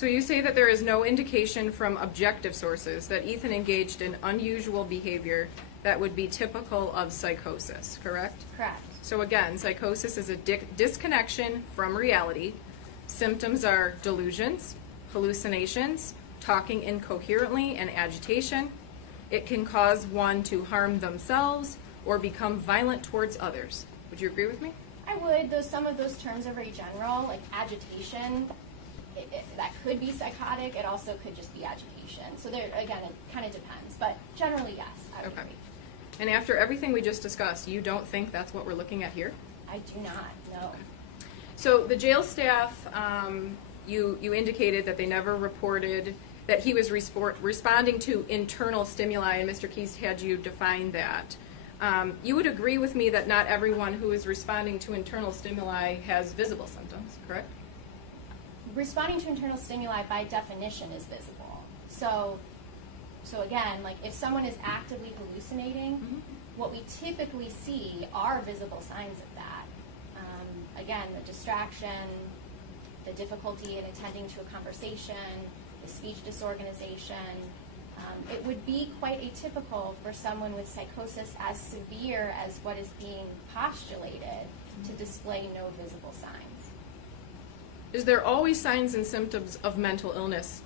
So you say that there is no indication from objective sources that Ethan engaged in unusual behavior that would be typical of psychosis, correct? Correct. So again, psychosis is a disconnection from reality. Symptoms are delusions, hallucinations, talking incoherently, and agitation. It can cause one to harm themselves or become violent towards others. Would you agree with me? I would, though some of those terms are very general, like agitation, that could be psychotic. It also could just be agitation. So there, again, it kind of depends. But generally, yes, I would agree. And after everything we just discussed, you don't think that's what we're looking at here? I do not, no. Okay. So the jail staff, you indicated that they never reported that he was responding to internal stimuli, and Mr. Keast had you define that. You would agree with me that not everyone who is responding to internal stimuli has visible symptoms, correct? Responding to internal stimuli by definition is visible. So again, like if someone is actively hallucinating, what we typically see are visible signs of that. Again, the distraction, the difficulty in attending to a conversation, the speech disorganization. It would be quite atypical for someone with psychosis as severe as what is being postulated to display no visible signs. Is there always signs and symptoms of mental illness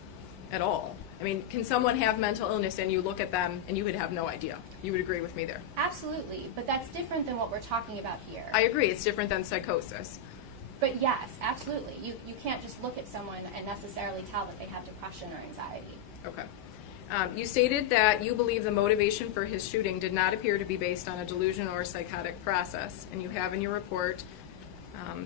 at all? I mean, can someone have mental illness and you look at them and you would have no idea? You would agree with me there? Absolutely, but that's different than what we're talking about here. I agree, it's different than psychosis. But yes, absolutely. You can't just look at someone and necessarily tell that they have depression or anxiety. Okay. You stated that you believe the motivation for his shooting did not appear to be based on a delusion or psychotic process, and you have in your report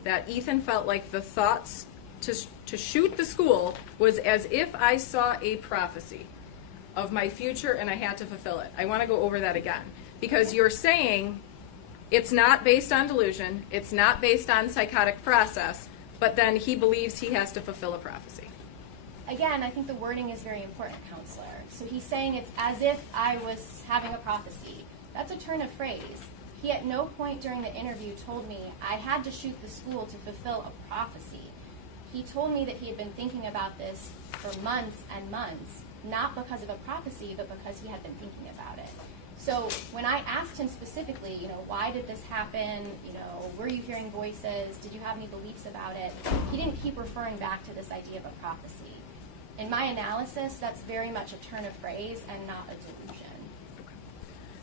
that Ethan felt like the thoughts to shoot the school was as if I saw a prophecy of my future and I had to fulfill it. I want to go over that again, because you're saying it's not based on delusion, it's not based on psychotic process, but then he believes he has to fulfill a prophecy. Again, I think the wording is very important, counselor. So he's saying it's as if I was having a prophecy. That's a turn of phrase. He at no point during the interview told me I had to shoot the school to fulfill a prophecy. He told me that he had been thinking about this for months and months, not because of a prophecy, but because he had been thinking about it. So when I asked him specifically, why did this happen? Were you hearing voices? Did you have any beliefs about it? He didn't keep referring back to this idea of a prophecy. In my analysis, that's very much a turn of phrase and not a delusion. Okay.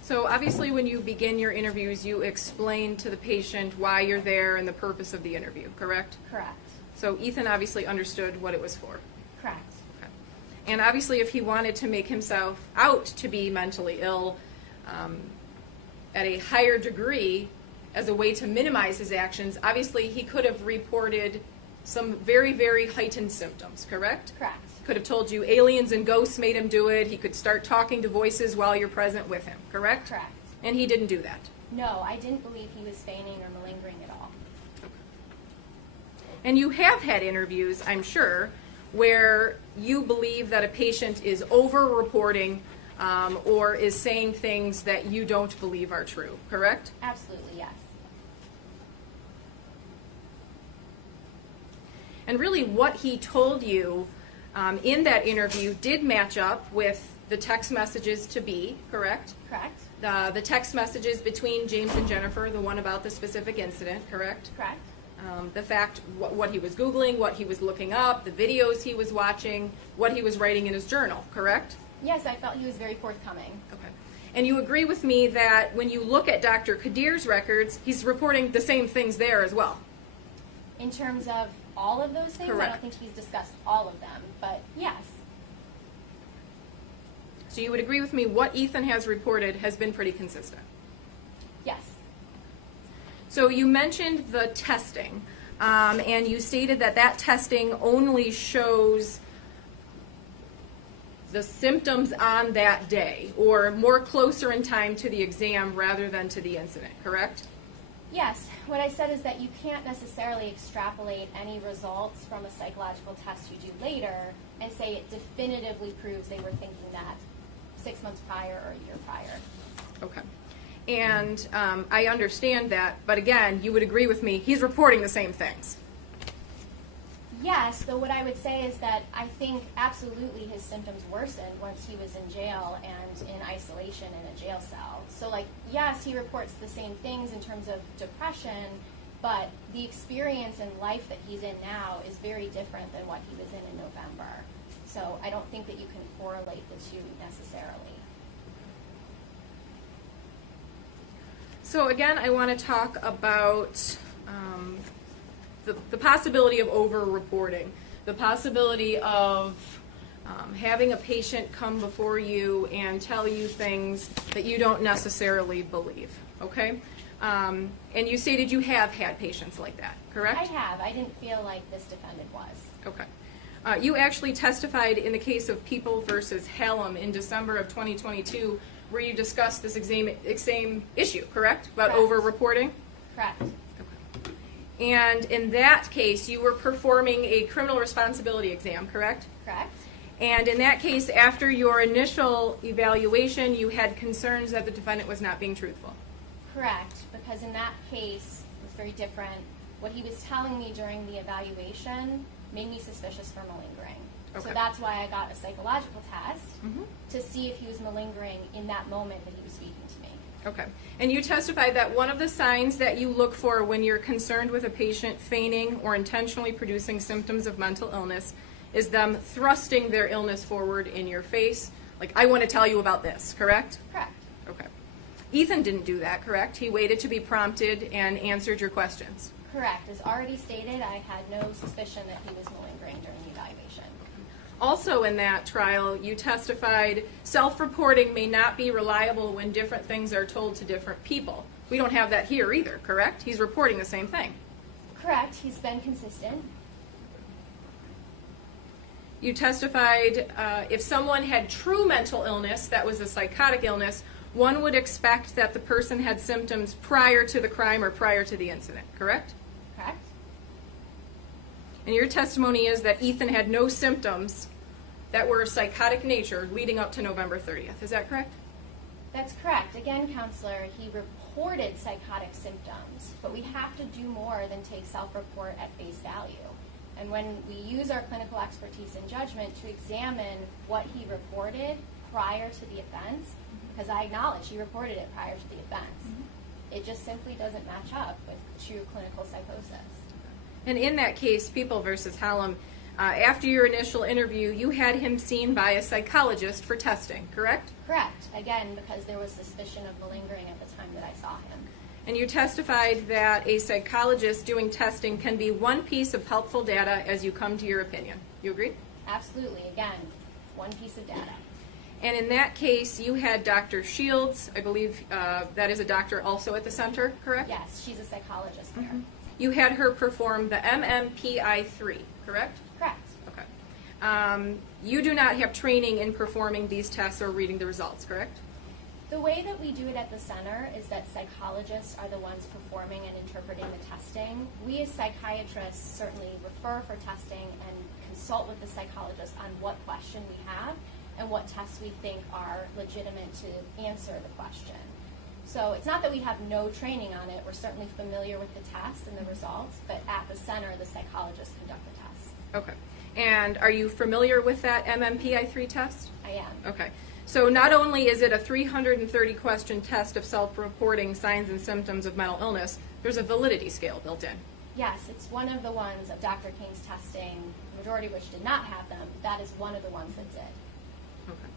So obviously when you begin your interviews, you explain to the patient why you're there and the purpose of the interview, correct? Correct. So Ethan obviously understood what it was for. Correct. Okay. And obviously if he wanted to make himself out to be mentally ill at a higher degree as a way to minimize his actions, obviously he could have reported some very, very heightened symptoms, correct? Correct. Could have told you aliens and ghosts made him do it. He could start talking to voices while you're present with him, correct? Correct. And he didn't do that? No, I didn't believe he was feigning or malingering at all. Okay. And you have had interviews, I'm sure, where you believe that a patient is over-reporting or is saying things that you don't believe are true, correct? Absolutely, yes. And really what he told you in that interview did match up with the text messages to be, correct? Correct. The text messages between James and Jennifer, the one about the specific incident, correct? Correct. The fact, what he was Googling, what he was looking up, the videos he was watching, what he was writing in his journal, correct? Yes, I felt he was very forthcoming. Okay. And you agree with me that when you look at Dr. Kadir's records, he's reporting the same things there as well? In terms of all of those things, Correct. I don't think he's discussed all of them, but yes. So you would agree with me what Ethan has reported has been pretty consistent? Yes. So you mentioned the testing, and you stated that that testing only shows the symptoms on that day, or more closer in time to the exam rather than to the incident, correct? Yes. What I said is that you can't necessarily extrapolate any results from a psychological test you do later and say it definitively proves they were thinking that 6 months prior or a year prior. Okay. And I understand that, but again, you would agree with me, he's reporting the same things. Yes, though what I would say is that I think absolutely his symptoms worsened once he was in jail and in isolation in a jail cell. So, like, yes, he reports the same things in terms of depression, but the experience and life that he's in now is very different than what he was in November. So I don't think that you can correlate the two necessarily. So again, I want to talk about the possibility of over-reporting, the possibility of having a patient come before you and tell you things that you don't necessarily believe, okay? And you stated you have had patients like that, correct? I have. I didn't feel like this defendant was. Okay. You actually testified in the case of People versus Hallam in December of 2022, where you discussed this same issue, correct? About Correct. over-reporting? Correct. Okay. And in that case, you were performing a criminal responsibility exam, correct? Correct. And in that case, after your initial evaluation, you had concerns that the defendant was not being truthful. Correct, because in that case, it was very different. What he was telling me during the evaluation made me suspicious for malingering. Okay. So that's why I got a psychological test to see if he was malingering in that moment that he was speaking to me. Okay. And you testified that one of the signs that you look for when you're concerned with a patient feigning or intentionally producing symptoms of mental illness is them thrusting their illness forward in your face. Like, I want to tell you about this, correct? Correct. Okay. Ethan didn't do that, correct? He waited to be prompted and answered your questions. Correct. As already stated, I had no suspicion that he was malingering during the evaluation. Also in that trial, you testified self-reporting may not be reliable when different things are told to different people. We don't have that here either, correct? He's reporting the same thing. Correct. He's been consistent. You testified if someone had true mental illness, that was a psychotic illness, one would expect that the person had symptoms prior to the crime or prior to the incident, correct? Correct. And your testimony is that Ethan had no symptoms that were of psychotic nature leading up to November 30th. Is that correct? That's correct. Again, counselor, he reported psychotic symptoms, but we have to do more than take self-report at face value. And when we use our clinical expertise and judgment to examine what he reported prior to the offense, because I acknowledge he reported it prior to the offense, it just simply doesn't match up with true clinical psychosis. And in that case, People versus Hallam, after your initial interview, you had him seen by a psychologist for testing, correct? Correct. Again, because there was suspicion of malingering at the time that I saw him. And you testified that a psychologist doing testing can be one piece of helpful data as you come to your opinion. You agree? Absolutely. Again, one piece of data. And in that case, you had Dr. Shields, I believe that is a doctor also at the center, correct? Yes, she's a psychologist there. You had her perform the MMPI-3, correct? Correct. Okay. You do not have training in performing these tests or reading the results, correct? The way that we do it at the center is that psychologists are the ones performing and interpreting the testing. We as psychiatrists certainly refer for testing and consult with the psychologist on what question we have and what tests we think are legitimate to answer the question. So it's not that we have no training on it. We're certainly familiar with the tests and the results, but at the center, the psychologists conduct the tests. Okay. And are you familiar with that MMPI-3 test? I am. Okay. So not only is it a 330-question test of self-reporting signs and symptoms of mental illness, there's a validity scale built in. Yes, it's one of the ones of Dr. King's testing, the majority of which did not have them. That is one of the ones that did. Okay.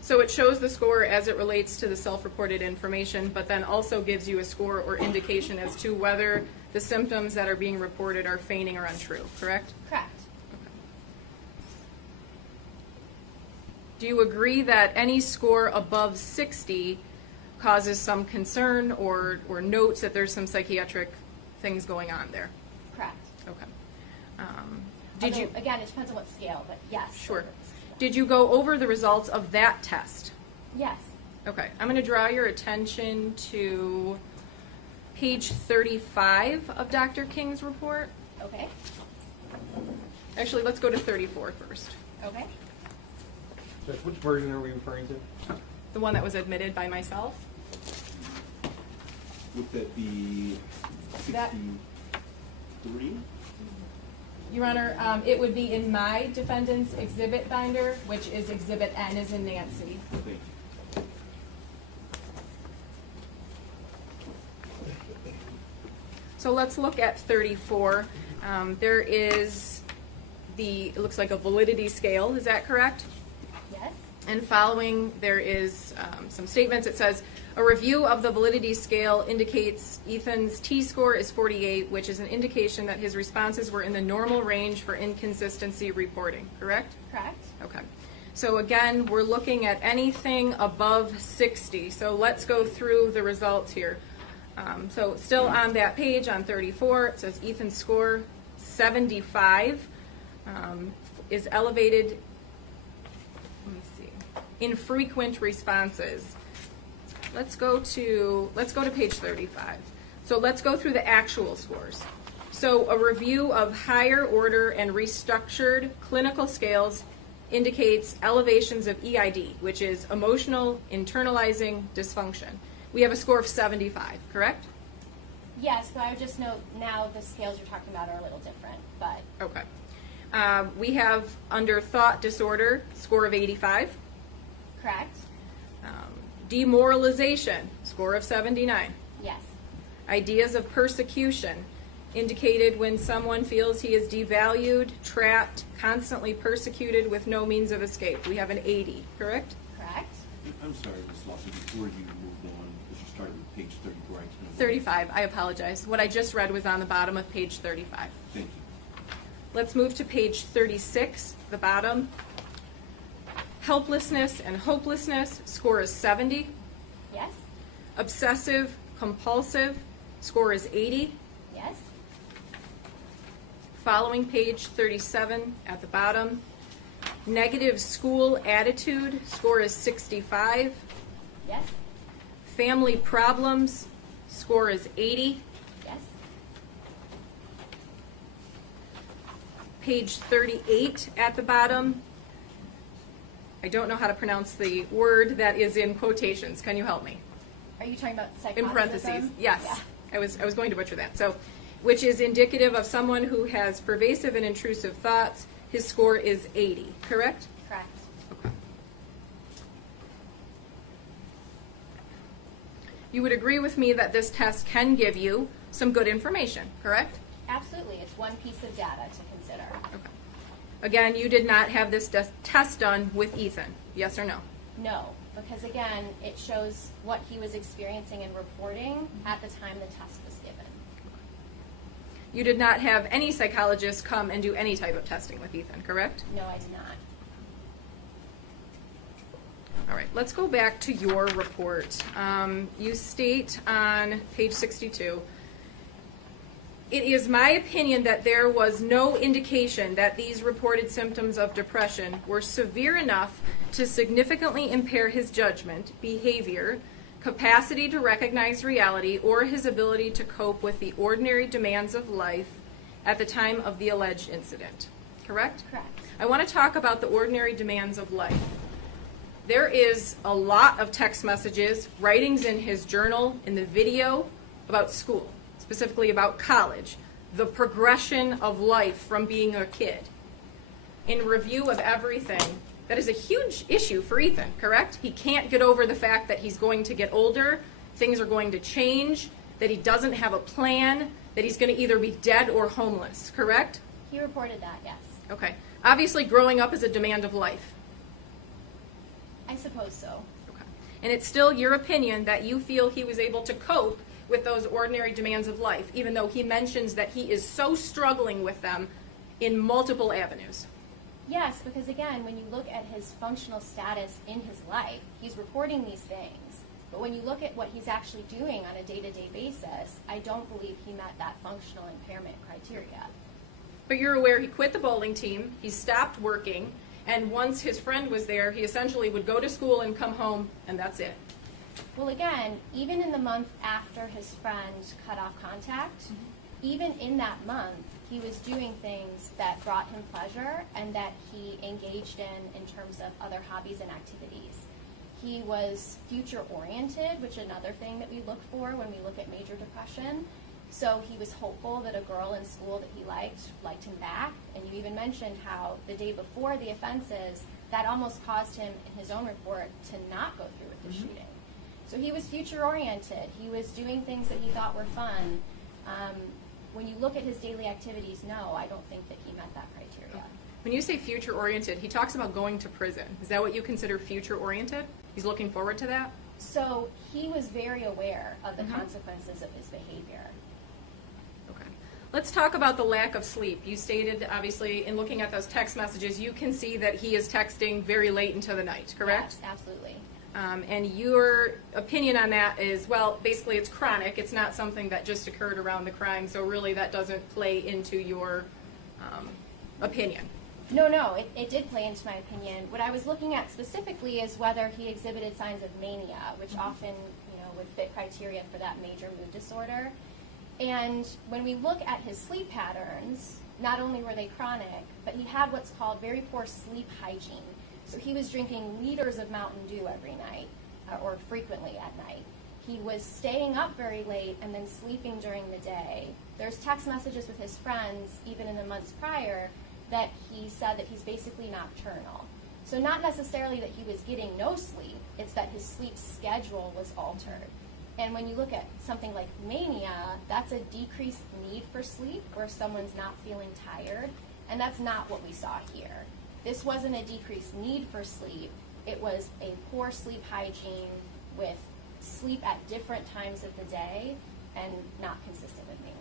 So it shows the score as it relates to the self-reported information, but then also gives you a score or indication as to whether the symptoms that are being reported are feigning or untrue, correct? Correct. Do you agree that any score above 60 causes some concern or notes that there's some psychiatric things going on there? Correct. Okay. Again, it depends on what scale, but yes. Sure. Did you go over the results of that test? Yes. Okay. I'm going to draw your attention to page 35 of Dr. King's report. Okay. Actually, let's go to 34 first. Okay. Judge, which version are we referring to? The one that was admitted by myself. Would that be That- 63? Your Honor, it would be in my defendant's exhibit binder, which is Exhibit N as in Nancy. Thank you. So let's look at 34. There is it looks like a validity scale, is that correct? Yes? And following, there is some statements. It says, a review of the validity scale indicates Ethan's T-score is 48, which is an indication that his responses were in the normal range for inconsistency reporting, correct? Correct. Okay. So again, we're looking at anything above 60. So let's go through the results here. So still on that page, on 34, it says Ethan's score, 75, is elevated, let me see, infrequent responses. Let's go to page 35. So let's go through the actual scores. So a review of higher order and restructured clinical scales indicates elevations of EID, which is emotional internalizing dysfunction. We have a score of 75, correct? Yes, but I would just note now the scales you're talking about are a little different, but Okay. We have under thought disorder, score of 85. correct? Demoralization, score of 79. Yes. Ideas of persecution, indicated when someone feels he is devalued, trapped, constantly persecuted with no means of escape. We have an 80, correct? Correct. I'm sorry, Ms. Lawson, before you moved on, because you started with page 34, I explained. 35, I apologize. What I just read was on the bottom of page 35. Thank you. Let's move to page 36, the bottom. Helplessness and hopelessness, score is 70. Yes. Obsessive compulsive, score is 80. Yes. Following page 37 at the bottom. Negative school attitude, score is 65. Yes. Family problems, score is 80. Yes. Page 38 at the bottom. I don't know how to pronounce the word that is in quotations. Can you help me? Are you talking about psychosis? In parentheses, yes. Yeah. I was going to butcher that. So, which is indicative of someone who has pervasive and intrusive thoughts. His score is 80, correct? Correct. Okay. You would agree with me that this test can give you some good information, correct? Absolutely. It's one piece of data to consider. Okay. Again, you did not have this test done with Ethan, yes or no? No, because again, it shows what he was experiencing and reporting at the time the test was given. You did not have any psychologist come and do any type of testing with Ethan, correct? No, I did not. All right, let's go back to your report. You state on page 62, it is my opinion that there was no indication that these reported symptoms of depression were severe enough to significantly impair his judgment, behavior, capacity to recognize reality, or his ability to cope with the ordinary demands of life at the time of the alleged incident. Correct? Correct. I want to talk about the ordinary demands of life. There is a lot of text messages, writings in his journal, in the video about school, specifically about college, the progression of life from being a kid. In review of everything, that is a huge issue for Ethan, correct? He can't get over the fact that he's going to get older, things are going to change, that he doesn't have a plan, that he's going to either be dead or homeless, correct? He reported that, yes. Okay. Obviously, growing up is a demand of life. I suppose so. Okay. And it's still your opinion that you feel he was able to cope with those ordinary demands of life, even though he mentions that he is so struggling with them in multiple avenues. Yes, because again, when you look at his functional status in his life, he's reporting these things. But when you look at what he's actually doing on a day-to-day basis, I don't believe he met that functional impairment criteria. But you're aware he quit the bowling team, he stopped working, and once his friend was there, he essentially would go to school and come home, and that's it. Well, again, even in the month after his friend cut off contact, even in that month, he was doing things that brought him pleasure and that he engaged in terms of other hobbies and activities. He was future-oriented, which is another thing that we look for when we look at major depression. So he was hopeful that a girl in school that he liked him back. And you even mentioned how the day before the offenses, that almost caused him, in his own report, to not go through with the shooting. So he was future-oriented. He was doing things that he thought were fun. When you look at his daily activities, no, I don't think that he met that criteria. When you say future-oriented, he talks about going to prison. Is that what you consider future-oriented? He's looking forward to that? So he was very aware of the consequences of his behavior. Okay. Let's talk about the lack of sleep. You stated, obviously, in looking at those text messages, you can see that he is texting very late into the night, correct? Yes, absolutely. And your opinion on that is, well, basically it's chronic. It's not something that just occurred around the crime, so really that doesn't play into your opinion. No, it did play into my opinion. What I was looking at specifically is whether he exhibited signs of mania, which often, would fit criteria for that major mood disorder. And when we look at his sleep patterns, not only were they chronic, but he had what's called very poor sleep hygiene. So he was drinking liters of Mountain Dew every night, or frequently at night. He was staying up very late and then sleeping during the day. There's text messages with his friends, even in the months prior, that he said that he's basically nocturnal. So not necessarily that he was getting no sleep, it's that his sleep schedule was altered. And when you look at something like mania, that's a decreased need for sleep where someone's not feeling tired, and that's not what we saw here. This wasn't a decreased need for sleep, it was a poor sleep hygiene with sleep at different times of the day and not consistent with mania.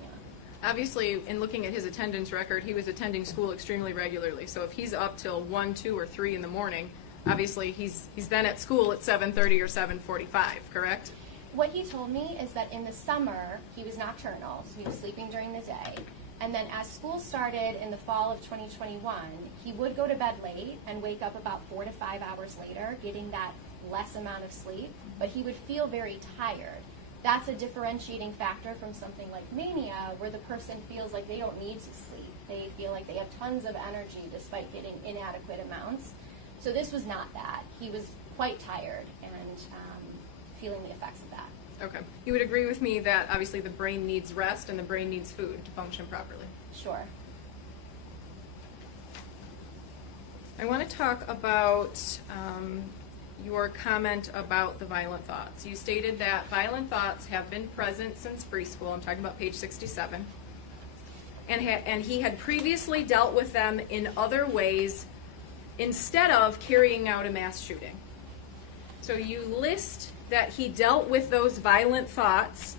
Obviously, in looking at his attendance record, he was attending school extremely regularly. So if he's up till 1, 2, or 3 in the morning, obviously he's then at school at 7:30 or 7:45, correct? What he told me is that in the summer, he was nocturnal, so he was sleeping during the day. And then as school started in the fall of 2021, he would go to bed late and wake up about 4 to 5 hours later, getting that less amount of sleep, but he would feel very tired. That's a differentiating factor from something like mania, where the person feels like they don't need to sleep. They feel like they have tons of energy despite getting inadequate amounts. So this was not that. He was quite tired and feeling the effects of that. Okay. You would agree with me that obviously the brain needs rest and the brain needs food to function properly. Sure. I want to talk about your comment about the violent thoughts. You stated that violent thoughts have been present since preschool. I'm talking about page 67. And he had previously dealt with them in other ways instead of carrying out a mass shooting. So you list that he dealt with those violent thoughts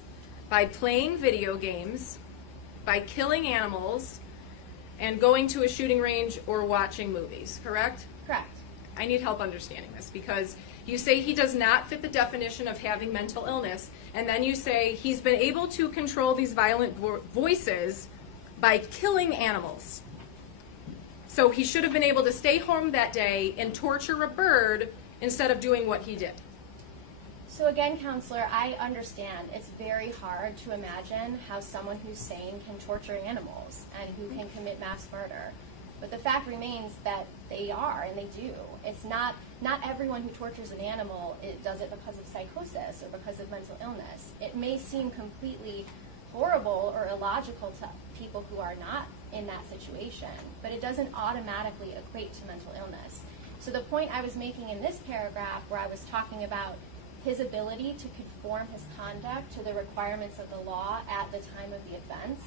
by playing video games, by killing animals, and going to a shooting range or watching movies, correct? Correct. I need help understanding this because you say he does not fit the definition of having mental illness, and then you say he's been able to control these violent voices by killing animals. So he should have been able to stay home that day and torture a bird instead of doing what he did. So again, counselor, I understand it's very hard to imagine how someone who's sane can torture animals and who can commit mass murder. But the fact remains that they are, and they do. It's not everyone who tortures an animal, it does it because of psychosis or because of mental illness. It may seem completely horrible or illogical to people who are not in that situation, but it doesn't automatically equate to mental illness. So the point I was making in this paragraph, where I was talking about his ability to conform his conduct to the requirements of the law at the time of the offense,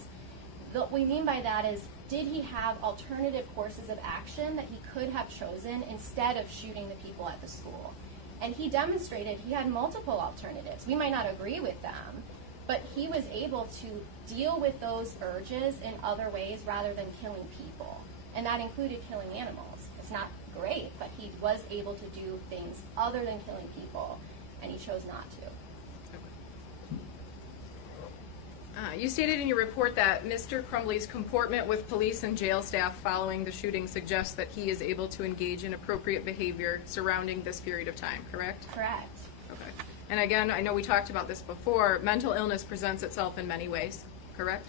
what we mean by that is, did he have alternative courses of action that he could have chosen instead of shooting the people at the school? And he demonstrated he had multiple alternatives. We might not agree with them, but he was able to deal with those urges in other ways rather than killing people. And that included killing animals. It's not great, but he was able to do things other than killing people, and he chose not to. You stated in your report that Mr. Crumbley's comportment with police and jail staff following the shooting suggests that he is able to engage in appropriate behavior surrounding this period of time, correct? Correct. Okay. And again, I know we talked about this before, mental illness presents itself in many ways, correct?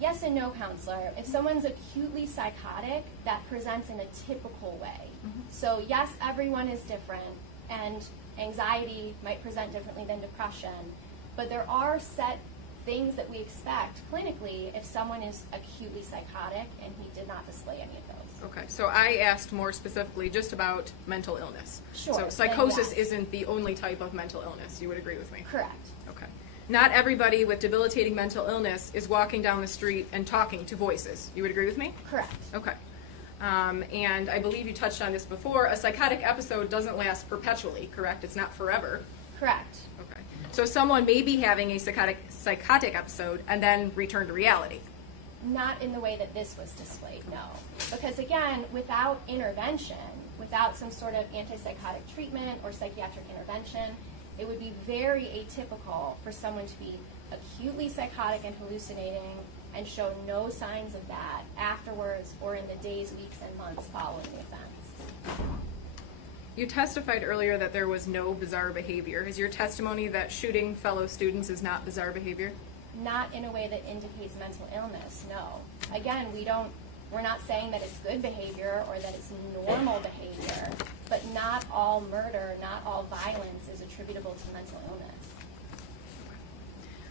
Yes and no, counselor. If someone's acutely psychotic, that presents in a typical way. So yes, everyone is different, and anxiety might present differently than depression, but there are set things that we expect clinically if someone is acutely psychotic, and he did not display any of those. Okay, so I asked more specifically just about mental illness. Sure, So then psychosis yes. isn't the only type of mental illness. You would agree with me? Correct. Okay. Not everybody with debilitating mental illness is walking down the street and talking to voices. You would agree with me? Correct. Okay. And I believe you touched on this before. A psychotic episode doesn't last perpetually, correct? It's not forever. Correct. Okay. So someone may be having a psychotic episode and then return to reality. Not in the way that this was displayed, no. Because again, without intervention, without some sort of antipsychotic treatment or psychiatric intervention, it would be very atypical for someone to be acutely psychotic and hallucinating and show no signs of that afterwards or in the days, weeks, and months following the offense. You testified earlier that there was no bizarre behavior. Is your testimony that shooting fellow students is not bizarre behavior? Not in a way that indicates mental illness, no. Again, we're not saying that it's good behavior or that it's normal behavior, but not all murder, not all violence is attributable to mental illness.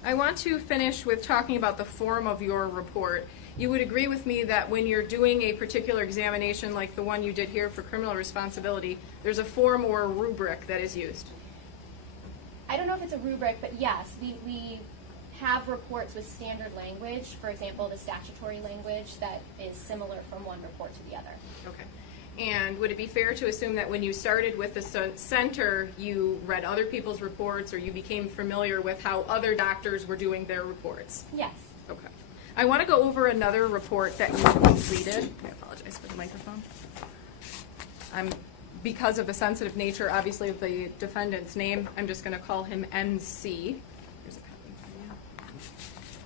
I want to finish with talking about the form of your report. You would agree with me that when you're doing a particular examination like the one you did here for criminal responsibility, there's a form or a rubric that is used? I don't know if it's a rubric, but yes, we have reports with standard language, for example, the statutory language that is similar from one report to the other. Okay. And would it be fair to assume that when you started with the center, you read other people's reports or you became familiar with how other doctors were doing their reports? Yes. Okay. I want to go over another report that you completed. I apologize for the microphone. Because of the sensitive nature, obviously, of the defendant's name, I'm just going to call him MC. Here's a copy for you.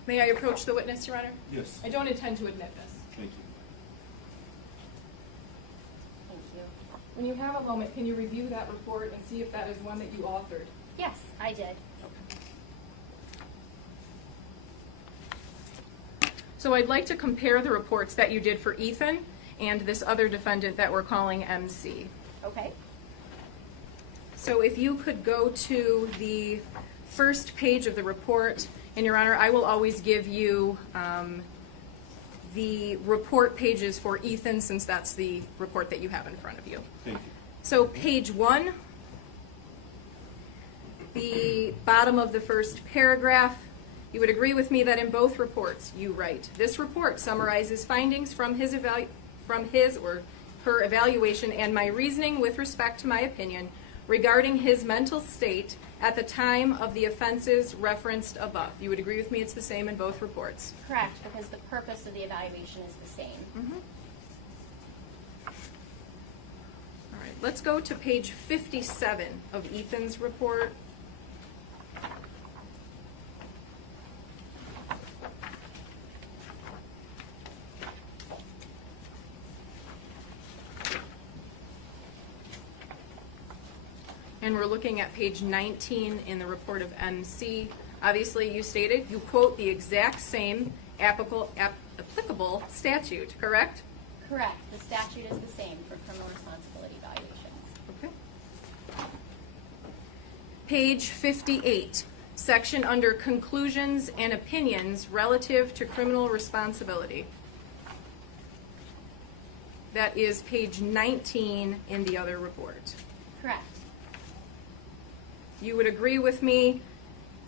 May I approach the witness, Your Honor? Yes. I don't intend to admit this. Thank you. Thank you. When you have a moment, can you review that report and see if that is one that you authored? Yes, I did. So I'd like to compare the reports that you did for Ethan and this other defendant that we're calling MC. Okay. So if you could go to the first page of the report, and Your Honor, I will always give you the report pages for Ethan since that's the report that you have in front of you. Thank you. So page 1, the bottom of the first paragraph, you would agree with me that in both reports you write, this report summarizes findings from his or her evaluation and my reasoning with respect to my opinion regarding his mental state at the time of the offenses referenced above. You would agree with me it's the same in both reports? Correct, because the purpose of the evaluation is the same. Mm-hmm. All right, let's go to page 57 of Ethan's report. And we're looking at page 19 in the report of MC. Obviously, you stated you quote the exact same applicable statute, correct? Correct. The statute is the same for criminal responsibility evaluations. Okay. Page 58, section under conclusions and opinions relative to criminal responsibility. That is page 19 in the other report. Correct. You would agree with me,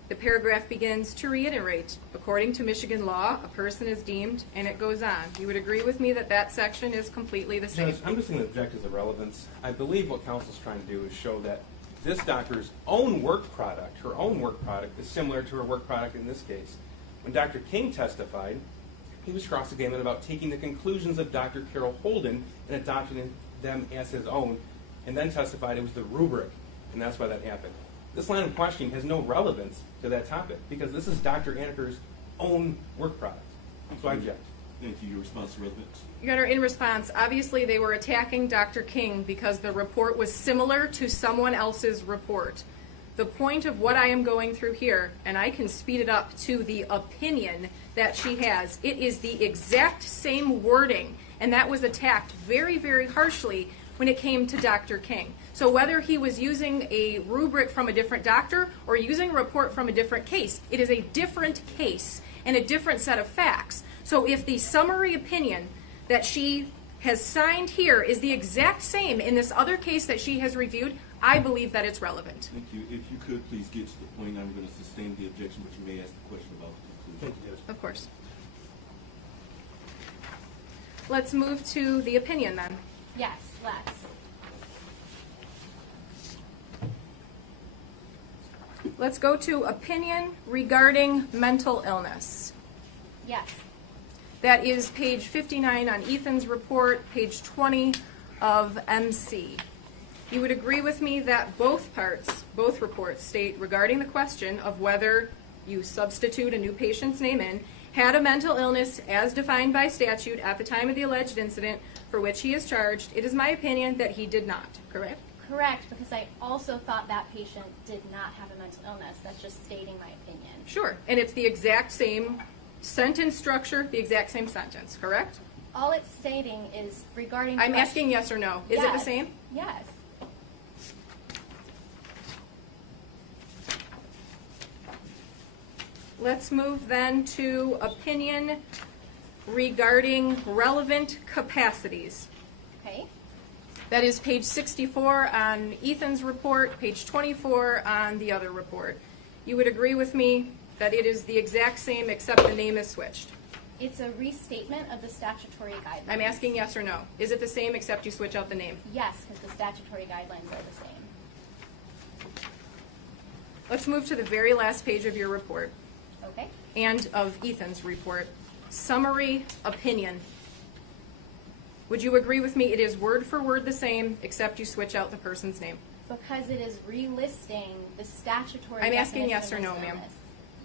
the paragraph begins to reiterate, according to Michigan law, a person is deemed, and it goes on. You would agree with me that that section is completely the same? Judge, I'm just going to object as a relevance. I believe what counsel's trying to do is show that this doctor's own work product, her own work product, is similar to her work product in this case. When Dr. King testified, he was cross-examined about taking the conclusions of Dr. Carol Holden and adopting them as his own, and then testified it was the rubric, and that's why that happened. This line of questioning has no relevance to that topic because this is Dr. Anker's own work product. So I object. Thank you. Your response to relevant. Your Honor, in response, obviously they were attacking Dr. King because the report was similar to someone else's report. The point of what I am going through here, and I can speed it up to the opinion that she has, it is the exact same wording, and that was attacked very, very harshly when it came to Dr. King. So whether he was using a rubric from a different doctor or using a report from a different case, it is a different case and a different set of facts. So if the summary opinion that she has signed here is the exact same in this other case that she has reviewed, I believe that it's relevant. Thank you. If you could please get to the point, I'm going to sustain the objection, but you may ask the question about the conclusion. Thank you, Judge. Of course. Let's move to the opinion then. Yes, let's. Let's go to opinion regarding mental illness. Yes. That is page 59 on Ethan's report, page 20 of MC. You would agree with me that both reports state regarding the question of whether you substitute a new patient's name in, had a mental illness as defined by statute at the time of the alleged incident for which he is charged. It is my opinion that he did not, correct? Correct, because I also thought that patient did not have a mental illness. That's just stating my opinion. Sure, and it's the exact same sentence structure, the exact same sentence, correct? All it's stating is regarding... I'm asking yes or no. Is it the Yes. same? Yes. Let's move then to opinion regarding relevant capacities. Okay. That is page 64 on Ethan's report, page 24 on the other report. You would agree with me that it is the exact same except the name is switched? It's a restatement of the statutory guidelines. I'm asking yes or no. Is it the same except you switch out the name? Yes, because the statutory guidelines are the same. Let's move to the very last page of your report Okay. and of Ethan's report. Summary opinion. Would you agree with me it is word for word the same except you switch out the person's name? Because it is relisting the statutory I'm asking definition yes or of no, mental ma'am. illness.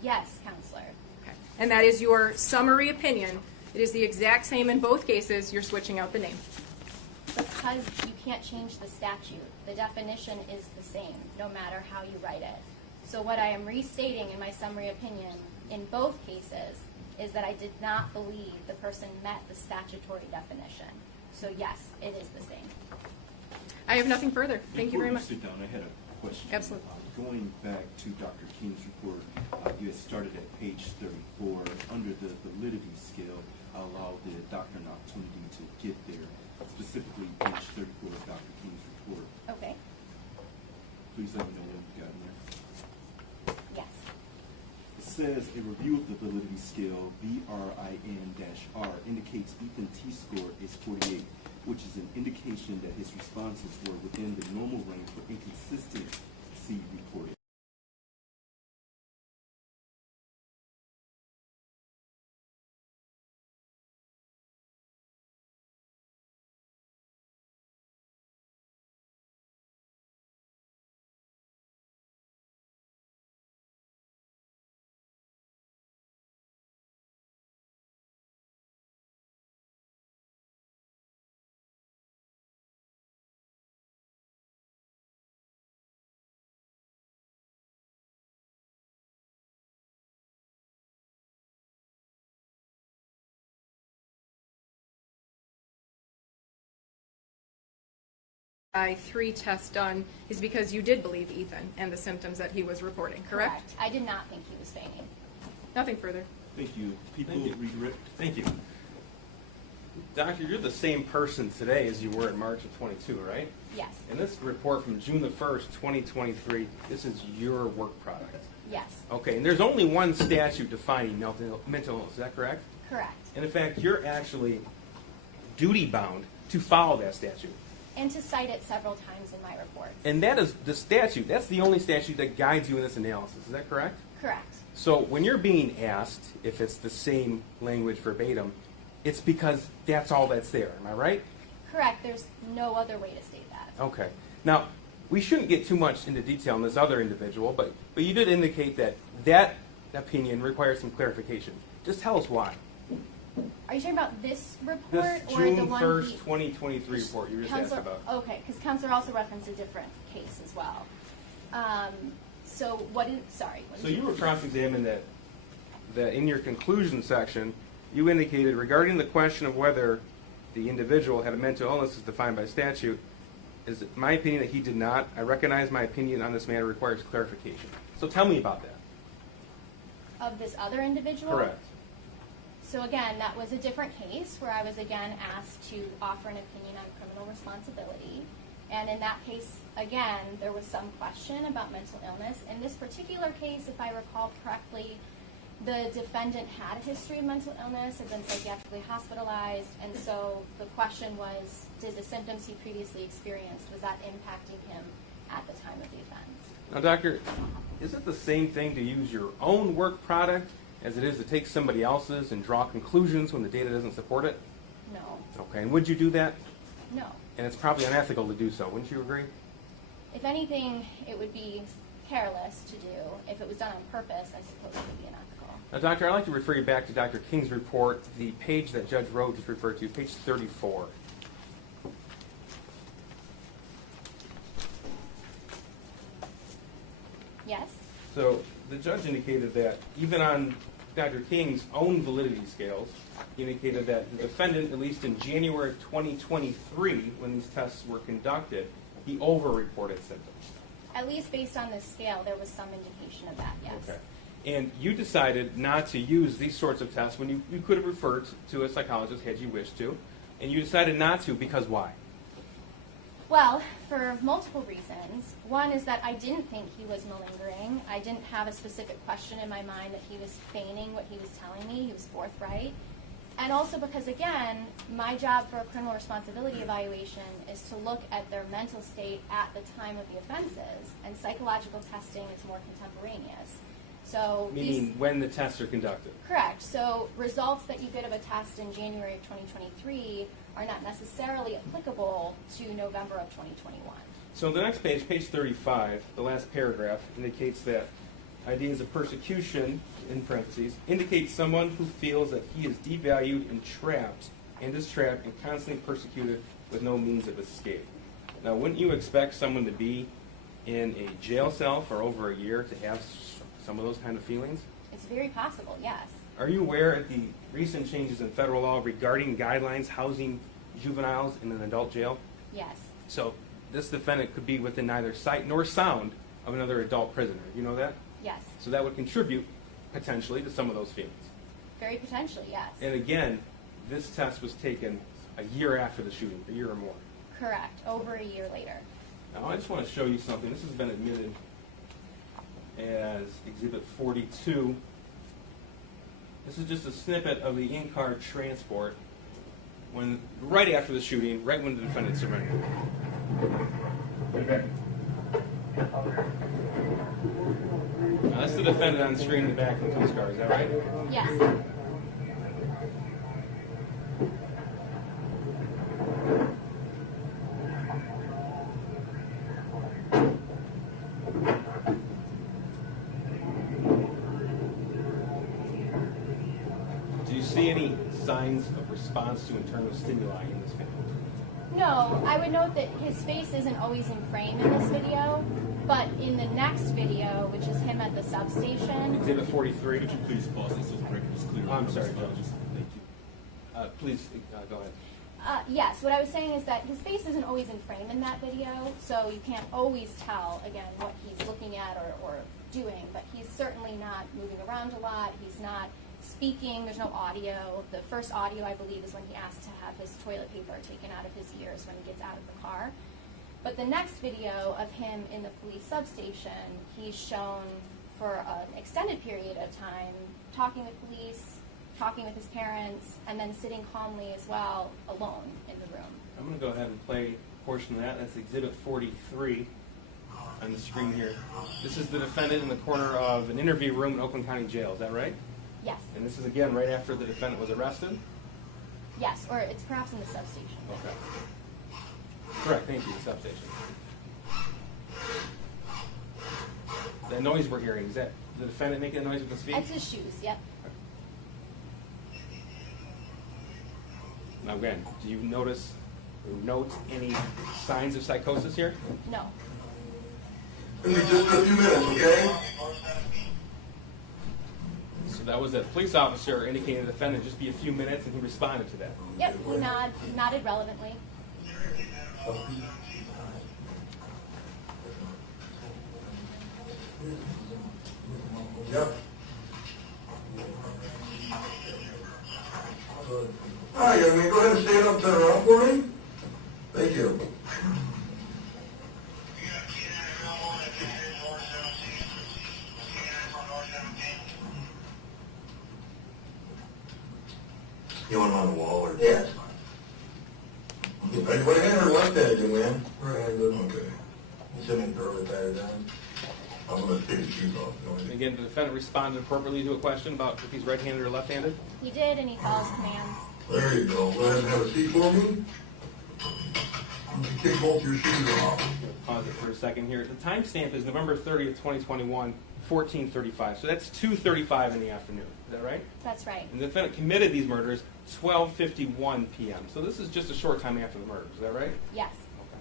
Yes, counselor. Okay. And that is your summary opinion. It is the exact same in both cases. You're switching out the name. Because you can't change the statute. The definition is the same, no matter how you write it. So what I am restating in my summary opinion in both cases is that I did not believe the person met the statutory definition. So yes, it is the same. I have nothing further. Thank you very much. Before you sit down, I had a question. Absolutely. Going back to Dr. King's report, you had started at page 34. Under the validity scale, I allowed the doctor an opportunity to get there, specifically page 34 of Dr. King's report. Okay. Please let me know when you've gotten there. Yes. It says a review of the validity scale, VRIN-R, indicates Ethan T-score is 48, which is an indication that his responses were within the normal range for inconsistency reported. By 3 tests done is because you did believe Ethan and the symptoms that he was reporting, correct? I did not think he was feigning. Nothing further. Thank you. People Thank you. redirect. Thank you. Doctor, you're the same person today as you were in March of 22, right? Yes. And this report from June the 1st, 2023, this is your work product. Yes. Okay, and there's only one statute defining mental illness, is that correct? Correct. And in fact, you're actually duty-bound to follow that statute. And to cite it several times in my report. And that is the statute. That's the only statute that guides you in this analysis. Is that correct? Correct. So when you're being asked if it's the same language verbatim, it's because that's all that's there. Am I right? Correct. There's no other way to state that. Okay. Now, we shouldn't get too much into detail on this other individual, but you did indicate that that opinion requires some clarification. Just tell us why. Are you talking about this report This or June the one 1st, he- 2023 report you just asked Counselor- about. Okay, because Counselor also referenced a different case as well. So what is, sorry. What So did you were cross-examined that in your conclusion section, you indicated regarding the question of whether the individual had a mental illness as defined by statute, is it my opinion that he did not. I recognize my opinion on this matter requires clarification. So tell me about that. Of this other individual? Correct. So again, that was a different case where I was again asked to offer an opinion on criminal responsibility. And in that case, again, there was some question about mental illness. In this particular case, if I recall correctly, the defendant had a history of mental illness, had been psychiatrically hospitalized, and so the question was, did the symptoms he previously experienced, was that impacting him at the time of the offense? Now, doctor, is it the same thing to use your own work product as it is to take somebody else's and draw conclusions when the data doesn't support it? No. Okay, and would you do that? No. And it's probably unethical to do so, wouldn't you agree? If anything, it would be careless to do. If it was done on purpose, I suppose it would be unethical. Now, doctor, I'd like to refer you back to Dr. King's report, the page that Judge Rowe just referred to, page 34. Yes? So the judge indicated that even on Dr. King's own validity scales, he indicated that the defendant, at least in January of 2023, when these tests were conducted, he over-reported symptoms. At least based on this scale, there was some indication of that, yes. Okay. And you decided not to use these sorts of tests when you could have referred to a psychologist had you wished to, and you decided not to because why? Well, for multiple reasons. One is that I didn't think he was malingering. I didn't have a specific question in my mind that he was feigning what he was telling me. He was forthright. And also because, again, my job for a criminal responsibility evaluation is to look at their mental state at the time of the offenses, and psychological testing is more contemporaneous. So Meaning when the tests are conducted. Correct. So results that you get of a test in January of 2023 are not necessarily applicable to November of 2021. So the next page, page 35, the last paragraph, indicates that ideas of persecution, in parentheses, indicates someone who feels that he is devalued and is trapped and constantly persecuted with no means of escape. Now, wouldn't you expect someone to be in a jail cell for over a year to have some of those kind of feelings? It's very possible, yes. Are you aware of the recent changes in federal law regarding guidelines housing juveniles in an adult jail? Yes. So this defendant could be within neither sight nor sound of another adult prisoner. You know that? Yes. So that would contribute potentially to some of those feelings. Very potentially, yes. And again, this test was taken a year after the shooting, a year or more. Correct. Over a year later. Now I just want to show you something. This has been admitted as Exhibit 42. This is just a snippet of the in-car transport when right after the shooting, right when the defendant surrendered. Now, that's the defendant on screen in the back of the police car, is that right? Yes. Do you see any signs of response to internal stimuli in this video? No, I would note that his face isn't always in frame in this video, but in the next video, which is him at the substation. Exhibit 43. Could you please pause this so the record is clear? I'm sorry, Judge. Thank you. Please, go ahead. Yes, what I was saying is that his face isn't always in frame in that video, so you can't always tell, again, what he's looking at or doing, but he's certainly not moving around a lot. He's not speaking. There's no audio. The first audio, I believe, is when he asked to have his toilet paper taken out of his ears when he gets out of the car. But the next video of him in the police substation, he's shown for an extended period of time talking with police, talking with his parents, and then sitting calmly as well, alone in the room. I'm going to go ahead and play a portion of that. That's Exhibit 43 on the screen here. This is the defendant in the corner of an interview room in Oakland County Jail. Is that right? Yes. And this is, again, right after the defendant was arrested? Yes, or it's perhaps in the substation. Okay. Correct, thank you, the substation. That noise we're hearing, is that the defendant making a noise with his feet? That's his shoes, yep. Now again, do you notice or note any signs of psychosis here? No. Give me just a few minutes, okay? So that was a police officer indicating the defendant just be a few minutes, and he responded to that. Yep, he nodded relevantly. Yep. All right, young man, go ahead and stand up, turn around for me. Thank you. You want him on the wall or? Yeah, it's fine. Okay, right hand or left hand, young man? Right hand, good. Okay. You send him throw it there then. I'm going to take his shoes off. And again, the defendant responded appropriately to a question about if he's right-handed or left-handed? He did, and he follows commands. There you go. Go ahead and have a seat for me. You can take both your shoes off. Pause it for a second here. The timestamp is November 30th, 2021, 14:35. So that's 2:35 in the afternoon. Is that right? That's right. And the defendant committed these murders 12:51 p.m. So this is just a short time after the murders. Is that right? Yes. Okay.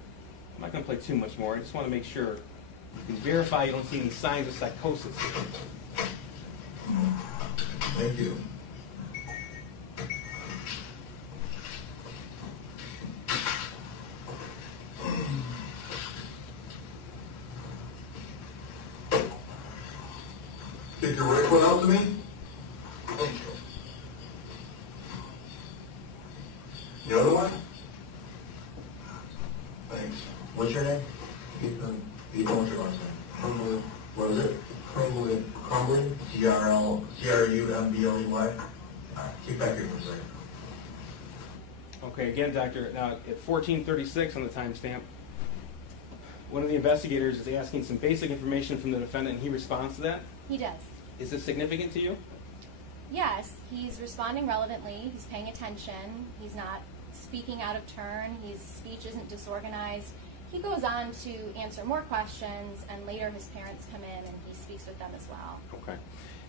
I'm not going to play too much more. I just want to make sure you can verify you don't see any signs of psychosis here. Thank you. Take your right one out to me. Thank you. The other one? Thanks. What's your name? Ethan. Ethan, what's your last name? Crumbley. What is it? Crumbley. Crumbley? C-R-U-M-B-L-E-Y? Alright, keep back here for a second. Okay, again, Doctor, now at 14:36 on the timestamp, one of the investigators is asking some basic information from the defendant, and he responds to that. He does. Is this significant to you? Yes, he's responding relevantly. He's paying attention. He's not speaking out of turn. His speech isn't disorganized. He goes on to answer more questions, and later his parents come in and he speaks with them as well. Okay.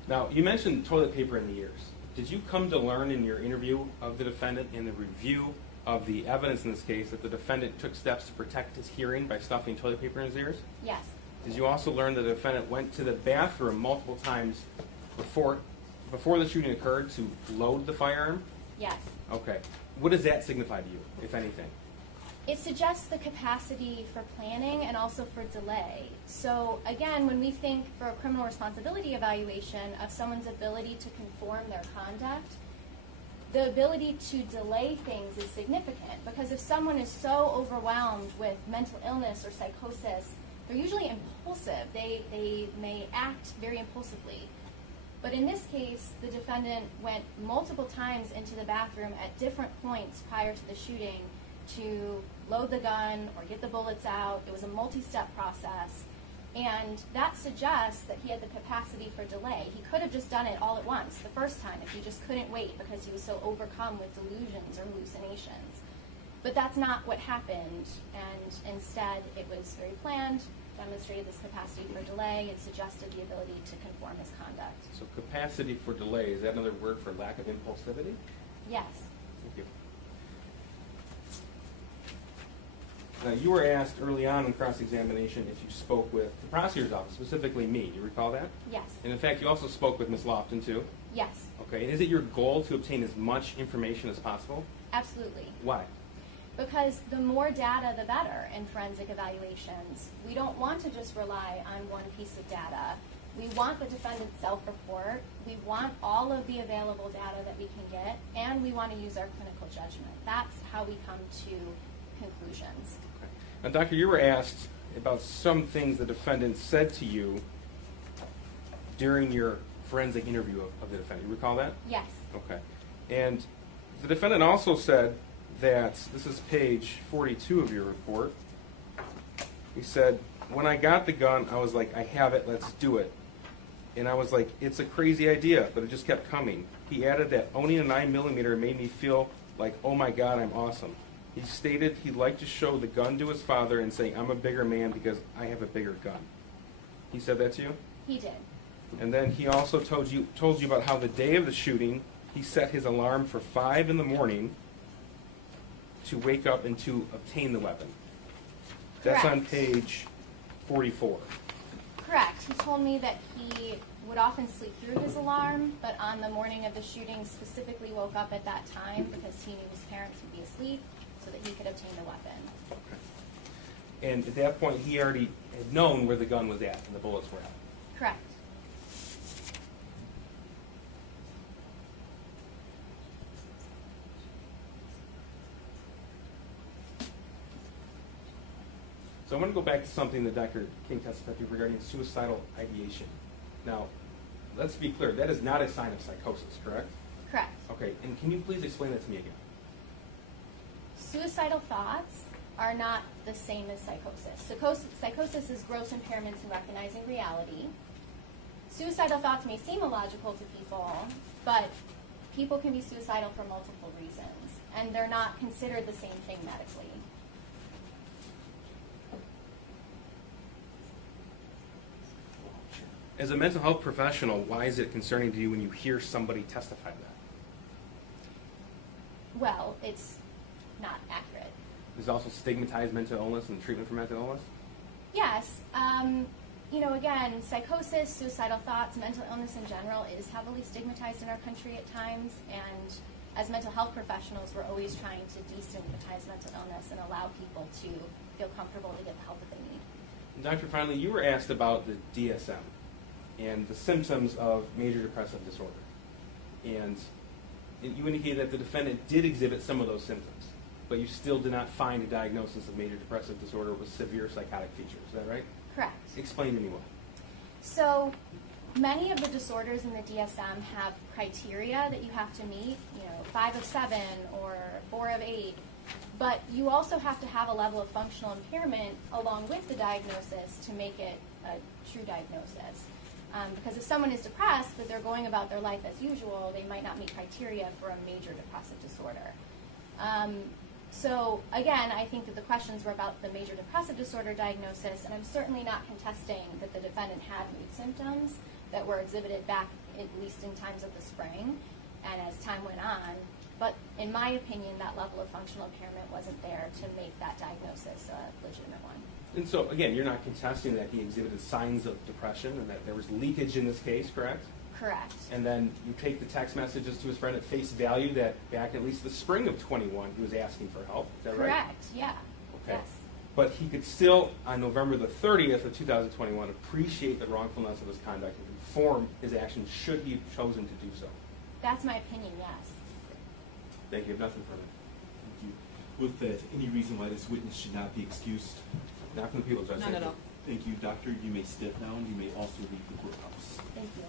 Now, you mentioned toilet paper in the ears. Did you come to learn in your interview of the defendant in the review of the evidence in this case that the defendant took steps to protect his hearing by stuffing toilet paper in his ears? Yes. Did you also learn that the defendant went to the bathroom multiple times before the shooting occurred to load the firearm? Yes. Okay. What does that signify to you, if anything? It suggests the capacity for planning and also for delay. So again, when we think for a criminal responsibility evaluation of someone's ability to conform their conduct, the ability to delay things is significant, because if someone is so overwhelmed with mental illness or psychosis, they're usually impulsive. They may act very impulsively. But in this case, the defendant went multiple times into the bathroom at different points prior to the shooting to load the gun or get the bullets out. It was a multi-step process. And that suggests that he had the capacity for delay. He could have just done it all at once the first time if he just couldn't wait because he was so overcome with delusions or hallucinations. But that's not what happened, and instead it was very planned, demonstrated this capacity for delay, and suggested the ability to conform his conduct. So capacity for delay, is that another word for lack of impulsivity? Yes. Thank you. Now, you were asked early on in cross-examination if you spoke with the prosecutor's office, specifically me. Do you recall that? Yes. And in fact, you also spoke with Ms. Lofton, too? Yes. Okay. And is it your goal to obtain as much information as possible? Absolutely. Why? Because the more data, the better in forensic evaluations. We don't want to just rely on one piece of data. We want the defendant's self-report. We want all of the available data that we can get, and we want to use our clinical judgment. That's how we come to conclusions. Okay. Now, Doctor, you were asked about some things the defendant said to you during your forensic interview of the defendant. You recall that? Yes. Okay. And the defendant also said that, this is page 42 of your report, he said, when I got the gun, I was like, I have it, let's do it. And I was like, it's a crazy idea, but it just kept coming. He added that owning a 9mm made me feel like, oh my God, I'm awesome. He stated he'd like to show the gun to his father and say, I'm a bigger man because I have a bigger gun. He said that to you? He did. And then he also told you about how the day of the shooting, he set his alarm for 5 in the morning to wake up and to obtain the weapon. That's on Correct. page 44. Correct. He told me that he would often sleep through his alarm, but on the morning of the shooting specifically woke up at that time because he knew his parents would be asleep so that he could obtain the weapon. Okay. And at that point, he already had known where the gun was at and the bullets were at. Correct. So I want to go back to something that Dr. King testified to regarding suicidal ideation. Now, let's be clear, that is not a sign of psychosis, correct? Correct. Okay, and can you please explain that to me again? Suicidal thoughts are not the same as psychosis. Psychosis is gross impairments in recognizing reality. Suicidal thoughts may seem illogical to people, but people can be suicidal for multiple reasons, and they're not considered the same thing medically. As a mental health professional, why is it concerning to you when you hear somebody testify to that? Well, it's not accurate. There's also stigmatized mental illness and treatment for mental illness? Yes. Again, psychosis, suicidal thoughts, mental illness in general is heavily stigmatized in our country at times, and as mental health professionals, we're always trying to destigmatize mental illness and allow people to feel comfortable to get the help that they need. And Dr. Finley, you were asked about the DSM and the symptoms of major depressive disorder. And you indicated that the defendant did exhibit some of those symptoms, but you still did not find a diagnosis of major depressive disorder with severe psychotic features. Is that right? Correct. Explain to me why. So many of the disorders in the DSM have criteria that you have to meet, 5 of 7 or 4 of 8, but you also have to have a level of functional impairment along with the diagnosis to make it a true diagnosis. Because if someone is depressed, but they're going about their life as usual, they might not meet criteria for a major depressive disorder. So again, I think that the questions were about the major depressive disorder diagnosis, and I'm certainly not contesting that the defendant had mood symptoms that were exhibited back at least in times of the spring and as time went on. But in my opinion, that level of functional impairment wasn't there to make that diagnosis a legitimate one. And so, again, you're not contesting that he exhibited signs of depression and that there was leakage in this case, correct? Correct. And then you take the text messages to his friend at face value that back at least the spring of 21 he was asking for help. Is that right? Correct, yeah. Okay. Yes. But he could still, on November the 30th of 2021, appreciate the wrongfulness of his conduct and inform his actions should he have chosen to do so. That's my opinion, yes. Thank you. I have nothing further. Thank you. With that, any reason why this witness should not be excused? Not from the people, Judge. None at all. Thank you, doctor. You may step down. You may also leave the courthouse. Thank you.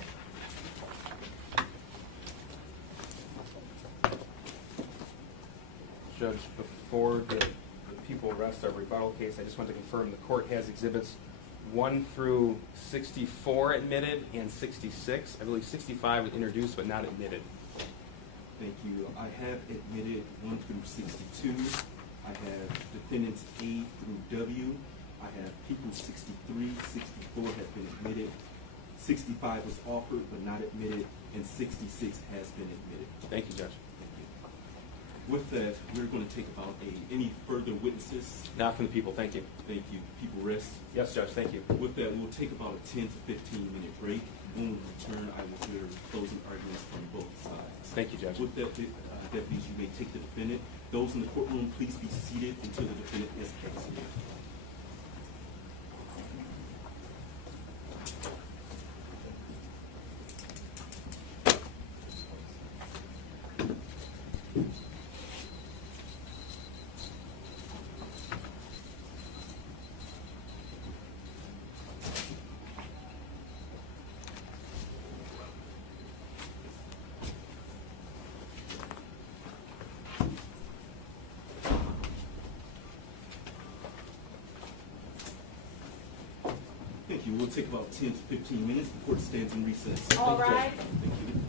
Judge, before the people rest our rebuttal case, I just want to confirm the court has exhibits 1 through 64 admitted and 66. I believe 65 was introduced but not admitted. Thank you. I have admitted 1 through 62. I have defendants A through W. I have people 63, 64 have been admitted. 65 was offered but not admitted, and 66 has been admitted. Thank you, Judge. Thank you. With that, we're going to take about any further witnesses. Not from the people. Thank you. Thank you. People rest. Yes, Judge. Thank you. With that, we'll take about a 10 to 15-minute break. When we return, I will hear closing arguments from both sides. Thank you, Judge. With that, deputies, you may take the defendant. Those in the courtroom, please be seated until the defendant is exited. Thank you. We'll take about 10 to 15 minutes. The court stands in recess. All Thank you, Judge. right. Thank you.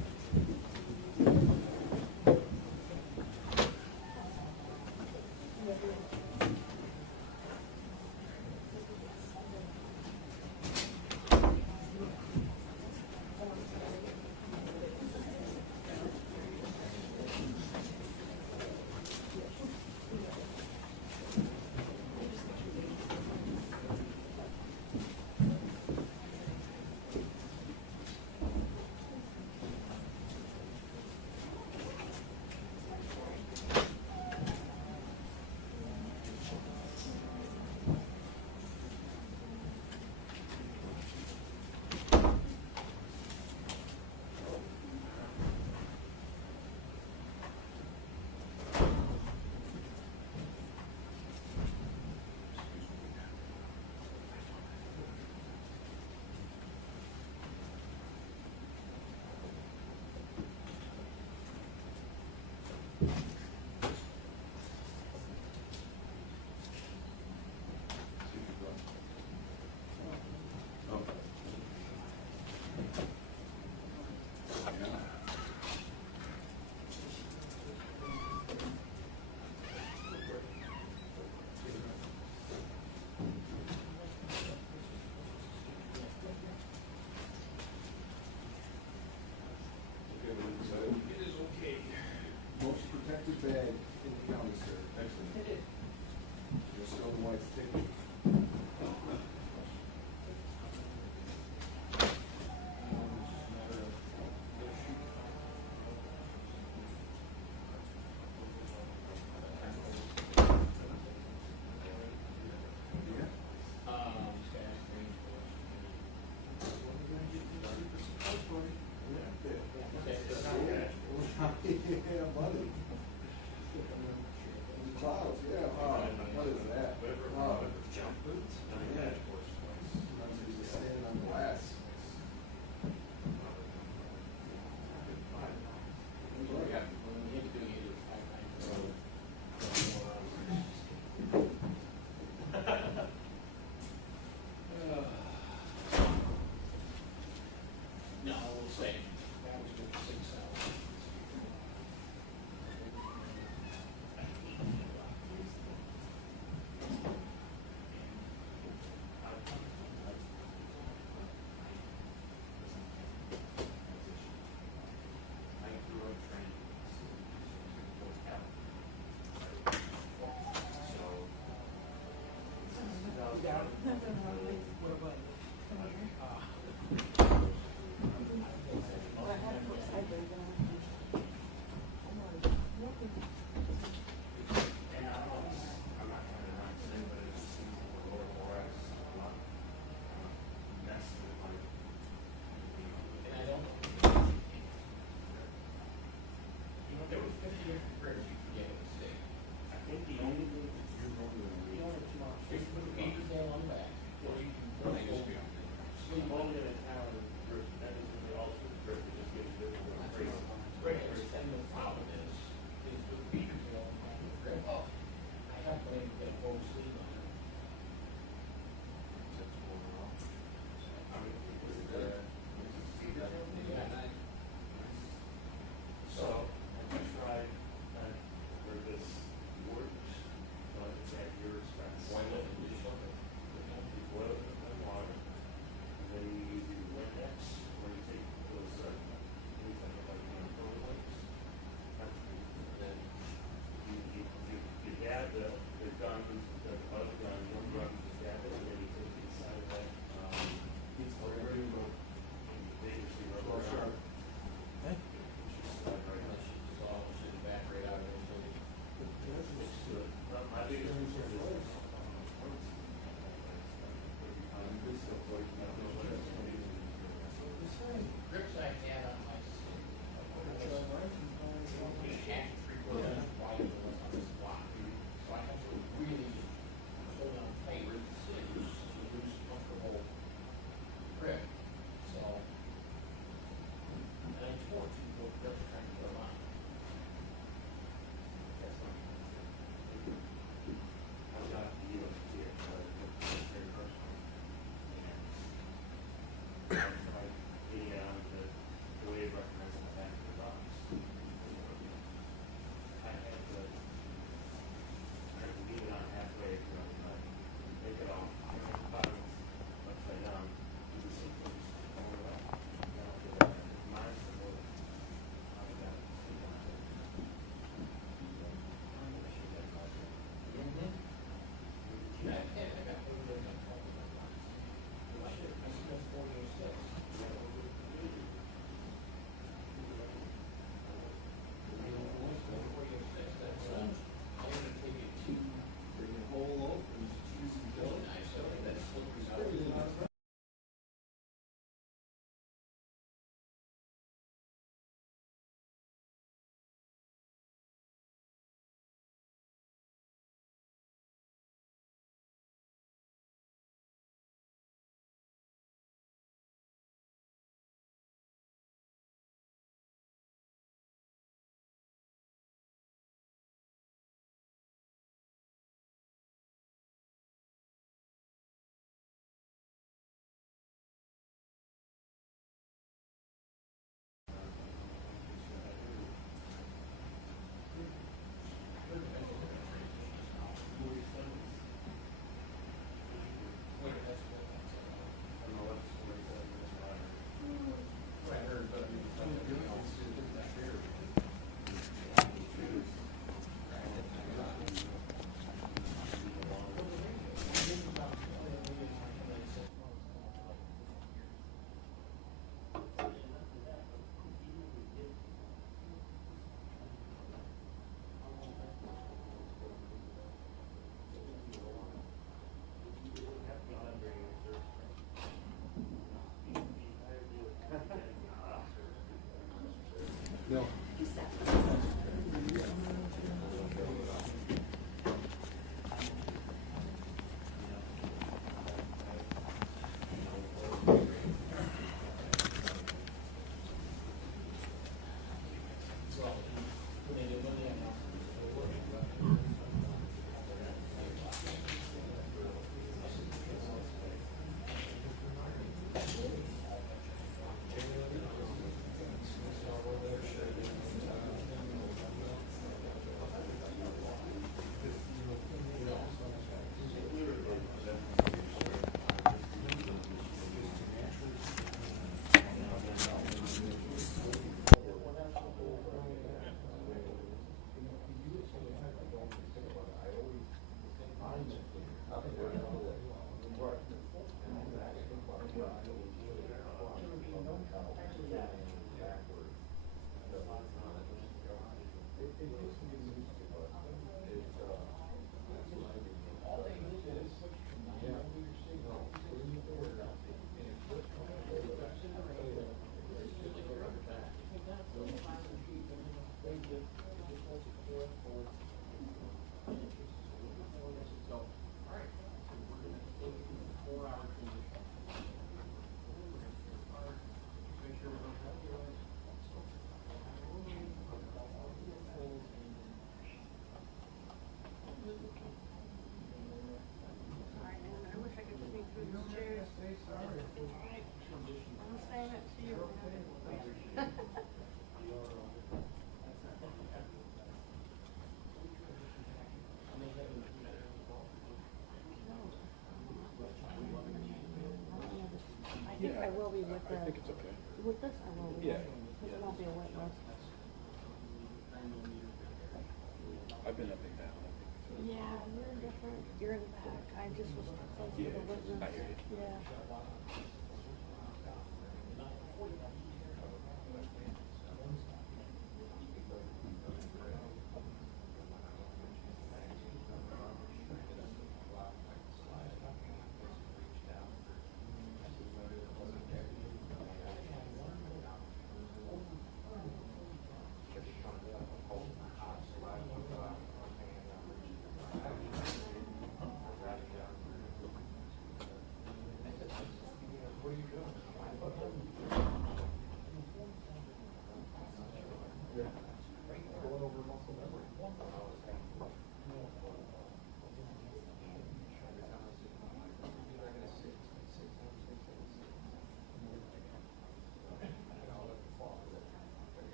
clouds, yeah. What is that? Jump boots? Yeah. Just standing on glass. No, we'll say that was with 6 hours. There were 50 different grades you could get in the state. I think the only thing that you're wrong on You only have 2 options. You can put the pages down on the back, or you can put They just be on sleep on it. Right, and the problem is with the pages down on the back of the grip, oh, I have to get a full sleep on it. So, I tried where this works, but it's at your expense. Why not? You just look at it. You boil it in water, and then you use your Windex, or you take those, anything like weights. Then you dab the gun, the other gun, one gun, you dab it, and then you take the inside of that, rubber, and they usually rubber sharp. My biggest concern is Grips I had on my stick, half 3/4 inch wide than what's on this block. So I have to really hold on tight with the scissors to lose comfortable grip. So, and I tore 2 grips trying to put them on. That's not. I'm not the here, but it's very personal. The way it recognizes the back of the box. I had to leave it on halfway, take it off, bottom upside down, do the sequence all the way. Now do that. Mine's the little, I got it. I'm gonna shoot that project. I got one of those on top of my box. I spent 4 years. No. think I will be with the. I think it's okay. With this, I will be. Yeah. Because it won't be a witness. I've been up and down. Yeah, you're different. You're in the back. I just was close to the witness. I hear you. Yeah.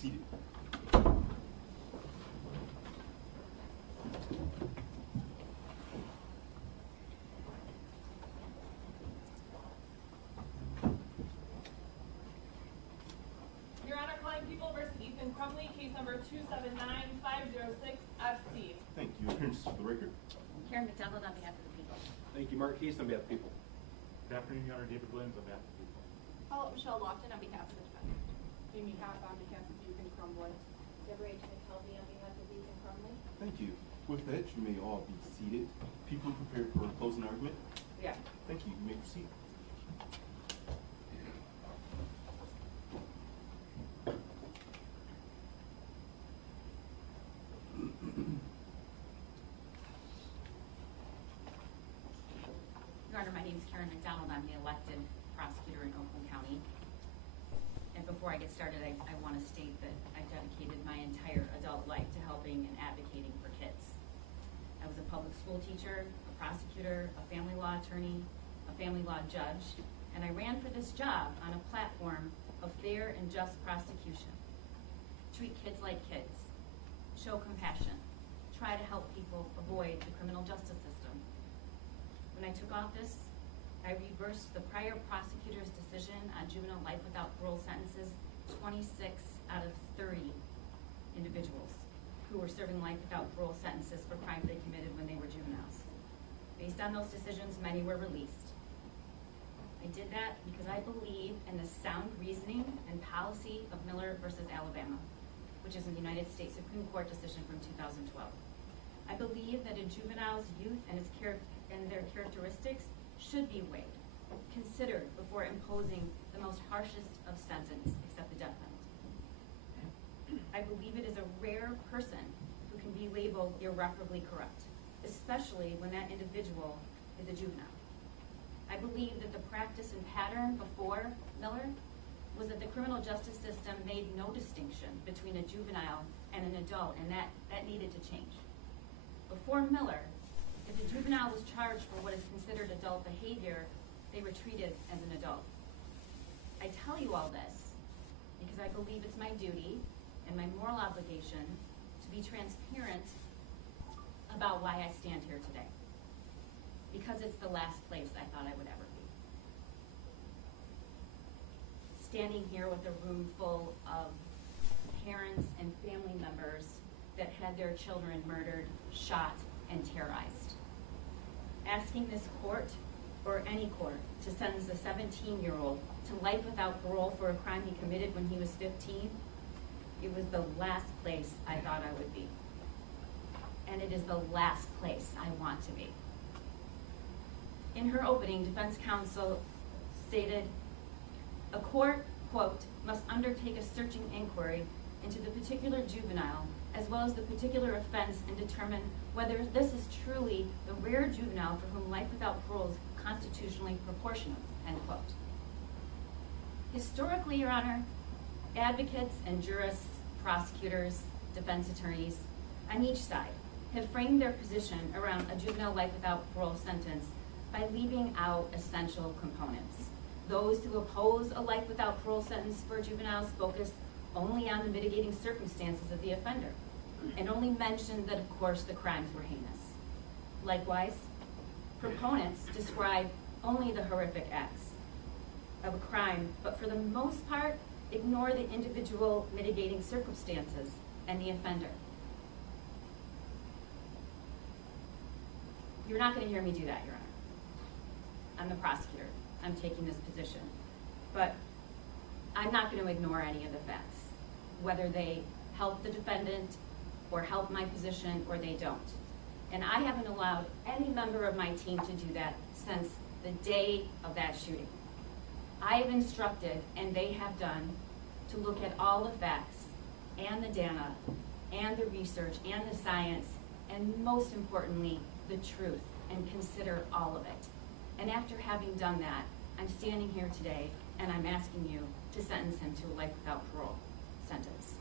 seated. Your Honor, calling People versus Ethan Crumley, case number 279506FC. Thank you. Appearances for the record. Karen McDonald on behalf of the people. Thank you, Mark Keith, on behalf of the people. Good afternoon, Your Honor. David Williams on behalf of the people. Follow up Michelle Lofton on behalf of the defendant. Amy Hack on behalf of Ethan Crumley. Deborah H. McKelvey on behalf of Ethan Crumley. Thank you. With that, you may all be seated. People prepared for a closing argument? Yeah. Thank you. You may proceed. Your Honor, my name is Karen McDonald. I'm the elected prosecutor in Oakland County. And before I get started, I want to state that I've dedicated my entire adult life to helping and advocating for kids. I was a public school teacher, a prosecutor, a family law attorney, a family law judge, and I ran for this job on a platform of fair and just prosecution. Treat kids like kids, show compassion, try to help people avoid the criminal justice system. When I took office, I reversed the prior prosecutor's decision on juvenile life without parole sentences, 26 out of 30 individuals who were serving life without parole sentences for crimes they committed when they were juveniles. Based on those decisions, many were released. I did that because I believe in the sound reasoning and policy of Miller versus Alabama, which is a United States Supreme Court decision from 2012. I believe that a juvenile's youth and their characteristics should be weighed, considered before imposing the most harshest of sentence, except the death penalty. I believe it is a rare person who can be labeled irreparably corrupt, especially when that individual is a juvenile. I believe that the practice and pattern before Miller was that the criminal justice system made no distinction between a juvenile and an adult, and that needed to change. Before Miller, if a juvenile was charged for what is considered adult behavior, they were treated as an adult. I tell you all this because I believe it's my duty and my moral obligation to be transparent about why I stand here today. Because it's the last place I thought I would ever be. Standing here with a room full of parents and family members that had their children murdered, shot, and terrorized. Asking this court, or any court, to sentence a 17-year-old to life without parole for a crime he committed when he was 15, it was the last place I thought I would be. And it is the last place I want to be. In her opening, defense counsel stated, a court, quote, must undertake a searching inquiry into the particular juvenile as well as the particular offense and determine whether this is truly the rare juvenile for whom life without parole is constitutionally proportionate, end quote. Historically, Your Honor, advocates and jurists, prosecutors, defense attorneys on each side have framed their position around a juvenile life without parole sentence by leaving out essential components. Those who oppose a life without parole sentence for juveniles focus only on the mitigating circumstances of the offender and only mention that, of course, the crimes were heinous. Likewise, proponents describe only the horrific acts of a crime, but for the most part, ignore the individual mitigating circumstances and the offender. You're not going to hear me do that, Your Honor. I'm the prosecutor. I'm taking this position. But I'm not going to ignore any of the facts, whether they help the defendant or help my position or they don't. And I haven't allowed any member of my team to do that since the day of that shooting. I have instructed, and they have done, to look at all the facts and the data and the research and the science and most importantly, the truth, and consider all of it. And after having done that, I'm standing here today and I'm asking you to sentence him to a life without parole sentence.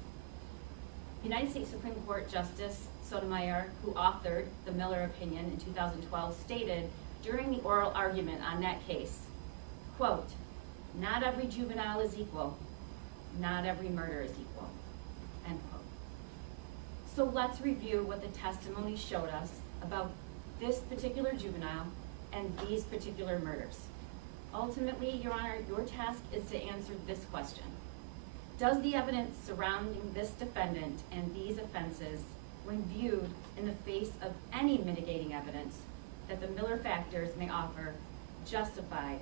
United States Supreme Court Justice Sotomayor, who authored the Miller opinion in 2012, stated during the oral argument on that case, quote, not every juvenile is equal, not every murder is equal. So let's review what the testimony showed us about this particular juvenile and these particular murders. Ultimately, Your Honor, your task is to answer this question. Does the evidence surrounding this defendant and these offenses, when viewed in the face of any mitigating evidence that the Miller factors may offer, justify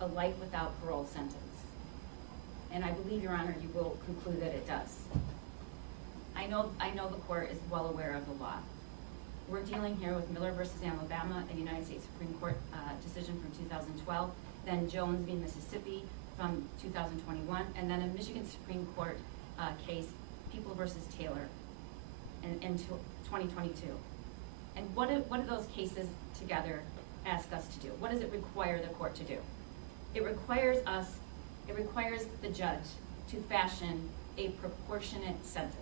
a life without parole sentence? And I believe, Your Honor, you will conclude that it does. I know the court is well aware of the law. We're dealing here with Miller versus Alabama, a United States Supreme Court decision from 2012, then Jones v. Mississippi from 2021, and then a Michigan Supreme Court case, People versus Taylor, in 2022. And what do those cases together ask us to do? What does it require the court to do? It requires the judge to fashion a proportionate sentence.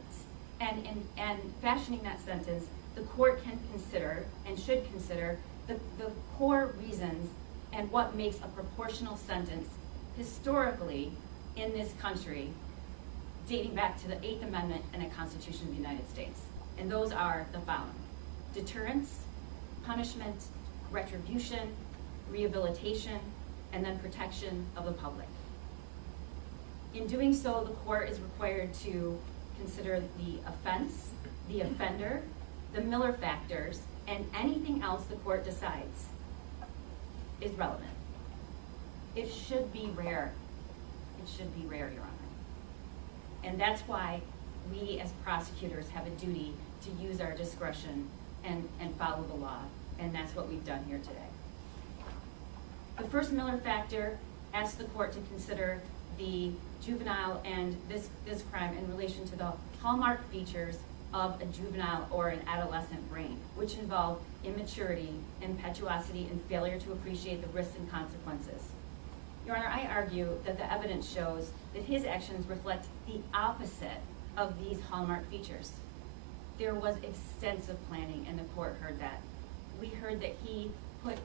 And fashioning that sentence, the court can consider and should consider the core reasons and what makes a proportional sentence historically in this country, dating back to the 8th Amendment and the Constitution of the United States. And those are the following: deterrence, punishment, retribution, rehabilitation, and then protection of the public. In doing so, the court is required to consider the offense, the offender, the Miller factors, and anything else the court decides is relevant. It should be rare. It should be rare, Your Honor. And that's why we as prosecutors have a duty to use our discretion and follow the law, and that's what we've done here today. The first Miller factor asks the court to consider the juvenile and this crime in relation to the hallmark features of a juvenile or an adolescent brain, which involve immaturity, impetuosity, and failure to appreciate the risks and consequences. Your Honor, I argue that the evidence shows that his actions reflect the opposite of these hallmark features. There was extensive planning, and the court heard that. We heard that he put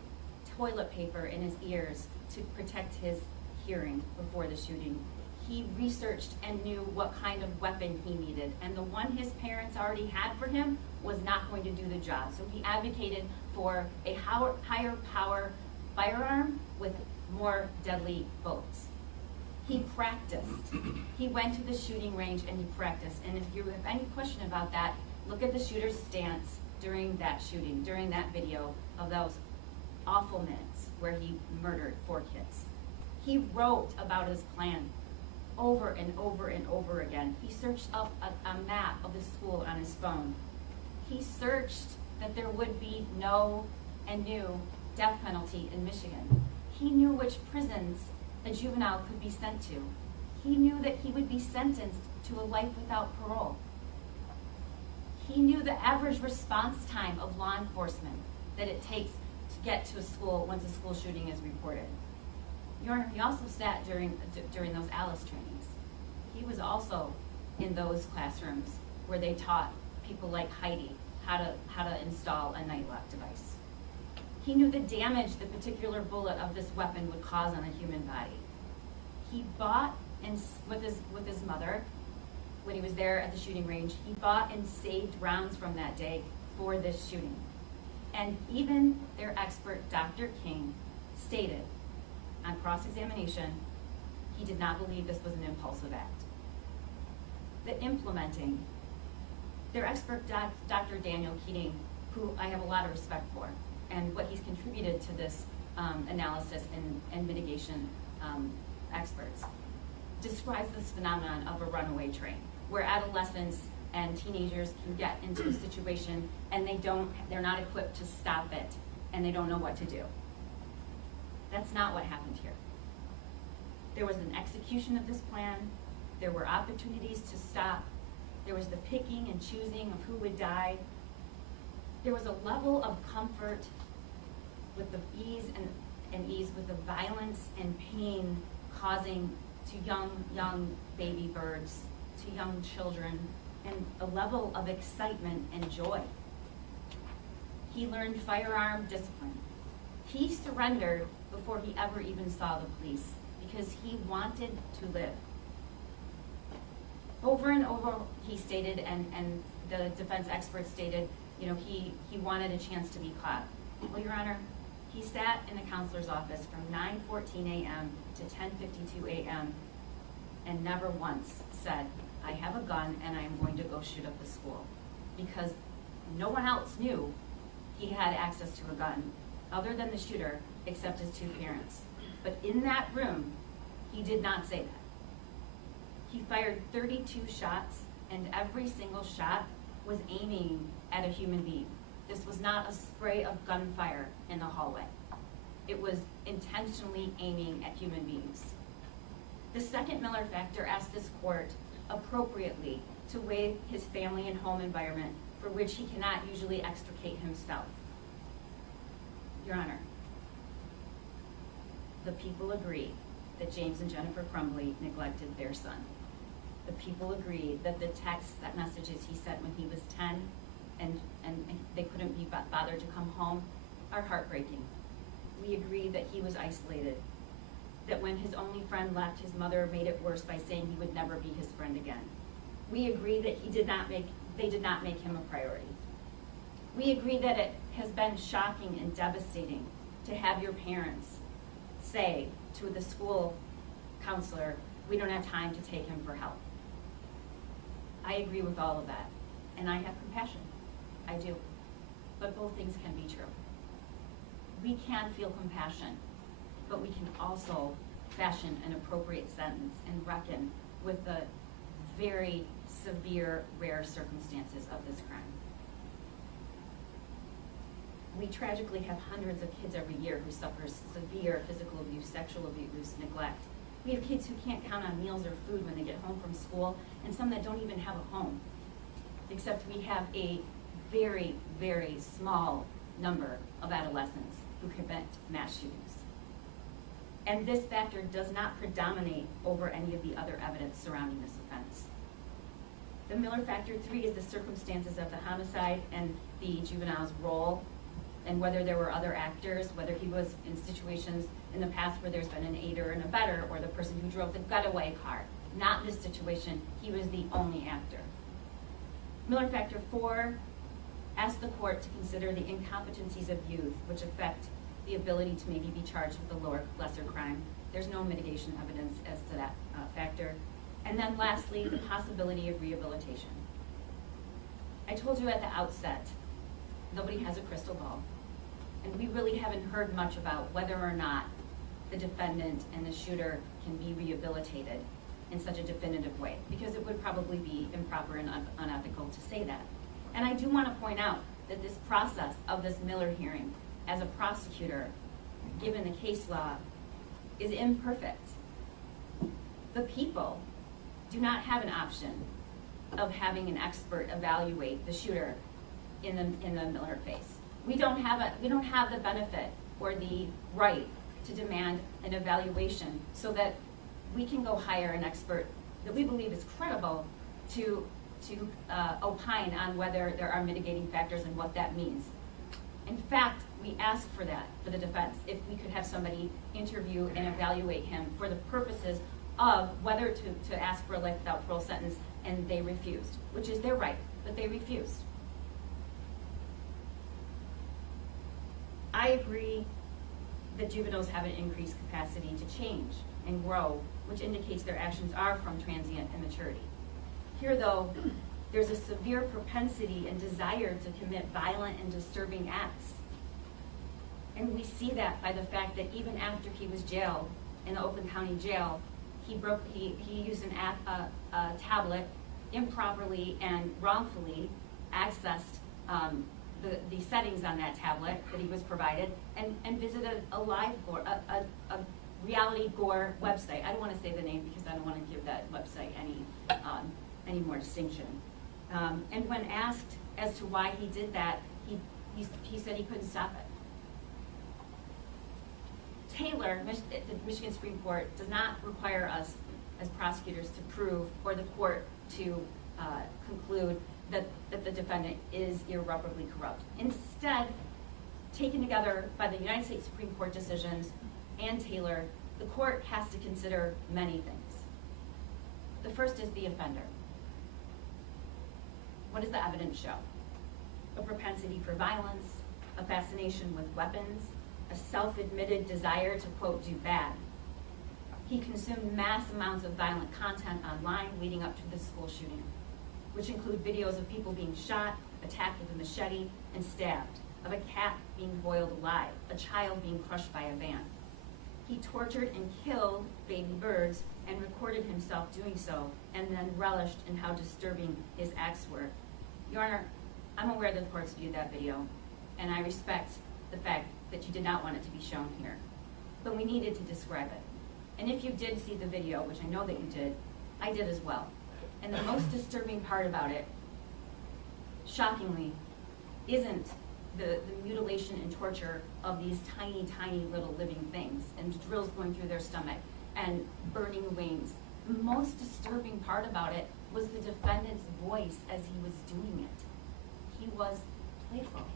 toilet paper in his ears to protect his hearing before the shooting. He researched and knew what kind of weapon he needed, and the one his parents already had for him was not going to do the job. So he advocated for a higher power firearm with more deadly bullets. He practiced. He went to the shooting range and he practiced. And if you have any question about that, look at the shooter's stance during that shooting, during that video of those awful minutes where he murdered 4 kids. He wrote about his plan over and over and over again. He searched up a map of the school on his phone. He searched that there would be no and new death penalty in Michigan. He knew which prisons a juvenile could be sent to. He knew that he would be sentenced to a life without parole. He knew the average response time of law enforcement that it takes to get to a school once a school shooting is reported. Your Honor, he also sat during those Alice trainings. He was also in those classrooms where they taught people like Heidi how to install a night lock device. He knew the damage the particular bullet of this weapon would cause on a human body. He bought, and with his mother, when he was there at the shooting range, he bought and saved rounds from that day for this shooting. And even their expert, Dr. King, stated on cross-examination, he did not believe this was an impulsive act. The implementing, their expert, Dr. Daniel Keating, who I have a lot of respect for, and what he's contributed to this analysis and mitigation experts, describes this phenomenon of a runaway train, where adolescents and teenagers can get into a situation and they're not equipped to stop it, and they don't know what to do. That's not what happened here. There was an execution of this plan. There were opportunities to stop. There was the picking and choosing of who would die. There was a level of comfort with the ease with the violence and pain causing to young baby birds, to young children, and a level of excitement and joy. He learned firearm discipline. He surrendered before he ever even saw the police because he wanted to live. Over and over, he stated, and the defense expert stated, you know, he wanted a chance to be caught. Well, Your Honor, he sat in the counselor's office from 9:14 a.m. to 10:52 a.m. and never once said, I have a gun and I'm going to go shoot up the school, because no one else knew he had access to a gun other than the shooter, except his two parents. But in that room, he did not say that. He fired 32 shots, and every single shot was aiming at a human being. This was not a spray of gunfire in the hallway. It was intentionally aiming at human beings. The second Miller factor asked this court appropriately to weigh his family and home environment, for which he cannot usually extricate himself. Your Honor, the people agree that James and Jennifer Crumbly neglected their son. The people agree that the text messages he sent when he was 10 and they couldn't be bothered to come home are heartbreaking. We agree that he was isolated, that when his only friend left, his mother made it worse by saying he would never be his friend again. We agree that they did not make him a priority. We agree that it has been shocking and devastating to have your parents say to the school counselor, we don't have time to take him for help. I agree with all of that, and I have compassion. I do. But both things can be true. We can feel compassion, but we can also fashion an appropriate sentence and reckon with the very severe, rare circumstances of this crime. We tragically have hundreds of kids every year who suffer severe physical abuse, sexual abuse, neglect. We have kids who can't count on meals or food when they get home from school, and some that don't even have a home, except we have a very, very small number of adolescents who commit mass shootings. And this factor does not predominate over any of the other evidence surrounding this offense. The Miller factor 3 is the circumstances of the homicide and the juvenile's role, and whether there were other actors, whether he was in situations in the past where there's been an aider and abettor, or the person who drove the getaway car. Not this situation, he was the only actor. Miller factor 4 asked the court to consider the incompetencies of youth, which affect the ability to maybe be charged with a lesser crime. There's no mitigation evidence as to that factor. And then lastly, the possibility of rehabilitation. I told you at the outset, nobody has a crystal ball. And we really haven't heard much about whether or not the defendant and the shooter can be rehabilitated in such a definitive way, because it would probably be improper and unethical to say that. And I do want to point out that this process of this Miller hearing, as a prosecutor, given the case law, is imperfect. The people do not have an option of having an expert evaluate the shooter in the Miller case. We don't have the benefit or the right to demand an evaluation so that we can go hire an expert that we believe is credible to opine on whether there are mitigating factors and what that means. In fact, we asked for that for the defense, if we could have somebody interview and evaluate him for the purposes of whether to ask for a life without parole sentence, and they refused, which is their right, but they refused. I agree that juveniles have an increased capacity to change and grow, which indicates their actions are from transient immaturity. Here, though, there's a severe propensity and desire to commit violent and disturbing acts. And we see that by the fact that even after he was jailed in the Oakland County Jail, he used a tablet improperly and wrongfully accessed the settings on that tablet that he was provided, and visited a live gore, a reality gore website. I don't want to say the name because I don't want to give that website any more distinction. And when asked as to why he did that, he said he couldn't stop it. Taylor, the Michigan Supreme Court, does not require us as prosecutors to prove, or the court to conclude that the defendant is irreparably corrupt. Instead, taken together by the United States Supreme Court decisions and Taylor, the court has to consider many things. The first is the offender. What does the evidence show? A propensity for violence, a fascination with weapons, a self-admitted desire to, quote, do bad. He consumed mass amounts of violent content online leading up to the school shooting, which include videos of people being shot, attacked with a machete, and stabbed, of a cat being boiled alive, a child being crushed by a van. He tortured and killed baby birds and recorded himself doing so, and then relished in how disturbing his acts were. Your Honor, I'm aware that the courts viewed that video, and I respect the fact that you did not want it to be shown here. But we needed to describe it. And if you did see the video, which I know that you did, I did as well. And the most disturbing part about it, shockingly, isn't the mutilation and torture of these tiny, tiny little living things and drills going through their stomach and burning wings. The most disturbing part about it was the defendant's voice as he was doing it. He was playful.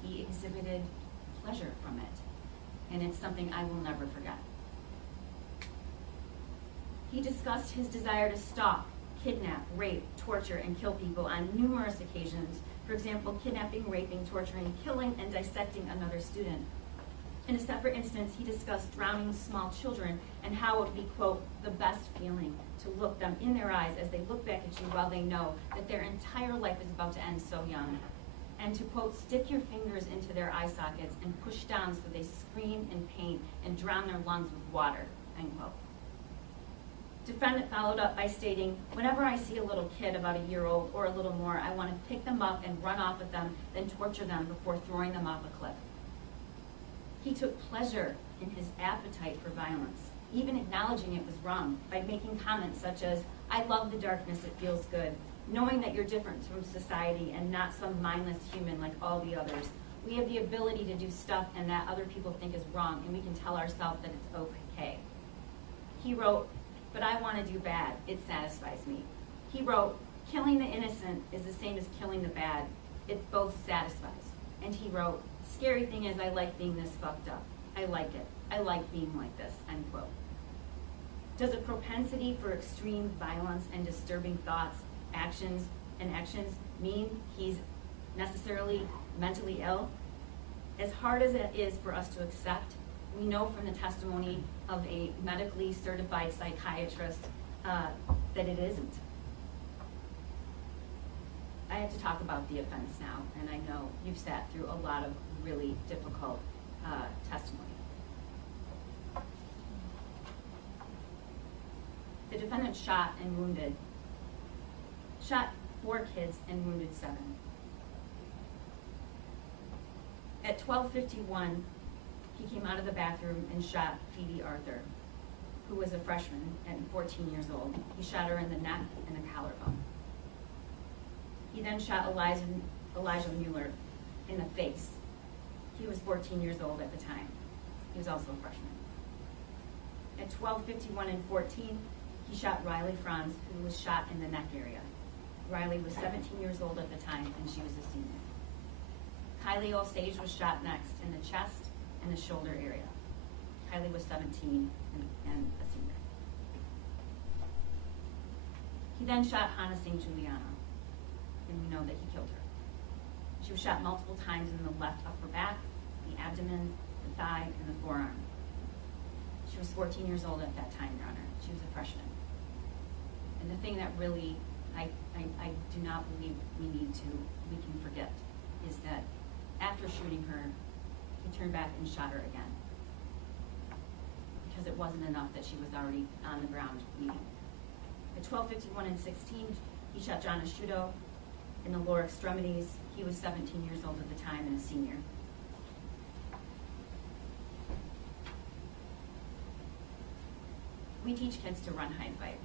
He exhibited pleasure from it. And it's something I will never forget. He discussed his desire to stalk, kidnap, rape, torture, and kill people on numerous occasions. For example, kidnapping, raping, torturing, killing, and dissecting another student. In a separate instance, he discussed drowning small children and how it would be, quote, the best feeling to look them in their eyes as they look back at you while they know that their entire life is about to end so young. And to, quote, stick your fingers into their eye sockets and push down so they scream in pain and drown their lungs with water, end quote. Defendant followed up by stating, whenever I see a little kid about a year old or a little more, I want to pick them up and run off with them, then torture them before throwing them off a cliff. He took pleasure in his appetite for violence, even acknowledging it was wrong by making comments such as, I love the darkness, it feels good, knowing that you're different from society and not some mindless human like all the others. We have the ability to do stuff and that other people think is wrong, and we can tell ourselves that it's okay. He wrote, but I want to do bad. It satisfies me. He wrote, killing the innocent is the same as killing the bad. It both satisfies. And he wrote, scary thing is I like being this fucked up. I like it. I like being like this, end quote. Does a propensity for extreme violence and disturbing thoughts, actions mean he's necessarily mentally ill? As hard as it is for us to accept, we know from the testimony of a medically certified psychiatrist that it isn't. I have to talk about the offense now, and I know you've sat through a lot of really difficult testimony. The defendant shot 4 kids and wounded 7. At 12:51, he came out of the bathroom and shot Phoebe Arthur, who was a freshman and 14 years old. He shot her in the neck and the collarbone. He then shot Elijah Mueller in the face. He was 14 years old at the time. He was also a freshman. At 12:51 and 14, he shot Riley Franz, who was shot in the neck area. Riley was 17 years old at the time, and she was a senior. Kylie Osage was shot next in the chest and the shoulder area. Kylie was 17 and a senior. He then shot Hannah St. Juliana, and we know that he killed her. She was shot multiple times in the left upper back, the abdomen, the thigh, and the forearm. She was 14 years old at that time, Your Honor. She was a freshman. And the thing that really I do not believe we can forget is that after shooting her, he turned back and shot her again. Because it wasn't enough that she was already on the ground bleeding. At 12:51 and 16, he shot John Asciutto in the lower extremities. He was 17 years old at the time and a senior. We teach kids to run, hide, fight.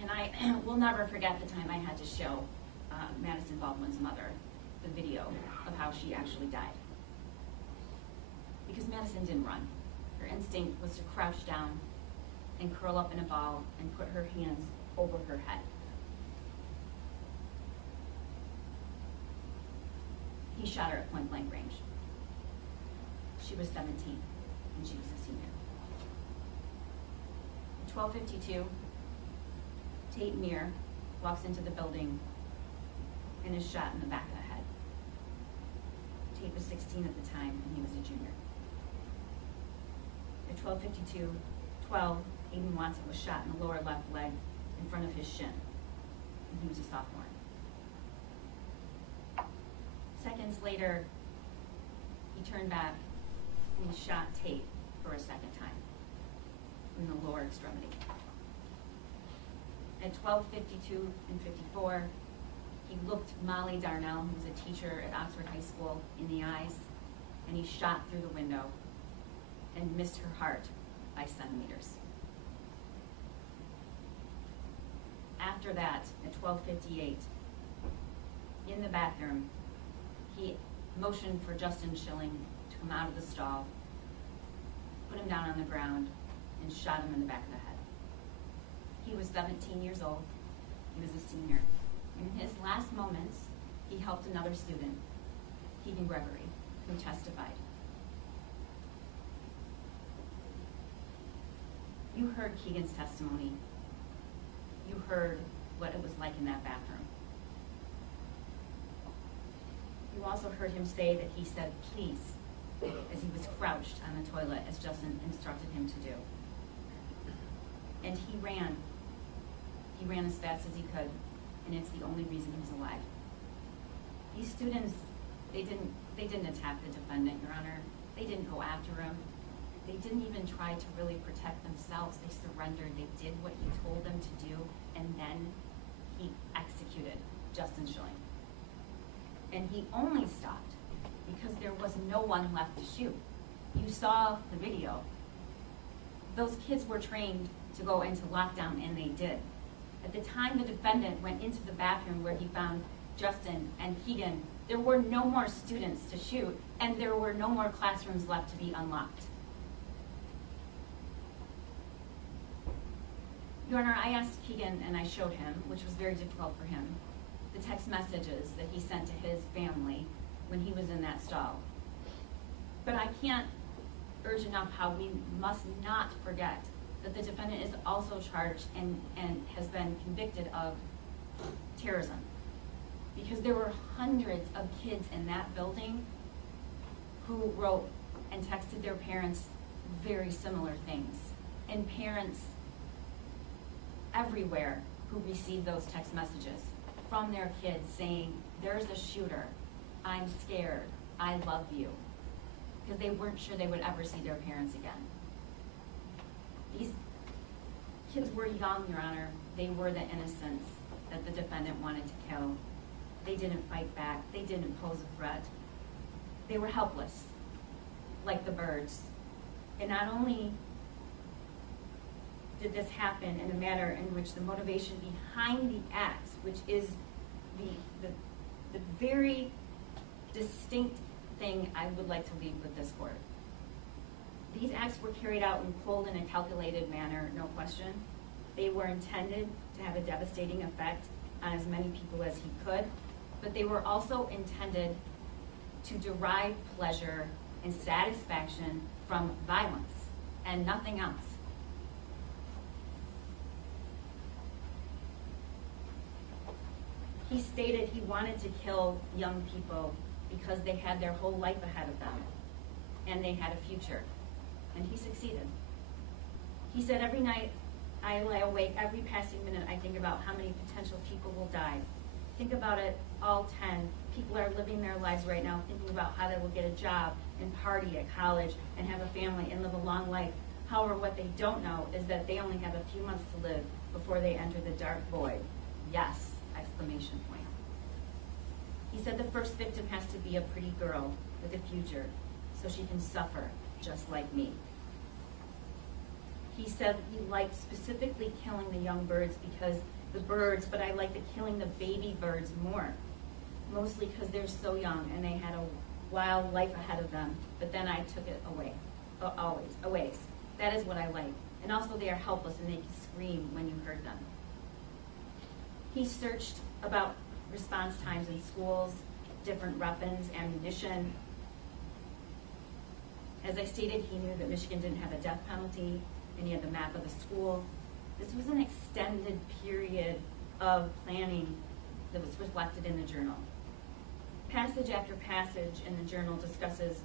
And I will never forget the time I had to show Madison Baldwin's mother the video of how she actually died. Because Madison didn't run. Her instinct was to crouch down and curl up in a ball and put her hands over her head. He shot her at point blank range. She was 17 and she was a senior. At 12:52, Tate Meir, walks into the building and is shot in the back of the head. Tate was 16 at the time, and he was a junior. At 12:52, Aiden Watson was shot in the lower left leg in front of his shin, and he was a sophomore. Seconds later, he turned back and he shot Tate for a second time in the lower extremity. At 12:52 and 54, he looked Molly Darnell, who was a teacher at Oxford High School, in the eyes, and he shot through the window and missed her heart by centimeters. After that, at 12:58, in the bathroom, he motioned for Justin Schilling to come out of the stall, put him down on the ground, and shot him in the back of the head. He was 17 years old. He was a senior. In his last moments, he helped another student, Keegan Gregory, who testified. You heard Keegan's testimony. You heard what it was like in that bathroom. You also heard him say that he said please as he was crouched on the toilet as Justin instructed him to do. And he ran. He ran as fast as he could, and it's the only reason he's alive. These students, they didn't attack the defendant, Your Honor. They didn't go after him. They didn't even try to really protect themselves. They surrendered. They did what he told them to do, and then he executed Justin Schilling. And he only stopped because there was no one left to shoot. You saw the video. Those kids were trained to go into lockdown, and they did. At the time the defendant went into the bathroom where he found Justin and Keegan, there were no more students to shoot, and there were no more classrooms left to be unlocked. Your Honor, I asked Keegan, and I showed him, which was very difficult for him, the text messages that he sent to his family when he was in that stall. But I can't urge enough how we must not forget that the defendant is also charged and has been convicted of terrorism. Because there were hundreds of kids in that building who wrote and texted their parents very similar things. And parents everywhere who received those text messages from their kids saying, there's a shooter, I'm scared, I love you. Because they weren't sure they would ever see their parents again. These kids were young, Your Honor. They were the innocents that the defendant wanted to kill. They didn't fight back. They didn't pose a threat. They were helpless, like the birds. And not only did this happen in a manner in which the motivation behind the acts, which is the very distinct thing I would like to leave with this court. These acts were carried out in cold and a calculated manner, no question. They were intended to have a devastating effect on as many people as he could, but they were also intended to derive pleasure and satisfaction from violence and nothing else. He stated he wanted to kill young people because they had their whole life ahead of them and they had a future. And he succeeded. He said, every night I lie awake, every passing minute I think about how many potential people will die. Think about it, all 10. People are living their lives right now thinking about how they will get a job and party at college and have a family and live a long life. However, what they don't know is that they only have a few months to live before they enter the dark void. Yes, exclamation point. He said the first victim has to be a pretty girl with a future so she can suffer just like me. He said he liked specifically killing the young birds because the birds, but I like killing the baby birds more. Mostly because they're so young and they had a wild life ahead of them, but then I took it away, always. That is what I like. And also they are helpless and they can scream when you hurt them. He searched about response times in schools, different weapons, ammunition. As I stated, he knew that Michigan didn't have a death penalty, and he had the map of the school. This was an extended period of planning that was reflected in the journal. Passage after passage in the journal discusses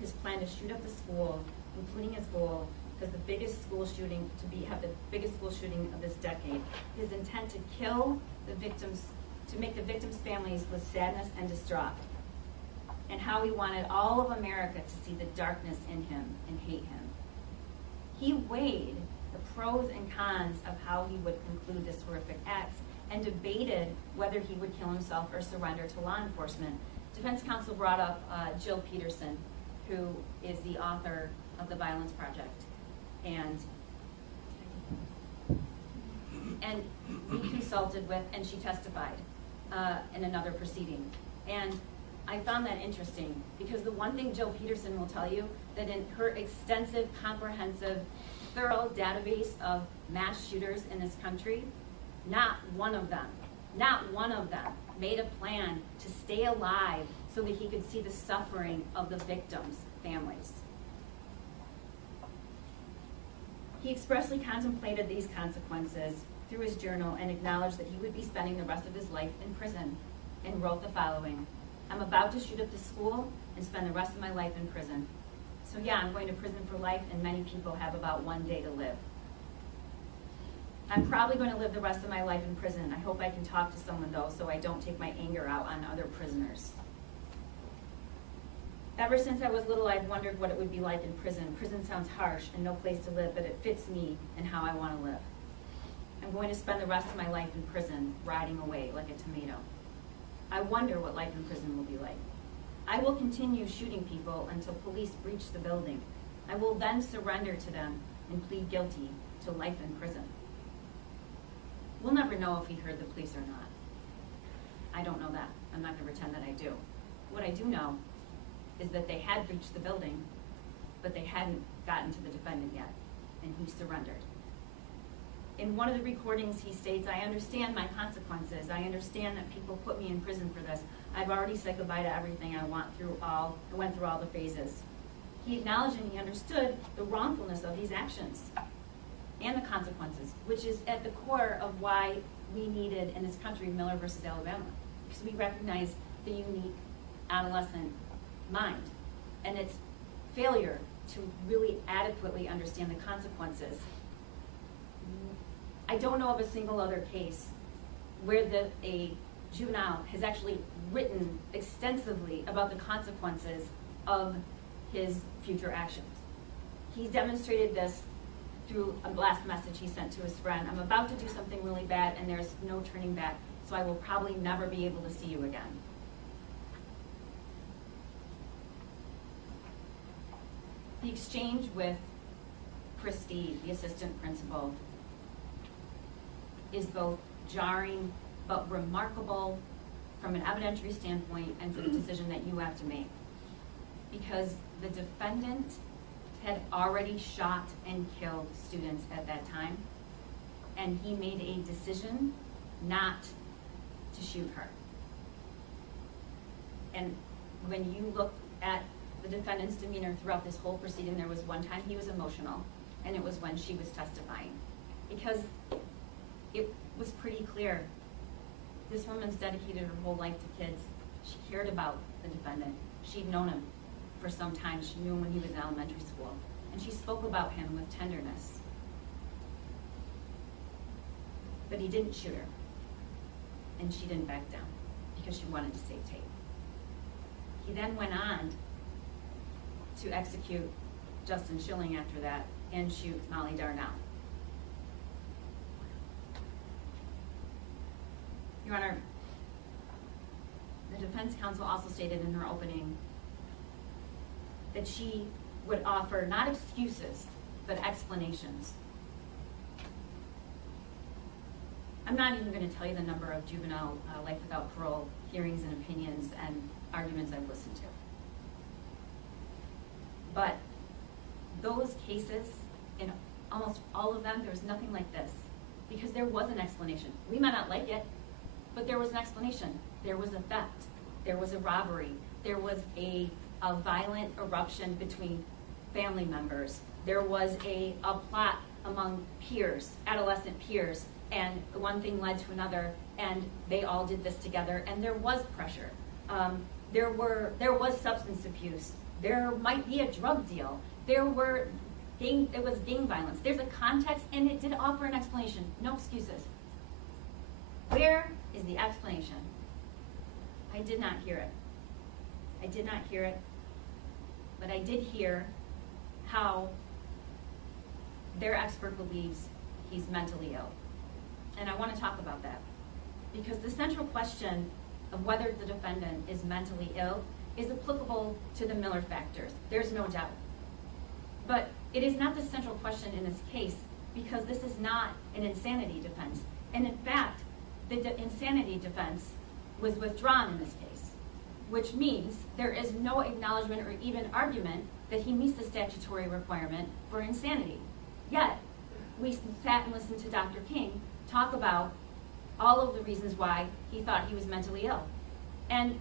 his plan to shoot up the school, including his goal as the biggest school shooting have the biggest school shooting of this decade. His intent to kill the victims, to make the victims' families with sadness and distraught, and how he wanted all of America to see the darkness in him and hate him. He weighed the pros and cons of how he would conclude this horrific act and debated whether he would kill himself or surrender to law enforcement. Defense counsel brought up Jill Peterson, who is the author of the Violence Project. And we consulted with, and she testified in another proceeding. And I found that interesting because the one thing Jill Peterson will tell you, that in her extensive, comprehensive, thorough database of mass shooters in this country, not one of them made a plan to stay alive so that he could see the suffering of the victims' families. He expressly contemplated these consequences through his journal and acknowledged that he would be spending the rest of his life in prison, and wrote the following: "I'm about to shoot up the school and spend the rest of my life in prison. So yeah, I'm going to prison for life, and many people have about 1 day to live. I'm probably going to live the rest of my life in prison. I hope I can talk to someone, though, so I don't take my anger out on other prisoners. Ever since I was little, I've wondered what it would be like in prison. Prison sounds harsh and no place to live, but it fits me and how I want to live. I'm going to spend the rest of my life in prison, rotting away like a tomato. I wonder what life in prison will be like. I will continue shooting people until police breach the building. I will then surrender to them and plead guilty to life in prison." We'll never know if he heard the police or not. I don't know that. I'm not going to pretend that I do. What I do know is that they had breached the building, but they hadn't gotten to the defendant yet, and he surrendered. In one of the recordings, he states, "I understand my consequences. I understand that people put me in prison for this. I've already said goodbye to everything. I went through all the phases." He acknowledged and he understood the wrongfulness of these actions and the consequences, which is at the core of why we needed in this country Miller versus Alabama, because we recognize the unique adolescent mind and its failure to really adequately understand the consequences. I don't know of a single other case where a juvenile has actually written extensively about the consequences of his future actions. He demonstrated this through a last message he sent to his friend: "I'm about to do something really bad and there's no turning back, so I will probably never be able to see you again." The exchange with Christie, the assistant principal, is both jarring but remarkable from an evidentiary standpoint and for the decision that you have to make. Because the defendant had already shot and killed students at that time, and he made a decision not to shoot her. And when you look at the defendant's demeanor throughout this whole proceeding, there was one time he was emotional, and it was when she was testifying. Because it was pretty clear this woman's dedicated her whole life to kids. She cared about the defendant. She'd known him for some time. She knew him when he was in elementary school. And she spoke about him with tenderness. But he didn't shoot her. And she didn't back down because she wanted to save tape. He then went on to execute Justin Schilling after that and shoot Molly Darnell. Your Honor, the defense counsel also stated in her opening that she would offer not excuses, but explanations. I'm not even going to tell you the number of juvenile life without parole hearings and opinions and arguments I've listened to. But those cases, in almost all of them, there was nothing like this, because there was an explanation. We might not like it, but there was an explanation. There was a theft. There was a robbery. There was a violent eruption between family members. There was a plot among peers, adolescent peers, and one thing led to another, and they all did this together, and there was pressure. There was substance abuse. There might be a drug deal. It was gang violence. There's a context, and it did offer an explanation. No excuses. Where is the explanation? I did not hear it. I did not hear it, but I did hear how their expert believes he's mentally ill. And I want to talk about that, because the central question of whether the defendant is mentally ill is applicable to the Miller factors. There's no doubt. But it is not the central question in this case, because this is not an insanity defense. And in fact, the insanity defense was withdrawn in this case, which means there is no acknowledgement or even argument that he meets the statutory requirement for insanity. Yet, we sat and listened to Dr. King talk about all of the reasons why he thought he was mentally ill. And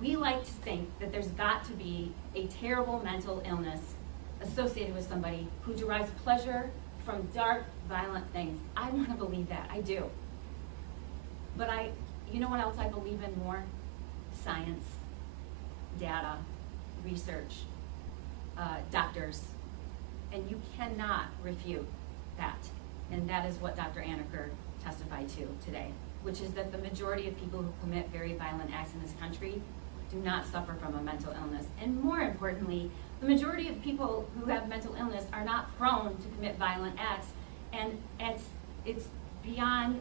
we like to think that there's got to be a terrible mental illness associated with somebody who derives pleasure from dark, violent things. I want to believe that. I do. But you know what else I believe in more? Science, data, research, doctors. And you cannot refute that. And that is what Dr. Anaker testified to today, which is that the majority of people who commit very violent acts in this country do not suffer from a mental illness. And more importantly, the majority of people who have mental illness are not prone to commit violent acts. And it's beyond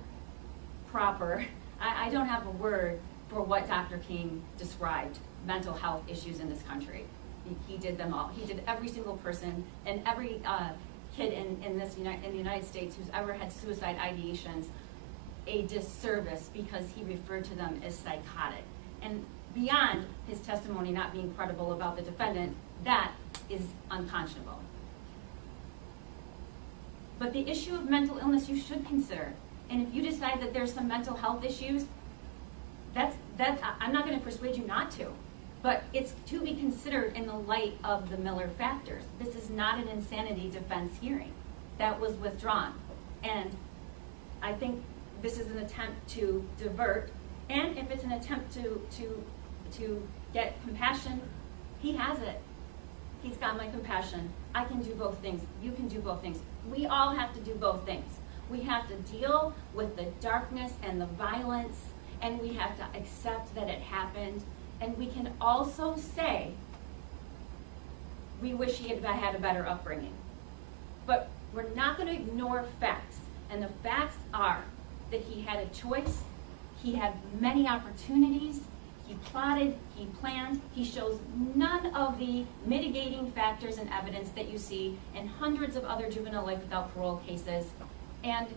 proper. I don't have a word for what Dr. King described mental health issues in this country. He did them all. He did every single person and every kid in the United States who's ever had suicide ideations a disservice, because he referred to them as psychotic. And beyond his testimony not being credible about the defendant, that is unconscionable. But the issue of mental illness you should consider. And if you decide that there's some mental health issues, I'm not going to persuade you not to. But it's to be considered in the light of the Miller factors. This is not an insanity defense hearing. That was withdrawn. And I think this is an attempt to divert. And if it's an attempt to get compassion, he has it. He's got my compassion. I can do both things. You can do both things. We all have to do both things. We have to deal with the darkness and the violence, and we have to accept that it happened. And we can also say, we wish he had had a better upbringing. But we're not going to ignore facts. And the facts are that he had a choice, he had many opportunities, he plotted, he planned, he shows none of the mitigating factors and evidence that you see in hundreds of other juvenile life without parole cases. And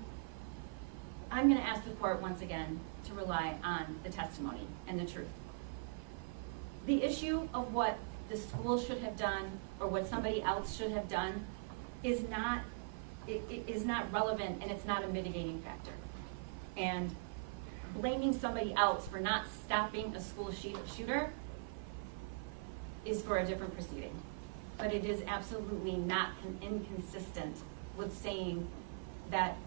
I'm going to ask the court once again to rely on the testimony and the truth. The issue of what the school should have done or what somebody else should have done is not relevant, and it's not a mitigating factor. And blaming somebody else for not stopping a school shooter is for a different proceeding. But it is absolutely not inconsistent with saying that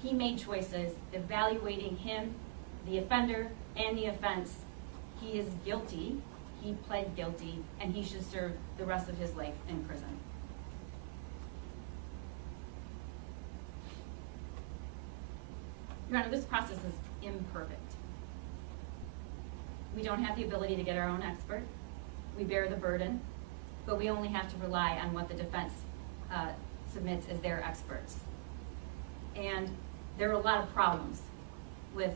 he made choices evaluating him, the offender, and the offense. He is guilty, he pled guilty, and he should serve the rest of his life in prison. Your Honor, this process is imperfect. We don't have the ability to get our own expert. We bear the burden, but we only have to rely on what the defense submits as their experts. And there are a lot of problems with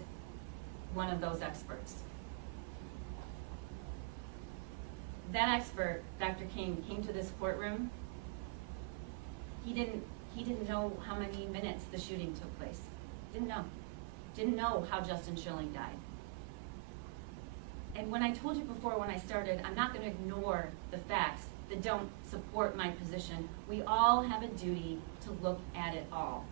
one of those experts. That expert, Dr. King, came to this courtroom. He didn't know how many minutes the shooting took place. Didn't know how Justin Schilling died. And when I told you before when I started, I'm not going to ignore the facts that don't support my position. We all have a duty to look at it all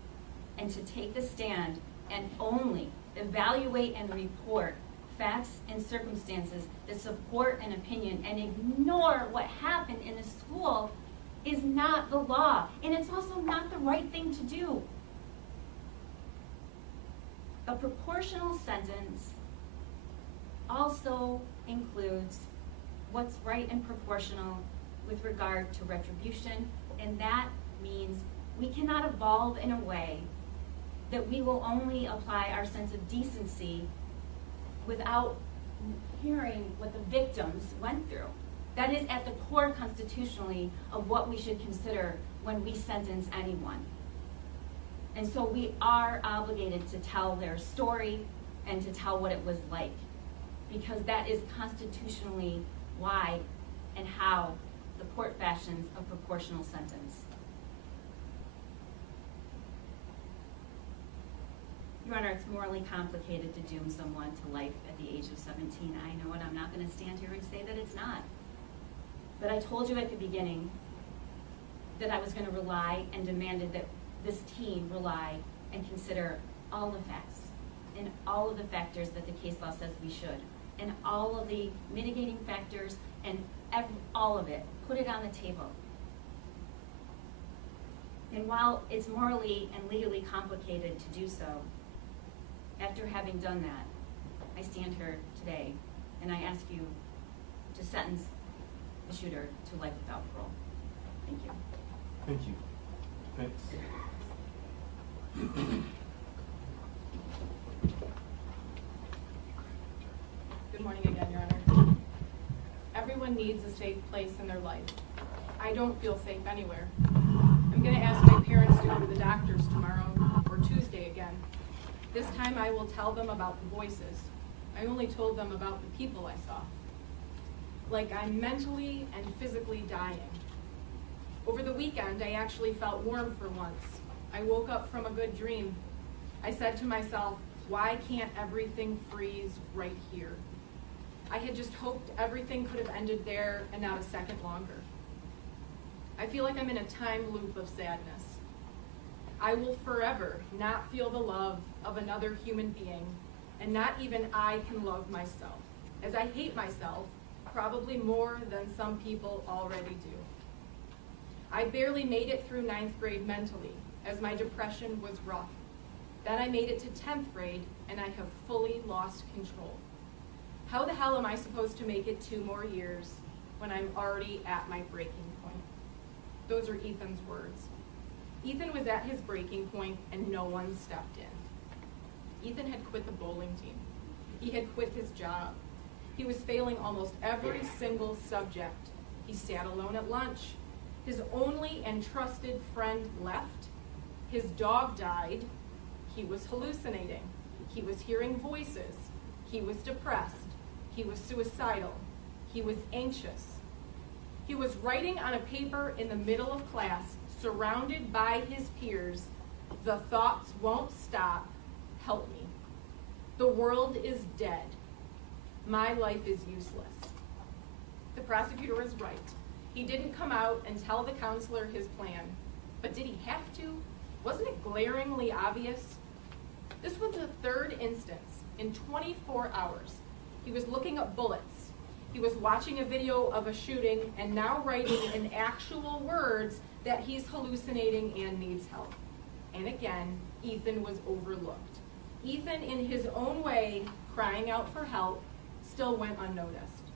and to take the stand and only evaluate and report facts and circumstances that support an opinion, and ignore what happened in the school is not the law, and it's also not the right thing to do. A proportional sentence also includes what's right and proportional with regard to retribution, and that means we cannot evolve in a way that we will only apply our sense of decency without hearing what the victims went through. That is at the core constitutionally of what we should consider when we sentence anyone. And so we are obligated to tell their story and to tell what it was like, because that is constitutionally why and how the court fashions a proportional sentence. Your Honor, it's morally complicated to doom someone to life at the age of 17. I know it. I'm not going to stand here and say that it's not. But I told you at the beginning that I was going to rely and demanded that this team rely and consider all the facts and all of the factors that the case law says we should, and all of the mitigating factors and all of it. Put it on the table. And while it's morally and legally complicated to do so, after having done that, I stand here today and I ask you to sentence the shooter to life without parole. Thank you. Thank you. Thanks. Good morning again, Your Honor. Everyone needs a safe place in their life. I don't feel safe anywhere. I'm going to ask my parents to go to the doctors tomorrow or Tuesday again. This time I will tell them about the voices. I only told them about the people I saw. Like I'm mentally and physically dying. Over the weekend, I actually felt warm for once. I woke up from a good dream. I said to myself, why can't everything freeze right here? I had just hoped everything could have ended there and not a second longer. I feel like I'm in a time loop of sadness. I will forever not feel the love of another human being, and not even I can love myself, as I hate myself probably more than some people already do. I barely made it through 9th grade mentally, as my depression was rough. Then I made it to 10th grade, and I have fully lost control. How the hell am I supposed to make it 2 more years when I'm already at my breaking point? Those are Ethan's words. Ethan was at his breaking point, and no one stepped in. Ethan had quit the bowling team. He had quit his job. He was failing almost every single subject. He sat alone at lunch. His only and trusted friend left. His dog died. He was hallucinating. He was hearing voices. He was depressed. He was suicidal. He was anxious. He was writing on a paper in the middle of class, surrounded by his peers, "The thoughts won't stop. Help me. The world is dead. My life is useless." The prosecutor was right. He didn't come out and tell the counselor his plan. But did he have to? Wasn't it glaringly obvious? This was the 3rd instance in 24 hours. He was looking up bullets. He was watching a video of a shooting and now writing in actual words that he's hallucinating and needs help. And again, Ethan was overlooked. Ethan, in his own way, crying out for help, still went unnoticed.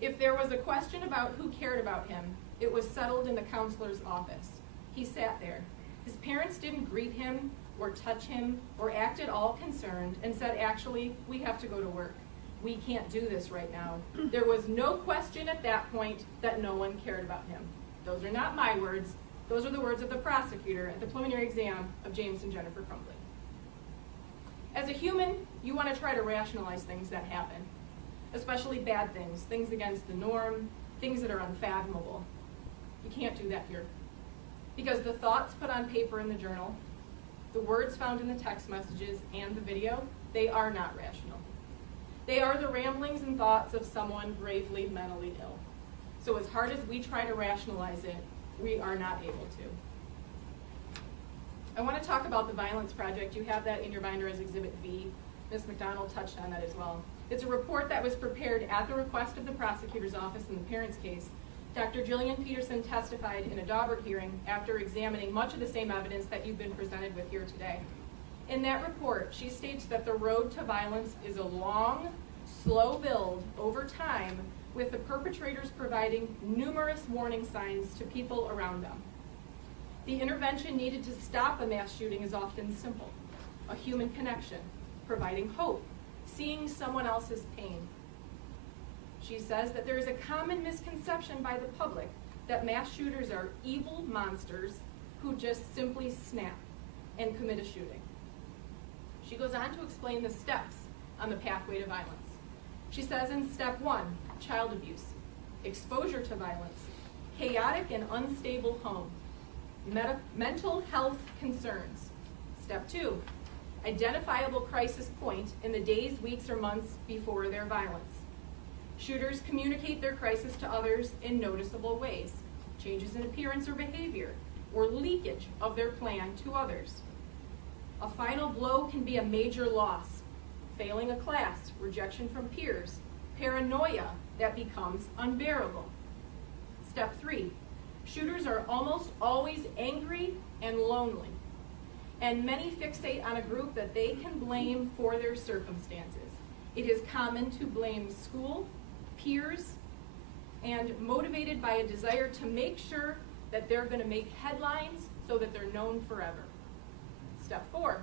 If there was a question about who cared about him, it was settled in the counselor's office. He sat there. His parents didn't greet him or touch him or act at all concerned and said, actually, we have to go to work. We can't do this right now. There was no question at that point that no one cared about him. Those are not my words. Those are the words of the prosecutor at the preliminary exam of James and Jennifer Crumbly. As a human, you want to try to rationalize things that happen, especially bad things, things against the norm, things that are unfathomable. You can't do that here. Because the thoughts put on paper in the journal, the words found in the text messages, and the video, they are not rational. They are the ramblings and thoughts of someone gravely mentally ill. So as hard as we try to rationalize it, we are not able to. I want to talk about the Violence Project. You have that in your binder as Exhibit V. Ms. McDonald touched on that as well. It's a report that was prepared at the request of the prosecutor's office in the parents' case Dr. Jillian Peterson testified in a Daubert hearing after examining much of the same evidence that you've been presented with here today. In that report, she states that the road to violence is a long, slow build over time, with the perpetrators providing numerous warning signs to people around them. The intervention needed to stop a mass shooting is often simple: a human connection, providing hope, seeing someone else's pain. She says that there is a common misconception by the public that mass shooters are evil monsters who just simply snap and commit a shooting. She goes on to explain the steps on the pathway to violence. She says in step 1, child abuse, exposure to violence, chaotic and unstable home, mental health concerns. Step 2, identifiable crisis point in the days, weeks, or months before their violence. Shooters communicate their crisis to others in noticeable ways: changes in appearance or behavior, or leakage of their plan to others. A final blow can be a major loss: failing a class, rejection from peers, paranoia that becomes unbearable. Step 3, shooters are almost always angry and lonely, and many fixate on a group that they can blame for their circumstances. It is common to blame school, peers, and motivated by a desire to make sure that they're going to make headlines so that they're known forever. Step 4,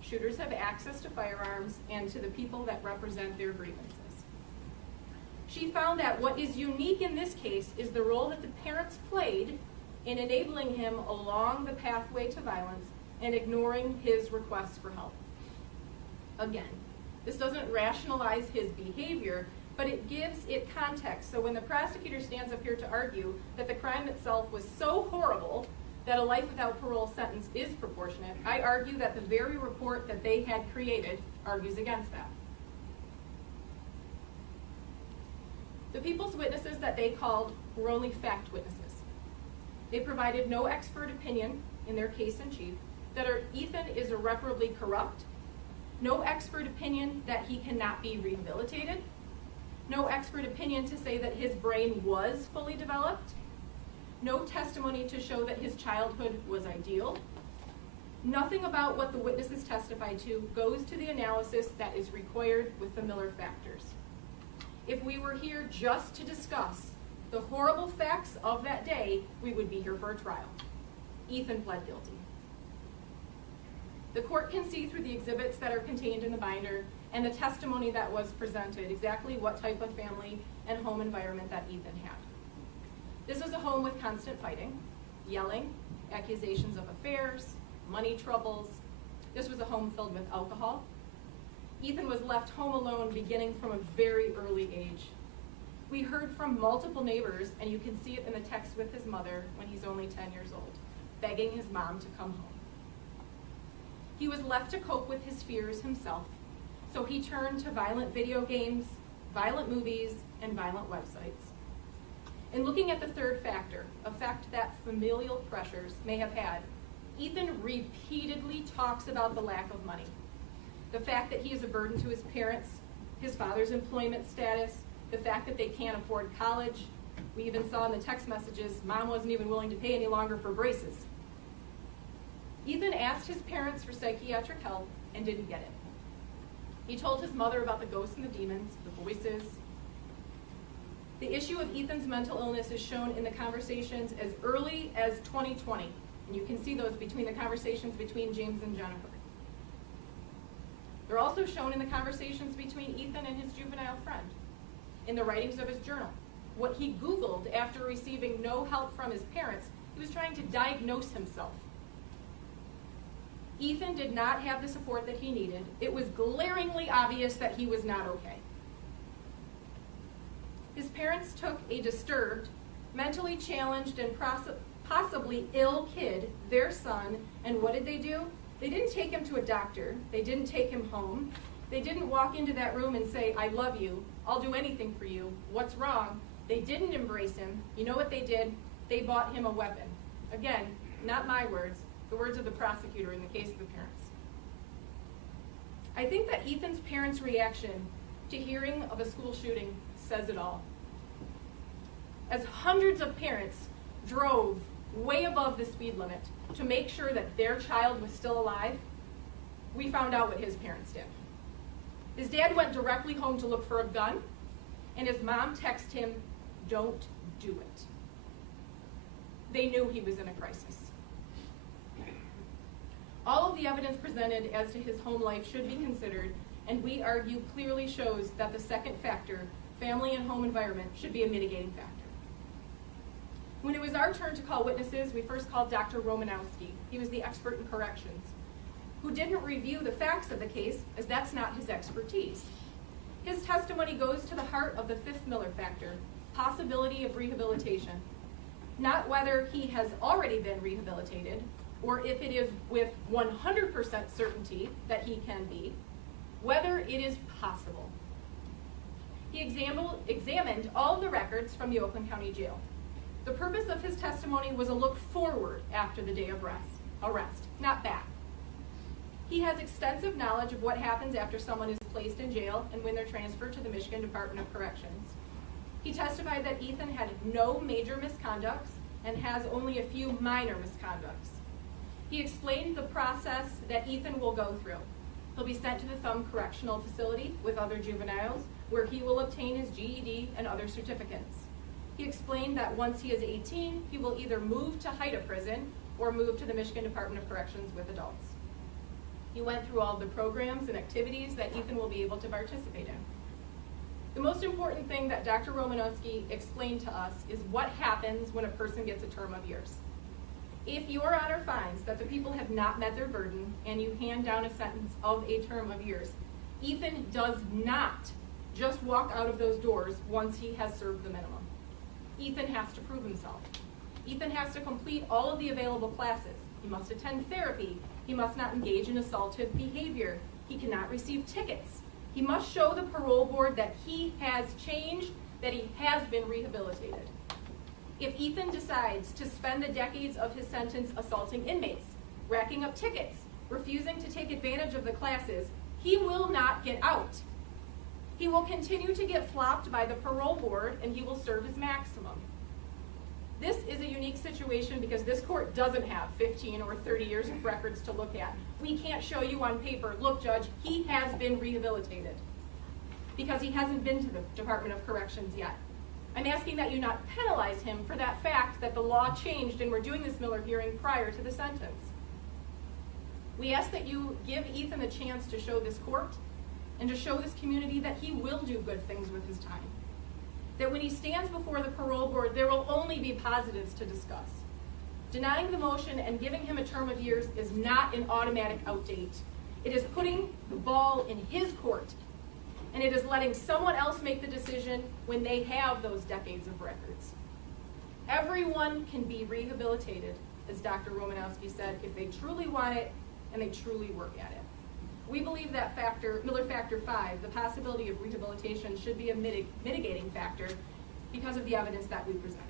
shooters have access to firearms and to the people that represent their grievances. She found that what is unique in this case is the role that the parents played in enabling him along the pathway to violence and ignoring his requests for help. Again, this doesn't rationalize his behavior, but it gives it context. So when the prosecutor stands up here to argue that the crime itself was so horrible that a life without parole sentence is proportionate, I argue that the very report that they had created argues against that. The people's witnesses that they called were only fact witnesses. They provided no expert opinion in their case in chief that Ethan is irreparably corrupt, no expert opinion that he cannot be rehabilitated, no expert opinion to say that his brain was fully developed, no testimony to show that his childhood was ideal. Nothing about what the witnesses testified to goes to the analysis that is required with the Miller factors. If we were here just to discuss the horrible facts of that day, we would be here for a trial. Ethan pled guilty. The court can see through the exhibits that are contained in the binder and the testimony that was presented exactly what type of family and home environment that Ethan had. This was a home with constant fighting, yelling, accusations of affairs, money troubles. This was a home filled with alcohol. Ethan was left home alone beginning from a very early age. We heard from multiple neighbors, and you can see it in the text with his mother when he's only 10 years old, begging his mom to come home. He was left to cope with his fears himself, so he turned to violent video games, violent movies, and violent websites. In looking at the third factor, a fact that familial pressures may have had, Ethan repeatedly talks about the lack of money. The fact that he is a burden to his parents, his father's employment status, the fact that they can't afford college. We even saw in the text messages, mom wasn't even willing to pay any longer for braces. Ethan asked his parents for psychiatric help and didn't get it. He told his mother about the ghosts and the demons, the voices. The issue of Ethan's mental illness is shown in the conversations as early as 2020, and you can see those between the conversations between James and Jennifer. They're also shown in the conversations between Ethan and his juvenile friend, in the writings of his journal. What he Googled after receiving no help from his parents, he was trying to diagnose himself. Ethan did not have the support that he needed. It was glaringly obvious that he was not okay. His parents took a disturbed, mentally challenged, and possibly ill kid, their son, and what did they do? They didn't take him to a doctor. They didn't take him home. They didn't walk into that room and say, I love you. I'll do anything for you. What's wrong? They didn't embrace him. You know what they did? They bought him a weapon. Again, not my words, the words of the prosecutor in the case of the parents. I think that Ethan's parents' reaction to hearing of a school shooting says it all. as hundreds of parents drove way above the speed limit to make sure that their child was still alive, we found out what his parents did. His dad went directly home to look for a gun, and his mom texted him, "Don't do it." They knew he was in a crisis. All of the evidence presented as to his home life should be considered, and we argue clearly shows that the second factor, family and home environment, should be a mitigating factor. When it was our turn to call witnesses, we first called Dr. Romanowski. He was the expert in corrections, who didn't review the facts of the case, as that's not his expertise. His testimony goes to the heart of the fifth Miller factor, possibility of rehabilitation, not whether he has already been rehabilitated, or if it is with 100% certainty that he can be, whether it is possible. He examined all of the records from the Oakland County Jail. The purpose of his testimony was a look forward after the day of arrest, not back. He has extensive knowledge of what happens after someone is placed in jail and when they're transferred to the Michigan Department of Corrections. He testified that Ethan had no major misconducts and has only a few minor misconducts. He explained the process that Ethan will go through. He'll be sent to the Thumb Correctional Facility with other juveniles, where he will obtain his GED and other certificates. He explained that once he is 18, he will either move to Haida Prison or move to the Michigan Department of Corrections with adults. He went through all of the programs and activities that Ethan will be able to participate in. The most important thing that Dr. Romanowski explained to us is what happens when a person gets a term of years. If Your Honor finds that the people have not met their burden and you hand down a sentence of a term of years, Ethan does not just walk out of those doors once he has served the minimum. Ethan has to prove himself. Ethan has to complete all of the available classes. He must attend therapy. He must not engage in assaultive behavior. He cannot receive tickets. He must show the parole board that he has changed, that he has been rehabilitated. If Ethan decides to spend the decades of his sentence assaulting inmates, racking up tickets, refusing to take advantage of the classes, he will not get out. He will continue to get flopped by the parole board, and he will serve his maximum. This is a unique situation because this court doesn't have 15 or 30 years of records to look at. We can't show you on paper, look, Judge, he has been rehabilitated, because he hasn't been to the Department of Corrections yet. I'm asking that you not penalize him for that fact that the law changed and we're doing this Miller hearing prior to the sentence. We ask that you give Ethan a chance to show this court and to show this community that he will do good things with his time. That when he stands before the parole board, there will only be positives to discuss. Denying the motion and giving him a term of years is not an automatic outdate. It is putting the ball in his court, and it is letting someone else make the decision when they have those decades of records. Everyone can be rehabilitated, as Dr. Romanowski said, if they truly want it and they truly work at it. We believe that factor, Miller Factor 5, the possibility of rehabilitation, should be a mitigating factor because of the evidence that we presented.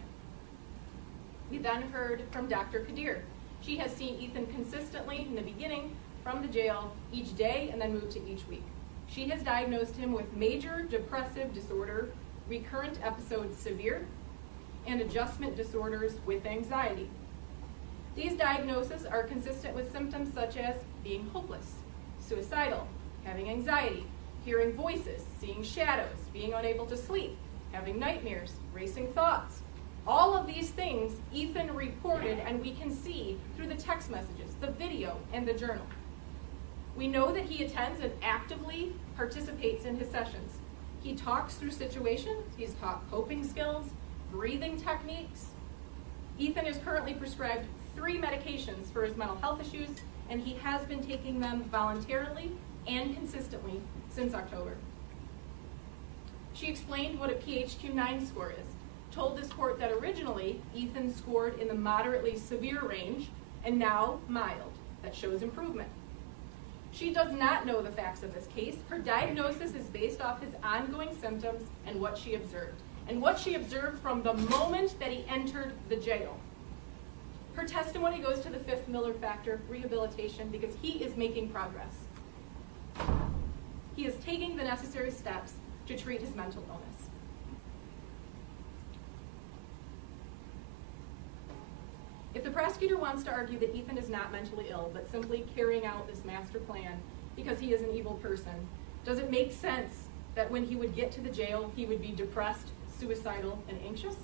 We then heard from Dr. Kadir. She has seen Ethan consistently in the beginning, from the jail, each day, and then moved to each week. She has diagnosed him with major depressive disorder, recurrent episodes severe, and adjustment disorders with anxiety. These diagnoses are consistent with symptoms such as being hopeless, suicidal, having anxiety, hearing voices, seeing shadows, being unable to sleep, having nightmares, racing thoughts. All of these things Ethan reported, and we can see through the text messages, the video, and the journal. We know that he attends and actively participates in his sessions. He talks through situations, he's taught coping skills, breathing techniques. Ethan is currently prescribed 3 medications for his mental health issues, and he has been taking them voluntarily and consistently since October. She explained what a PHQ-9 score is, told this court that originally Ethan scored in the moderately severe range and now mild. That shows improvement. She does not know the facts of this case. Her diagnosis is based off his ongoing symptoms and what she observed. And what she observed from the moment that he entered the jail. Her testimony goes to the 5th Miller factor, rehabilitation, because he is making progress. He is taking the necessary steps to treat his mental illness. prosecutor wants to argue that Ethan is not mentally ill, but simply carrying out this master plan because he is an evil person. Does it make sense that when he would get to the jail, he would be depressed, suicidal, and anxious?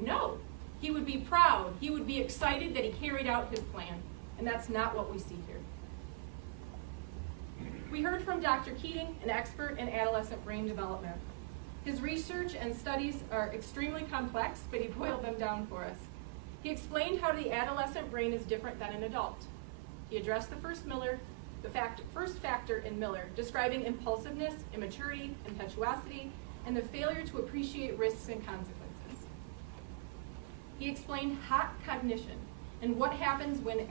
No. He would be proud. He would be excited that he carried out his plan. And that's not what we see here. We heard from Dr. Keating, an expert in adolescent brain development. His research and studies are extremely complex, but he boiled them down for us. He explained how the adolescent brain is different than an adult. He addressed the first factor in Miller, describing impulsiveness, immaturity, impetuosity, and the failure to appreciate risks and consequences. He explained hot cognition and what happens when an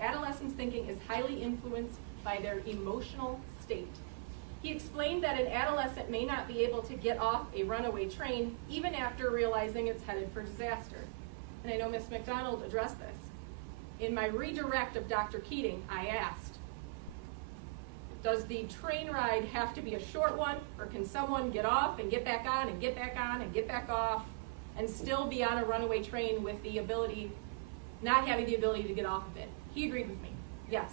adolescent's thinking is highly influenced by their emotional state. He explained that an adolescent may not be able to get off a runaway train even after realizing it's headed for disaster. And I know Ms. McDonald addressed this. In my redirect of Dr. Keating, I asked, does the train ride have to be a short one, or can someone get off and get back on and get back on and get back off and still be on a runaway train with the ability, not having the ability to get off of it? He agreed with me, yes.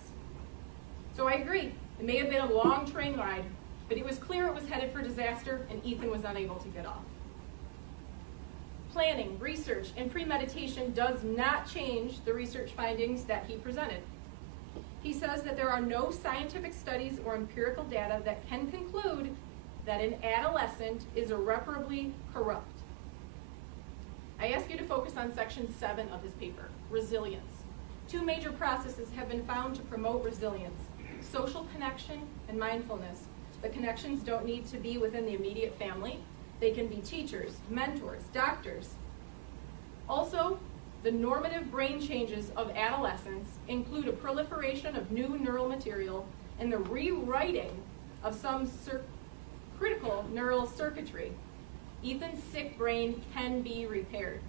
So I agree. It may have been a long train ride, but it was clear it was headed for disaster and Ethan was unable to get off. Planning, research, and premeditation does not change the research findings that he presented. He says that there are no scientific studies or empirical data that can conclude that an adolescent is irreparably corrupt. I ask you to focus on section 7 of his paper, resilience. 2 major processes have been found to promote resilience: social connection and mindfulness. The connections don't need to be within the immediate family. They can be teachers, mentors, doctors. Also, the normative brain changes of adolescence include a proliferation of new neural material and the rewriting of some critical neural circuitry. Ethan's sick brain can be repaired.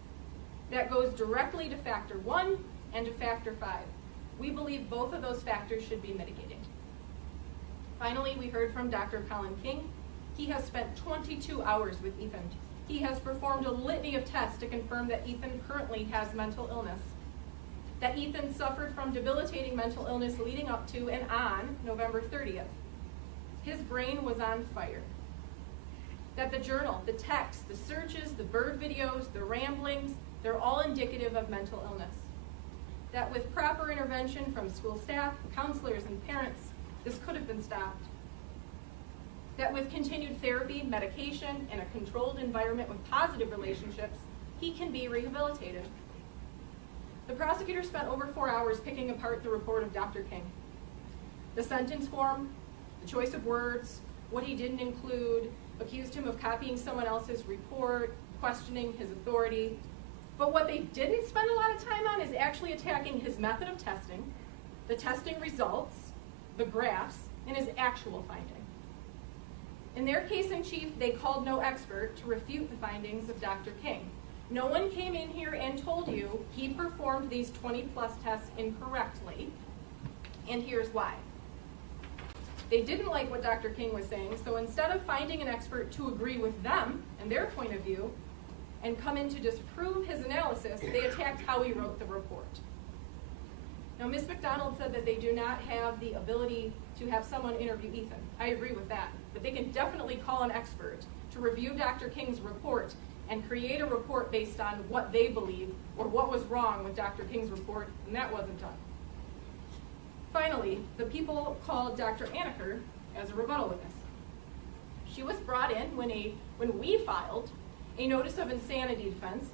That goes directly to factor 1 and to factor 5. We believe both of those factors should be mitigated. Finally, we heard from Dr. Colin King. He has spent 22 hours with Ethan. He has performed a litany of tests to confirm that Ethan currently has mental illness, that Ethan suffered from debilitating mental illness leading up to and on November 30th. His brain was on fire. That the journal, the text, the searches, the bird videos, the ramblings, they're all indicative of mental illness. That with proper intervention from school staff, counselors, and parents, this could have been stopped. That with continued therapy, medication, and a controlled environment with positive relationships, he can be rehabilitated. The prosecutor spent over 4 hours picking apart the report of Dr. King. The sentence form, the choice of words, what he didn't include, accused him of copying someone else's report, questioning his authority. But what they didn't spend a lot of time on is actually attacking his method of testing, the testing results, the graphs, and his actual finding. In their case in chief, they called no expert to refute the findings of Dr. King. No one came in here and told you he performed these 20-plus tests incorrectly, and here's why. They didn't like what Dr. King was saying, so instead of finding an expert to agree with them and their point of view and come in to disprove his analysis, they attacked how he wrote the report. Now, Ms. McDonald said that they do not have the ability to have someone interview Ethan. I agree with that, but they can definitely call an expert to review Dr. King's report and create a report based on what they believe or what was wrong with Dr. King's report, and that wasn't done. Finally, the people called Dr. Anaker as a rebuttal witness. She was brought in when we filed a notice of insanity defense,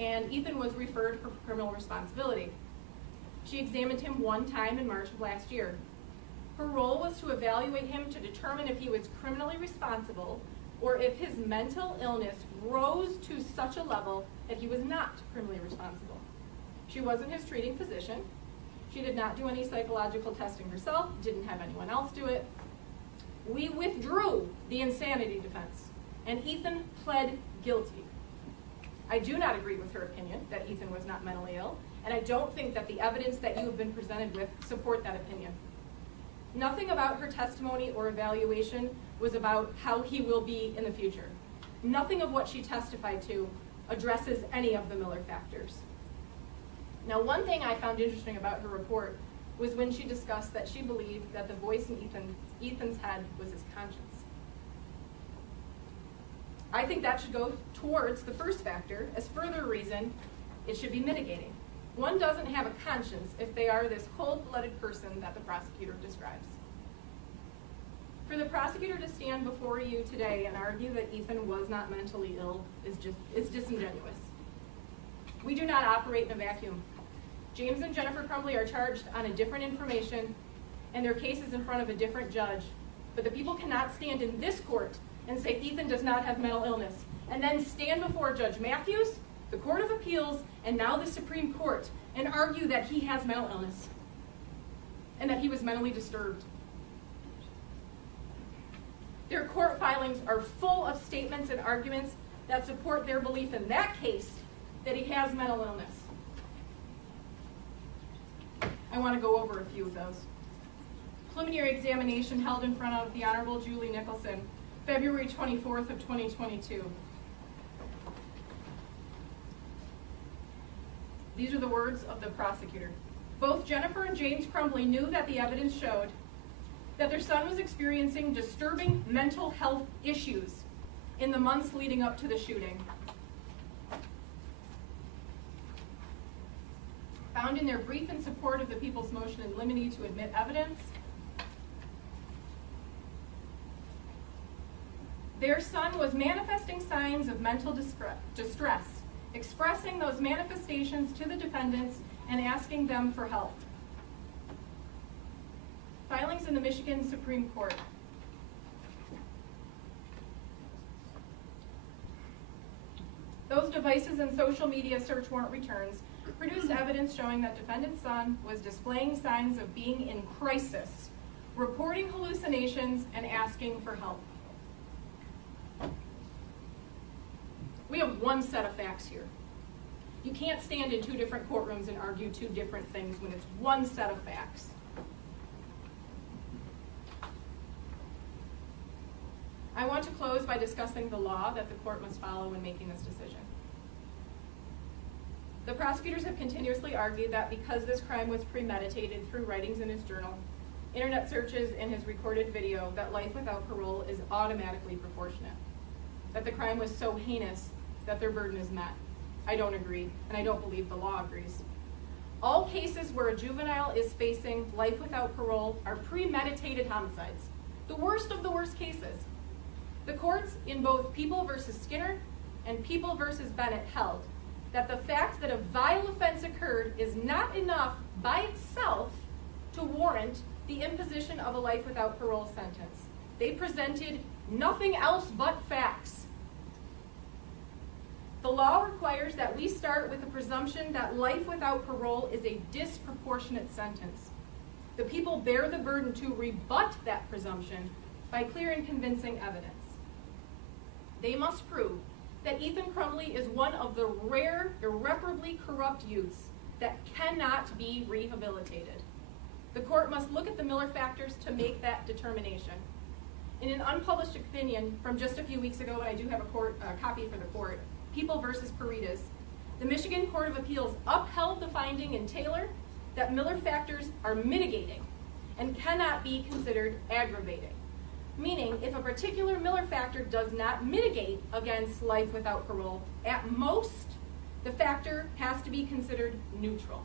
and Ethan was referred for criminal responsibility. She examined him one time in March of last year. Her role was to evaluate him to determine if he was criminally responsible or if his mental illness rose to such a level that he was not criminally responsible. She wasn't his treating physician. She did not do any psychological testing herself, didn't have anyone else do it. We withdrew the insanity defense, and Ethan pled guilty. I do not agree with her opinion that Ethan was not mentally ill, and I don't think that the evidence that you have been presented with support that opinion. Nothing about her testimony or evaluation was about how he will be in the future. Nothing of what she testified to addresses any of the Miller factors. Now, one thing I found interesting about her report was when she discussed that she believed that the voice in Ethan's head was his conscience. I think that should go towards the first factor as further reason it should be mitigating. One doesn't have a conscience if they are this cold-blooded person that the prosecutor describes. For the prosecutor to stand before you today and argue that Ethan was not mentally ill is disingenuous. We do not operate in a vacuum. James and Jennifer Crumbley are charged on a different information, and their case is in front of a different judge. But the people cannot stand in this court and say Ethan does not have mental illness, and then stand before Judge Matthews, the Court of Appeals, and now the Supreme Court, and argue that he has mental illness and that he was mentally disturbed. Their court filings are full of statements and arguments that support their belief in that case that he has mental illness. I want to go over a few of those. Preliminary examination held in front of the Honorable Julie Nicholson, February 24th of 2022. These are the words of the prosecutor. Both Jennifer and James Crumbley knew that the evidence showed that their son was experiencing disturbing mental health issues in the months leading up to the shooting. Found in their brief in support of the people's motion in limine to admit evidence, their son was manifesting signs of mental distress, expressing those manifestations to the defendants and asking them for help. Filings in the Michigan Supreme Court. Those devices and social media search warrant returns produced evidence showing that defendant's son was displaying signs of being in crisis, reporting hallucinations, and asking for help. We have one set of facts here. You can't stand in two different courtrooms and argue two different things when it's one set of facts. I want to close by discussing the law that the court must follow when making this decision. The prosecutors have continuously argued that because this crime was premeditated through writings in his journal, internet searches, and his recorded video, that life without parole is automatically proportionate. That the crime was so heinous that their burden is met. I don't agree, and I don't believe the law agrees. All cases where a juvenile is facing life without parole are premeditated homicides, the worst of the worst cases. The courts in both People v. Skinner and People v. Bennett held that the fact that a vile offense occurred is not enough by itself to warrant the imposition of a life without parole sentence. They presented nothing else but facts. The law requires that we start with the presumption that life without parole is a disproportionate sentence. The people bear the burden to rebut that presumption by clear and convincing evidence. They must prove that Ethan Crumbley is one of the rare, irreparably corrupt youths that cannot be rehabilitated. The court must look at the Miller factors to make that determination. In an unpublished opinion from just a few weeks ago, and I do have a copy for the court, People v. Peritas, the Michigan Court of Appeals upheld the finding in Taylor that Miller factors are mitigating and cannot be considered aggravating. Meaning, if a particular Miller factor does not mitigate against life without parole, at most, the factor has to be considered neutral.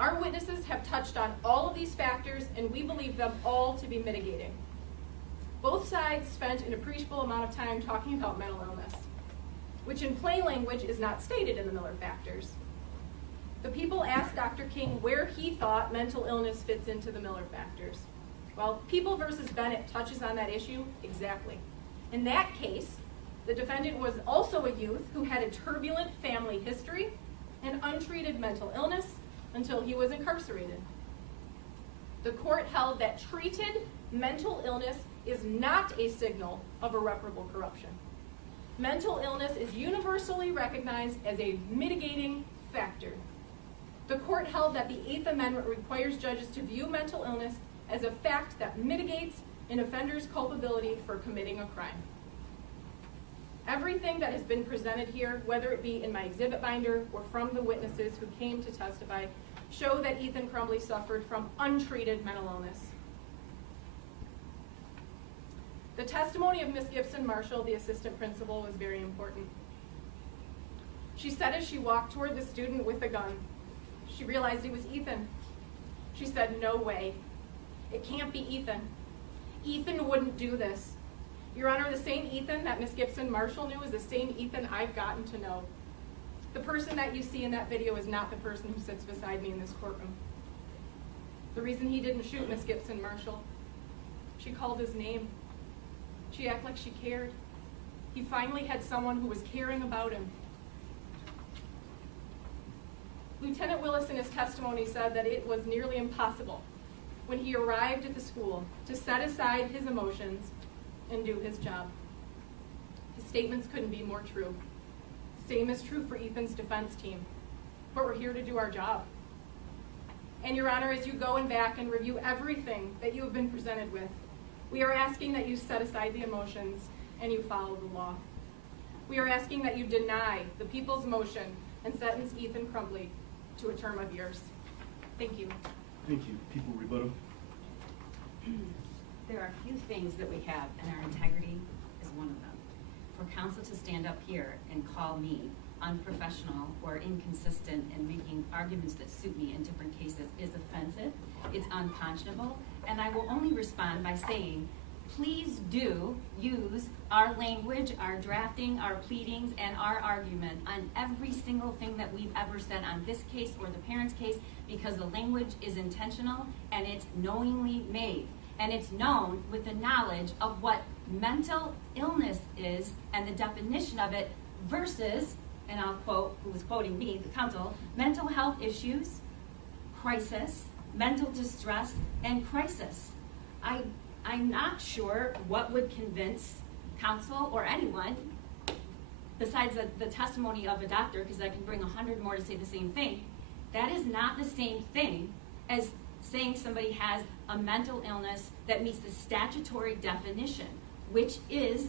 Our witnesses have touched on all of these factors, and we believe them all to be mitigating. Both sides spent an appreciable amount of time talking about mental illness, which in plain language is not stated in the Miller factors. The people asked Dr. King where he thought mental illness fits into the Miller factors. Well, People v. Bennett touches on that issue exactly. In that case, the defendant was also a youth who had a turbulent family history and untreated mental illness until he was incarcerated. The court held that treated mental illness is not a signal of irreparable corruption. Mental illness is universally recognized as a mitigating factor. The court held that the Eighth Amendment requires judges to view mental illness as a fact that mitigates an offender's culpability for committing a crime. Everything that has been presented here, whether it be in my exhibit binder or from the witnesses who came to testify, show that Ethan Crumbley suffered from untreated mental illness. The testimony of Ms. Gibson Marshall, the assistant principal, was very important. She said as she walked toward the student with a gun, she realized it was Ethan. She said, "No way. It can't be Ethan. Ethan wouldn't do this." Your Honor, the same Ethan that Ms. Gibson Marshall knew is the same Ethan I've gotten to know. The person that you see in that video is not the person who sits beside me in this courtroom. The reason he didn't shoot Ms. Gibson Marshall, she called his name. She acted like she cared. He finally had someone who was caring about him. Lieutenant Willis in his testimony said that it was nearly impossible when he arrived at the school to set aside his emotions and do his job. His statements couldn't be more true. The same is true for Ethan's defense team, but we're here to do our job. And Your Honor, as you go in back and review everything that you have been presented with, we are asking that you set aside the emotions and you follow the law. We are asking that you deny the people's motion and sentence Ethan Crumbley to a term of years. Thank you. Thank you. People rebuttal. There are a few things that we have, and our integrity is one of them. For counsel to stand up here and call me unprofessional or inconsistent and making arguments that suit me in different cases is offensive, it's unconscionable, and I will only respond by saying, please do use our language, our drafting, our pleadings, and our argument on every single thing that we've ever said on this case or the parent's case, because the language is intentional and it's knowingly made. And it's known with the knowledge of what mental illness is and the definition of it versus, and I'll quote who was quoting me, the counsel, mental health issues, crisis, mental distress, and crisis. I'm not sure what would convince counsel or anyone, besides the testimony of a doctor, because I can bring 100 more to say the same thing. That is not the same thing as saying somebody has a mental illness that meets the statutory definition, which is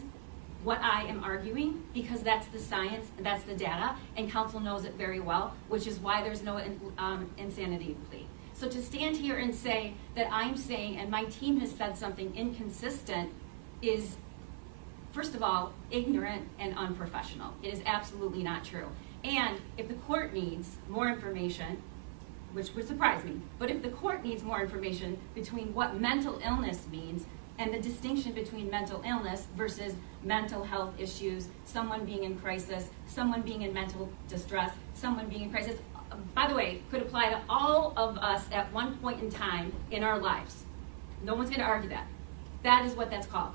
what I am arguing, because that's the science, that's the data, and counsel knows it very well, which is why there's no insanity plea. So to stand here and say that I'm saying, and my team has said something inconsistent, is, first of all, ignorant and unprofessional. It is absolutely not true. And if the court needs more information, which would surprise me, but if the court needs more information between what mental illness means and the distinction between mental illness versus mental health issues, someone being in crisis, someone being in mental distress, someone being in crisis, by the way, could apply to all of us at one point in time in our lives. No one's going to argue that. That is what that's called.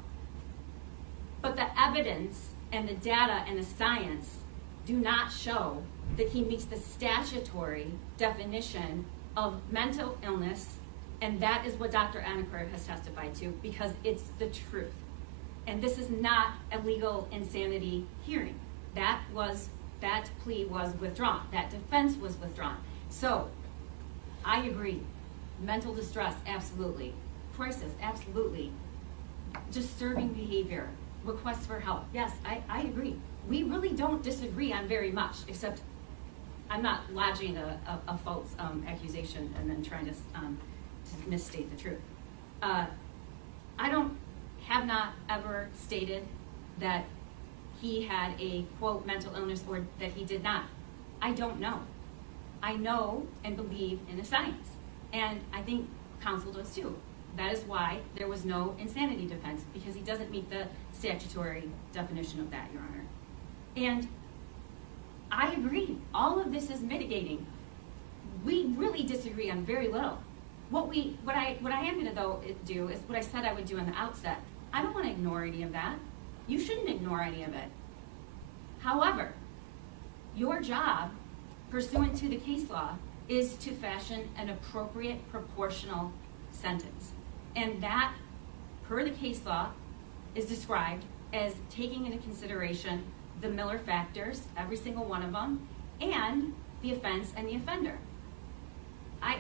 But the evidence and the data and the science do not show that he meets the statutory definition of mental illness, and that is what Dr. Anacor has testified to, because it's the truth. And this is not a legal insanity hearing. That plea was withdrawn. That defense was withdrawn. So, I agree. Mental distress, absolutely. Crisis, absolutely. Disturbing behavior, requests for help. Yes, I agree. We really don't disagree on very much, except I'm not lodging a false accusation and then trying to misstate the truth. Have not ever stated that he had a, quote, mental illness or that he did not. I don't know. I know and believe in the science. And I think counsel does too. That is why there was no insanity defense, because he doesn't meet the statutory definition of that, Your Honor. And I agree. All of this is mitigating. We really disagree on very little. What I am going to do is what I said I would do on the outset. I don't want to ignore any of that. You shouldn't ignore any of it. However, your job, pursuant to the case law, is to fashion an appropriate proportional sentence. And that, per the case law, is described as taking into consideration the Miller factors, every single one of them, and the offense and the offender. I,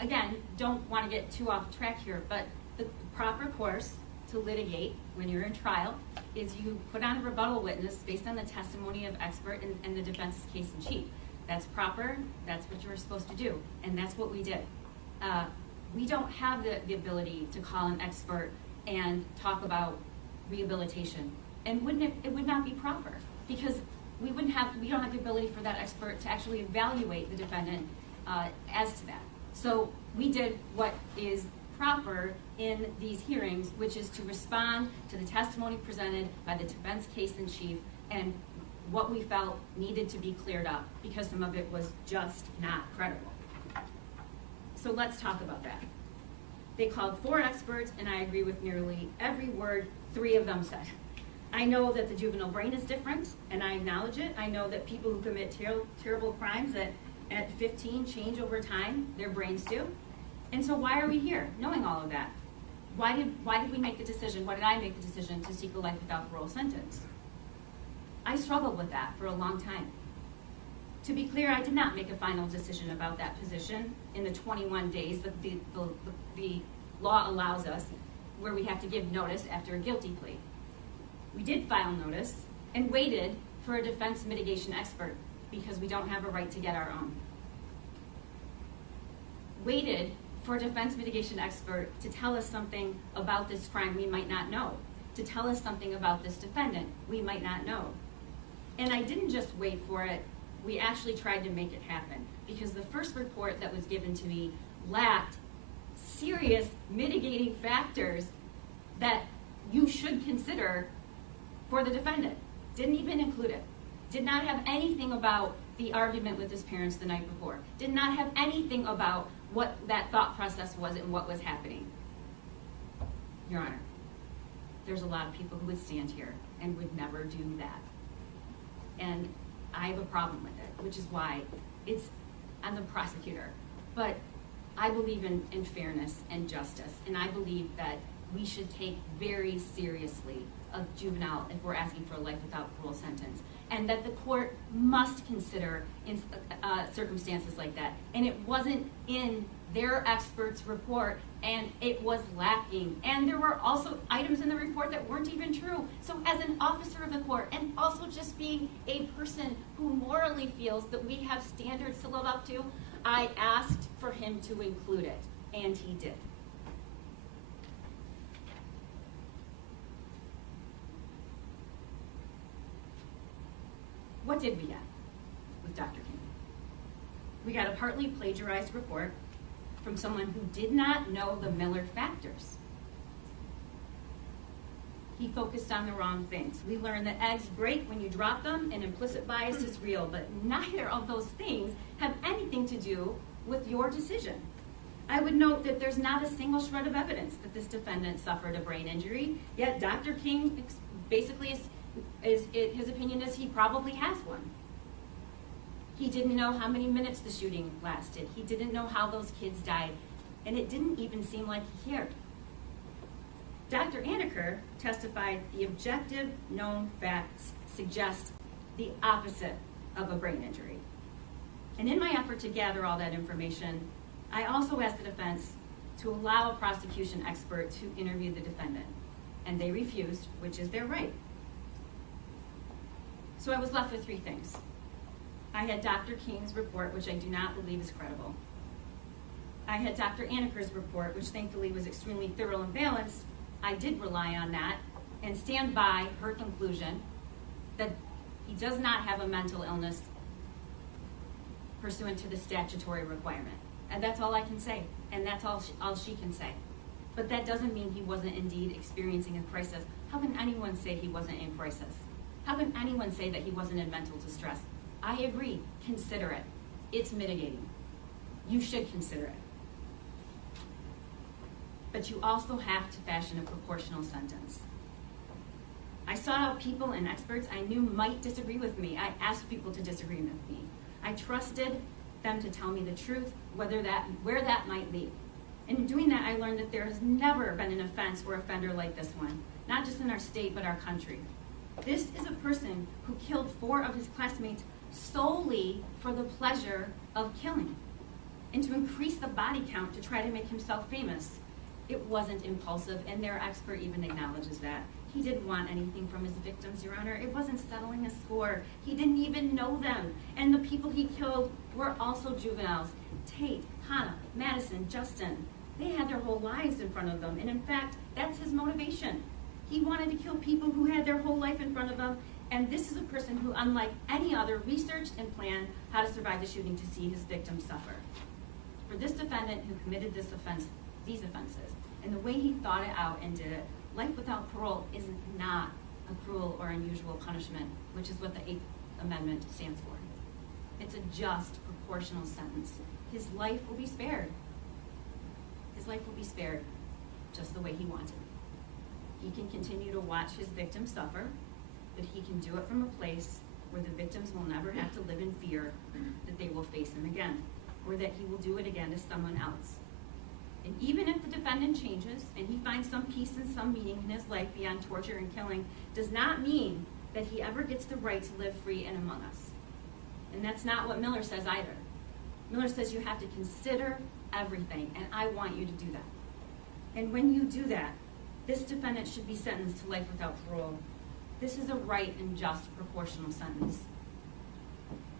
again, don't want to get too off track here, but the proper course to to litigate when you're in trial is you put on a rebuttal witness based on the testimony of expert and the defense's case in chief. That's proper, that's what you're supposed to do, and that's what we did. We don't have the ability to call an expert and talk about rehabilitation, and it would not be proper, because we don't have the ability for that expert to actually evaluate the defendant as to that. So we did what is proper in these hearings, which is to respond to the testimony presented by the defense case in chief and what we felt needed to be cleared up, because some of it was just not credible. So let's talk about that. They called 4 experts, and I agree with nearly every word 3 of them said. I know that the juvenile brain is different, and I acknowledge it. I know that people who commit terrible crimes that at 15 change over time, their brains do. And so why are we here, knowing all of that? Why did we make the decision, why did I make the decision to seek a life without parole sentence? I struggled with that for a long time. To be clear, I did not make a final decision about that position in the 21 days that the law allows us, where we have to give notice after a guilty plea. We did file notice and waited for a defense mitigation expert because we don't have a right to get our own. Waited for a defense mitigation expert to tell us something about this crime we might not know, to tell us something about this defendant we might not know. And I didn't just wait for it, we actually tried to make it happen, because the first report that was given to me lacked serious mitigating factors that you should consider for the defendant. Didn't even include it. Did not have anything about the argument with his parents the night before. Did not have anything about what that thought process was and what was happening. Your Honor, there's a lot of people who would stand here and would never do that. And I have a problem with it, which is why I'm the prosecutor. But I believe in fairness and justice, and I believe that we should take very seriously a juvenile if we're asking for a life without parole sentence, and that the court must consider in circumstances like that. And it wasn't in their expert's report, and it was lacking. And there were also items in the report that weren't even true. So as an officer of the court, and also just being a person who morally feels that we have standards to live up to, I asked for him to include it, and he did. What did we get with Dr. King? We got a partly plagiarized report from someone who did not know the Miller factors. He focused on the wrong things. We learned that eggs break when you drop them, and implicit bias is real, but neither of those things have anything to do with your decision. I would note that there's not a single shred of evidence that this defendant suffered a brain injury, yet Dr. King basically his opinion is he probably has one. He didn't know how many minutes the shooting lasted. He didn't know how those kids died, and it didn't even seem like he cared. Dr. Anneker testified the objective known facts suggest the opposite of a brain injury. And in my effort to gather all that information, I also asked the defense to allow a prosecution expert to interview the defendant, and they refused, which is their right. So I was left with 3 things. I had Dr. King's report, which I do not believe is credible. I had Dr. Anneker's report, which thankfully was extremely thorough and balanced. I did rely on that and stand by her conclusion that he does not have a mental illness pursuant to the statutory requirement. And that's all I can say, and that's all she can say. But that doesn't mean he wasn't indeed experiencing a crisis. How can anyone say he wasn't in crisis? How can anyone say that he wasn't in mental distress? I agree, consider it. It's mitigating. You should consider it. But you also have to fashion a proportional sentence. I sought out people and experts I knew might disagree with me. I asked people to disagree with me. I trusted them to tell me the truth, where that might lead. And in doing that, I learned that there has never been an offense or offender like this one, not just in our state, but our country. This is a person who killed 4 of his classmates solely for the pleasure of killing and to increase the body count to try to make himself famous. It wasn't impulsive, and their expert even acknowledges that. He didn't want anything from his victims, Your Honor. It wasn't settling a score. He didn't even know them. And the people he killed were also juveniles. Tate, Hannah, Madison, Justin. They had their whole lives in front of them. And in fact, that's his motivation. He wanted to kill people who had their whole life in front of them. And this is a person who, unlike any other, researched and planned how to survive the shooting to see his victims suffer. For this defendant who committed these offenses, and the way he thought it out and did it, life without parole is not a cruel or unusual punishment, which is what the 8th Amendment stands for. It's a just, proportional sentence. His life will be spared. His life will be spared just the way he wanted. He can continue to watch his victims suffer, but he can do it from a place where the victims will never have to live in fear that they will face him again, or that he will do it again to someone else. And even if the defendant changes and he finds some peace and some meaning in his life beyond torture and killing, does not mean that he ever gets the right to live free and among us. And that's not what Miller says either. Miller says you have to consider everything, and I want you to do that. And when you do that, this defendant should be sentenced to life without parole. This is a right and just proportional sentence.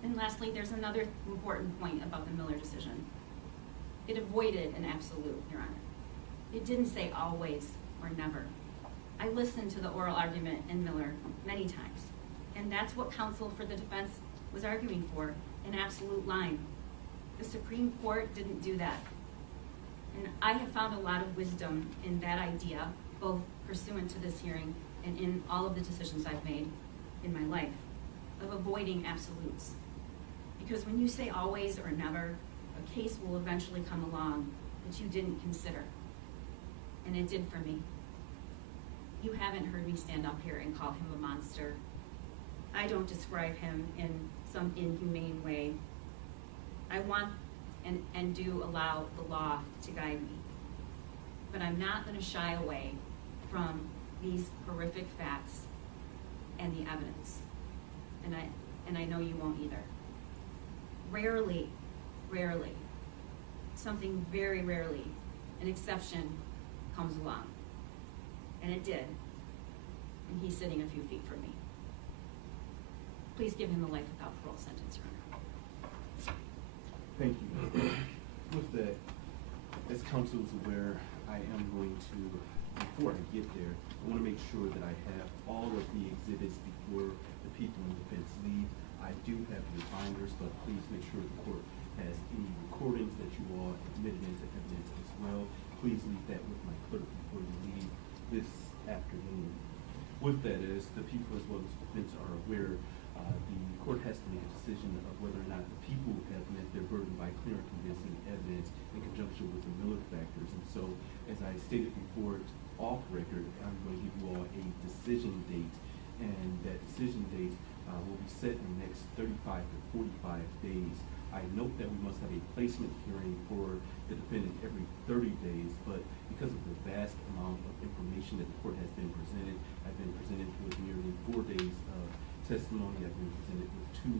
And lastly, there's another important point about the Miller decision. It avoided an absolute, Your Honor. It didn't say always or never. I listened to the oral argument in Miller many times, and that's what counsel for the defense was arguing for, an absolute line. The Supreme Court didn't do that. And I have found a lot of wisdom in that idea, both pursuant to this hearing and in all of the decisions I've made in my life, of avoiding absolutes. Because when you say always or never, a case will eventually come along that you didn't consider. And it did for me. You haven't heard me stand up here and call him a monster. I don't describe him in some inhumane way. I want and do allow the law to guide me. But I'm not going to shy away from these horrific facts and the evidence. And I know you won't either. Rarely, something very rarely, an exception comes along. And it did. And he's sitting a few feet from me. Please give him a life without parole sentence, Your Honor. Thank you. With that, as counsel is aware, I am going to, before I get there, I want to make sure that I have all of the exhibits before the people in defense leave. I do have your binders, but please make sure the court has any recordings that you all admitted into evidence as well. Please leave that with my clerk before you leave this afternoon. With that, as the people as well as defense are aware, the court has to make a decision of whether or not the people have met their burden by clear and convincing evidence in conjunction with the Miller factors. And so, as I stated before, off record, I'm going to give you all a decision date, and that decision date will be set in the next 35 to 45 days. I note that we must have a placement hearing for the defendant every 30 days, but because of the vast amount of information that the court has been presented, I've been presented with nearly 4 days of testimony. I've been presented with 2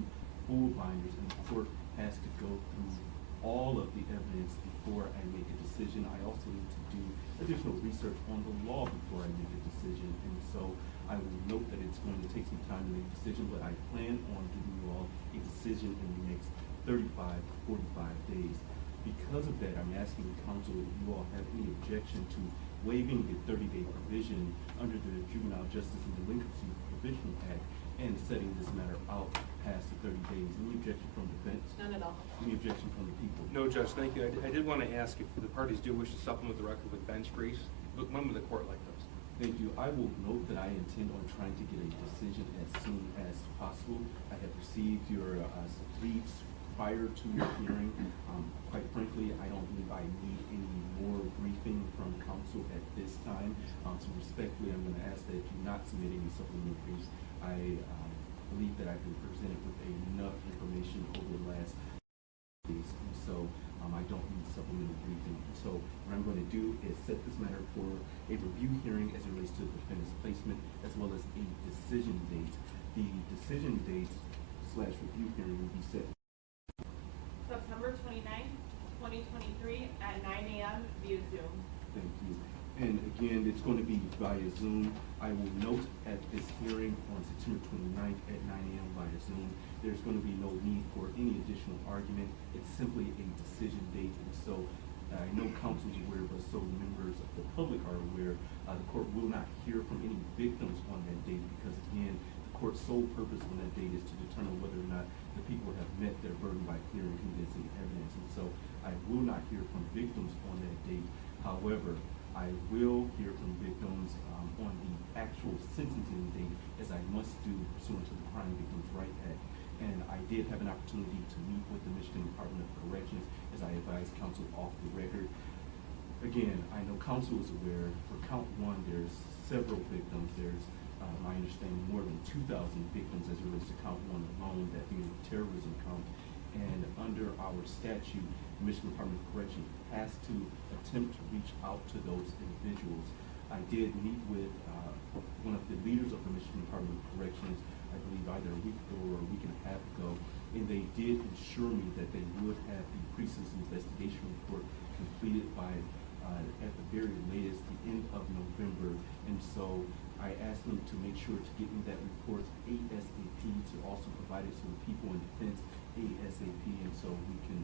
full binders, and the court has to go through all of the evidence before I make a decision. I also need to do additional research on the law before I make a decision, and so I will note that it's going to take some time to make a decision, but I plan on giving you all a decision in the next 35 to 45 days. Because of that, I'm asking the counsel if you all have any objection to waiving the 30-day provision under the Juvenile Justice and Delinquency Provisional Act and setting this matter out past the 30 days. Any objection from defense? None at all. Any objection from the people? No, Judge, thank you. I did want to ask if the parties do wish to supplement the record with bench briefs, but when would the court like those? Thank you. I will note that I intend on trying to get a decision as soon as possible. I have received your briefs prior to your hearing. Quite frankly, I don't believe I need any more briefing from counsel at this time. So respectfully, I'm going to ask that you not submit any supplemental briefs. I believe that I've been presented with enough information over the last days, and so I don't need supplemental briefing. So what I'm going to do is set this matter for a review hearing as it relates to the defendant's placement, as well as a decision date. The decision date / review hearing will be set September 29th, 2023 at 9 a.m. via Zoom. Thank you. And again, it's going to be via Zoom. I will note at this hearing on September 29th at 9 a.m. via Zoom, there's going to be no need for any additional argument. It's simply a decision date. And so I know council is aware, but so members of the public are aware, the court will not hear from any victims on that date because, again, the court's sole purpose on that date is to determine whether or not the people have met their burden by clear and convincing evidence. And so I will not hear from victims on that date. However, I will hear from victims on the actual sentencing date, as I must do pursuant to the Crime Victims' Rights Act. And I did have an opportunity to meet with the Michigan Department of Corrections, as I advised counsel off the record. Again, I know counsel is aware. For count one, there's several victims. There's, my understanding, more than 2,000 victims as it relates to count one alone, that being the terrorism count. And under our statute, the Michigan Department of Corrections has to attempt to reach out to those individuals. I did meet with one of the leaders of the Michigan Department of Corrections, I believe either a week or a week and a half ago, and they did assure me that they would have the pre-sentence investigation report completed by, at the very latest, the end of November. And so I asked them to make sure to get me that report ASAP, to also provide it to the people in defense ASAP, and so we can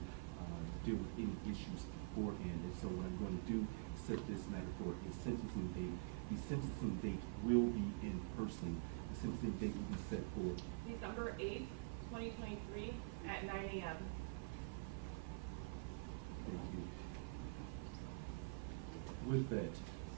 deal with any issues beforehand. And so what I'm going to do is set this matter for a sentencing date. The sentencing date will be in person. The sentencing date will be set for December 8th, 2023 at 9 a.m. Thank you. With that,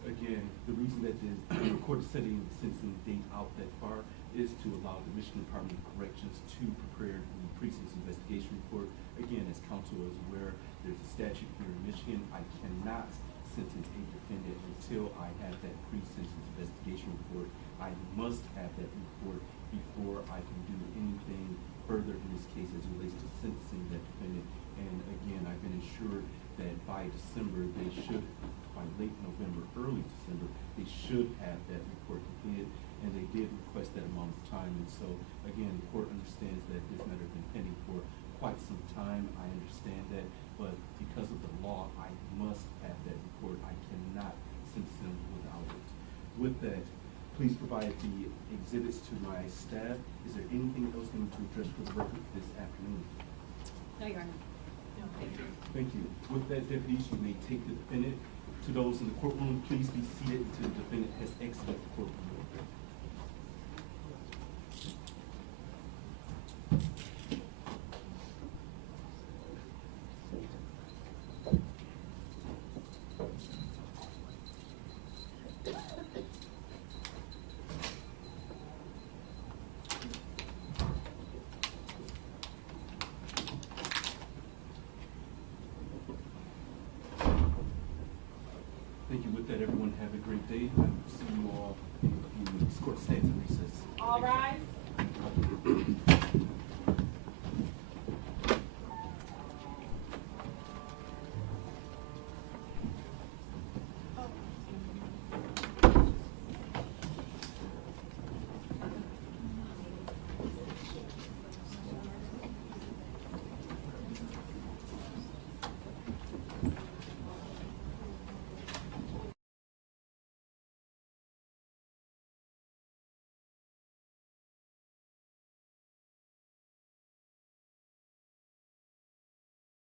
again, the reason that the court is setting the sentencing date out that far is to allow the Michigan Department of Corrections to prepare the pre-sentence investigation report. Again, as counsel is aware, there's a statute here in Michigan. I cannot sentence a defendant until I have that pre-sentence investigation report. I must have that report before I can do anything further in this case as it relates to sentencing that defendant. And again, I've been assured that by December, they should, by late November, early December, they should have that report completed, and they did request that amount of time. And so, again, the court understands that this matter has been pending for quite some time. I understand that, but because of the law, I must have that report. I cannot sentence them without it. With that, please provide the exhibits to my staff. Is there anything else we need to address for the record this afternoon? No, Your Honor. No, thank you. Thank you. With that, deputies, you may take the defendant. To those in the courtroom, please be seated until the defendant has exited the courtroom. Thank you. With that, everyone have a great day. I will see you all in a few minutes. Court stands in recess. All right.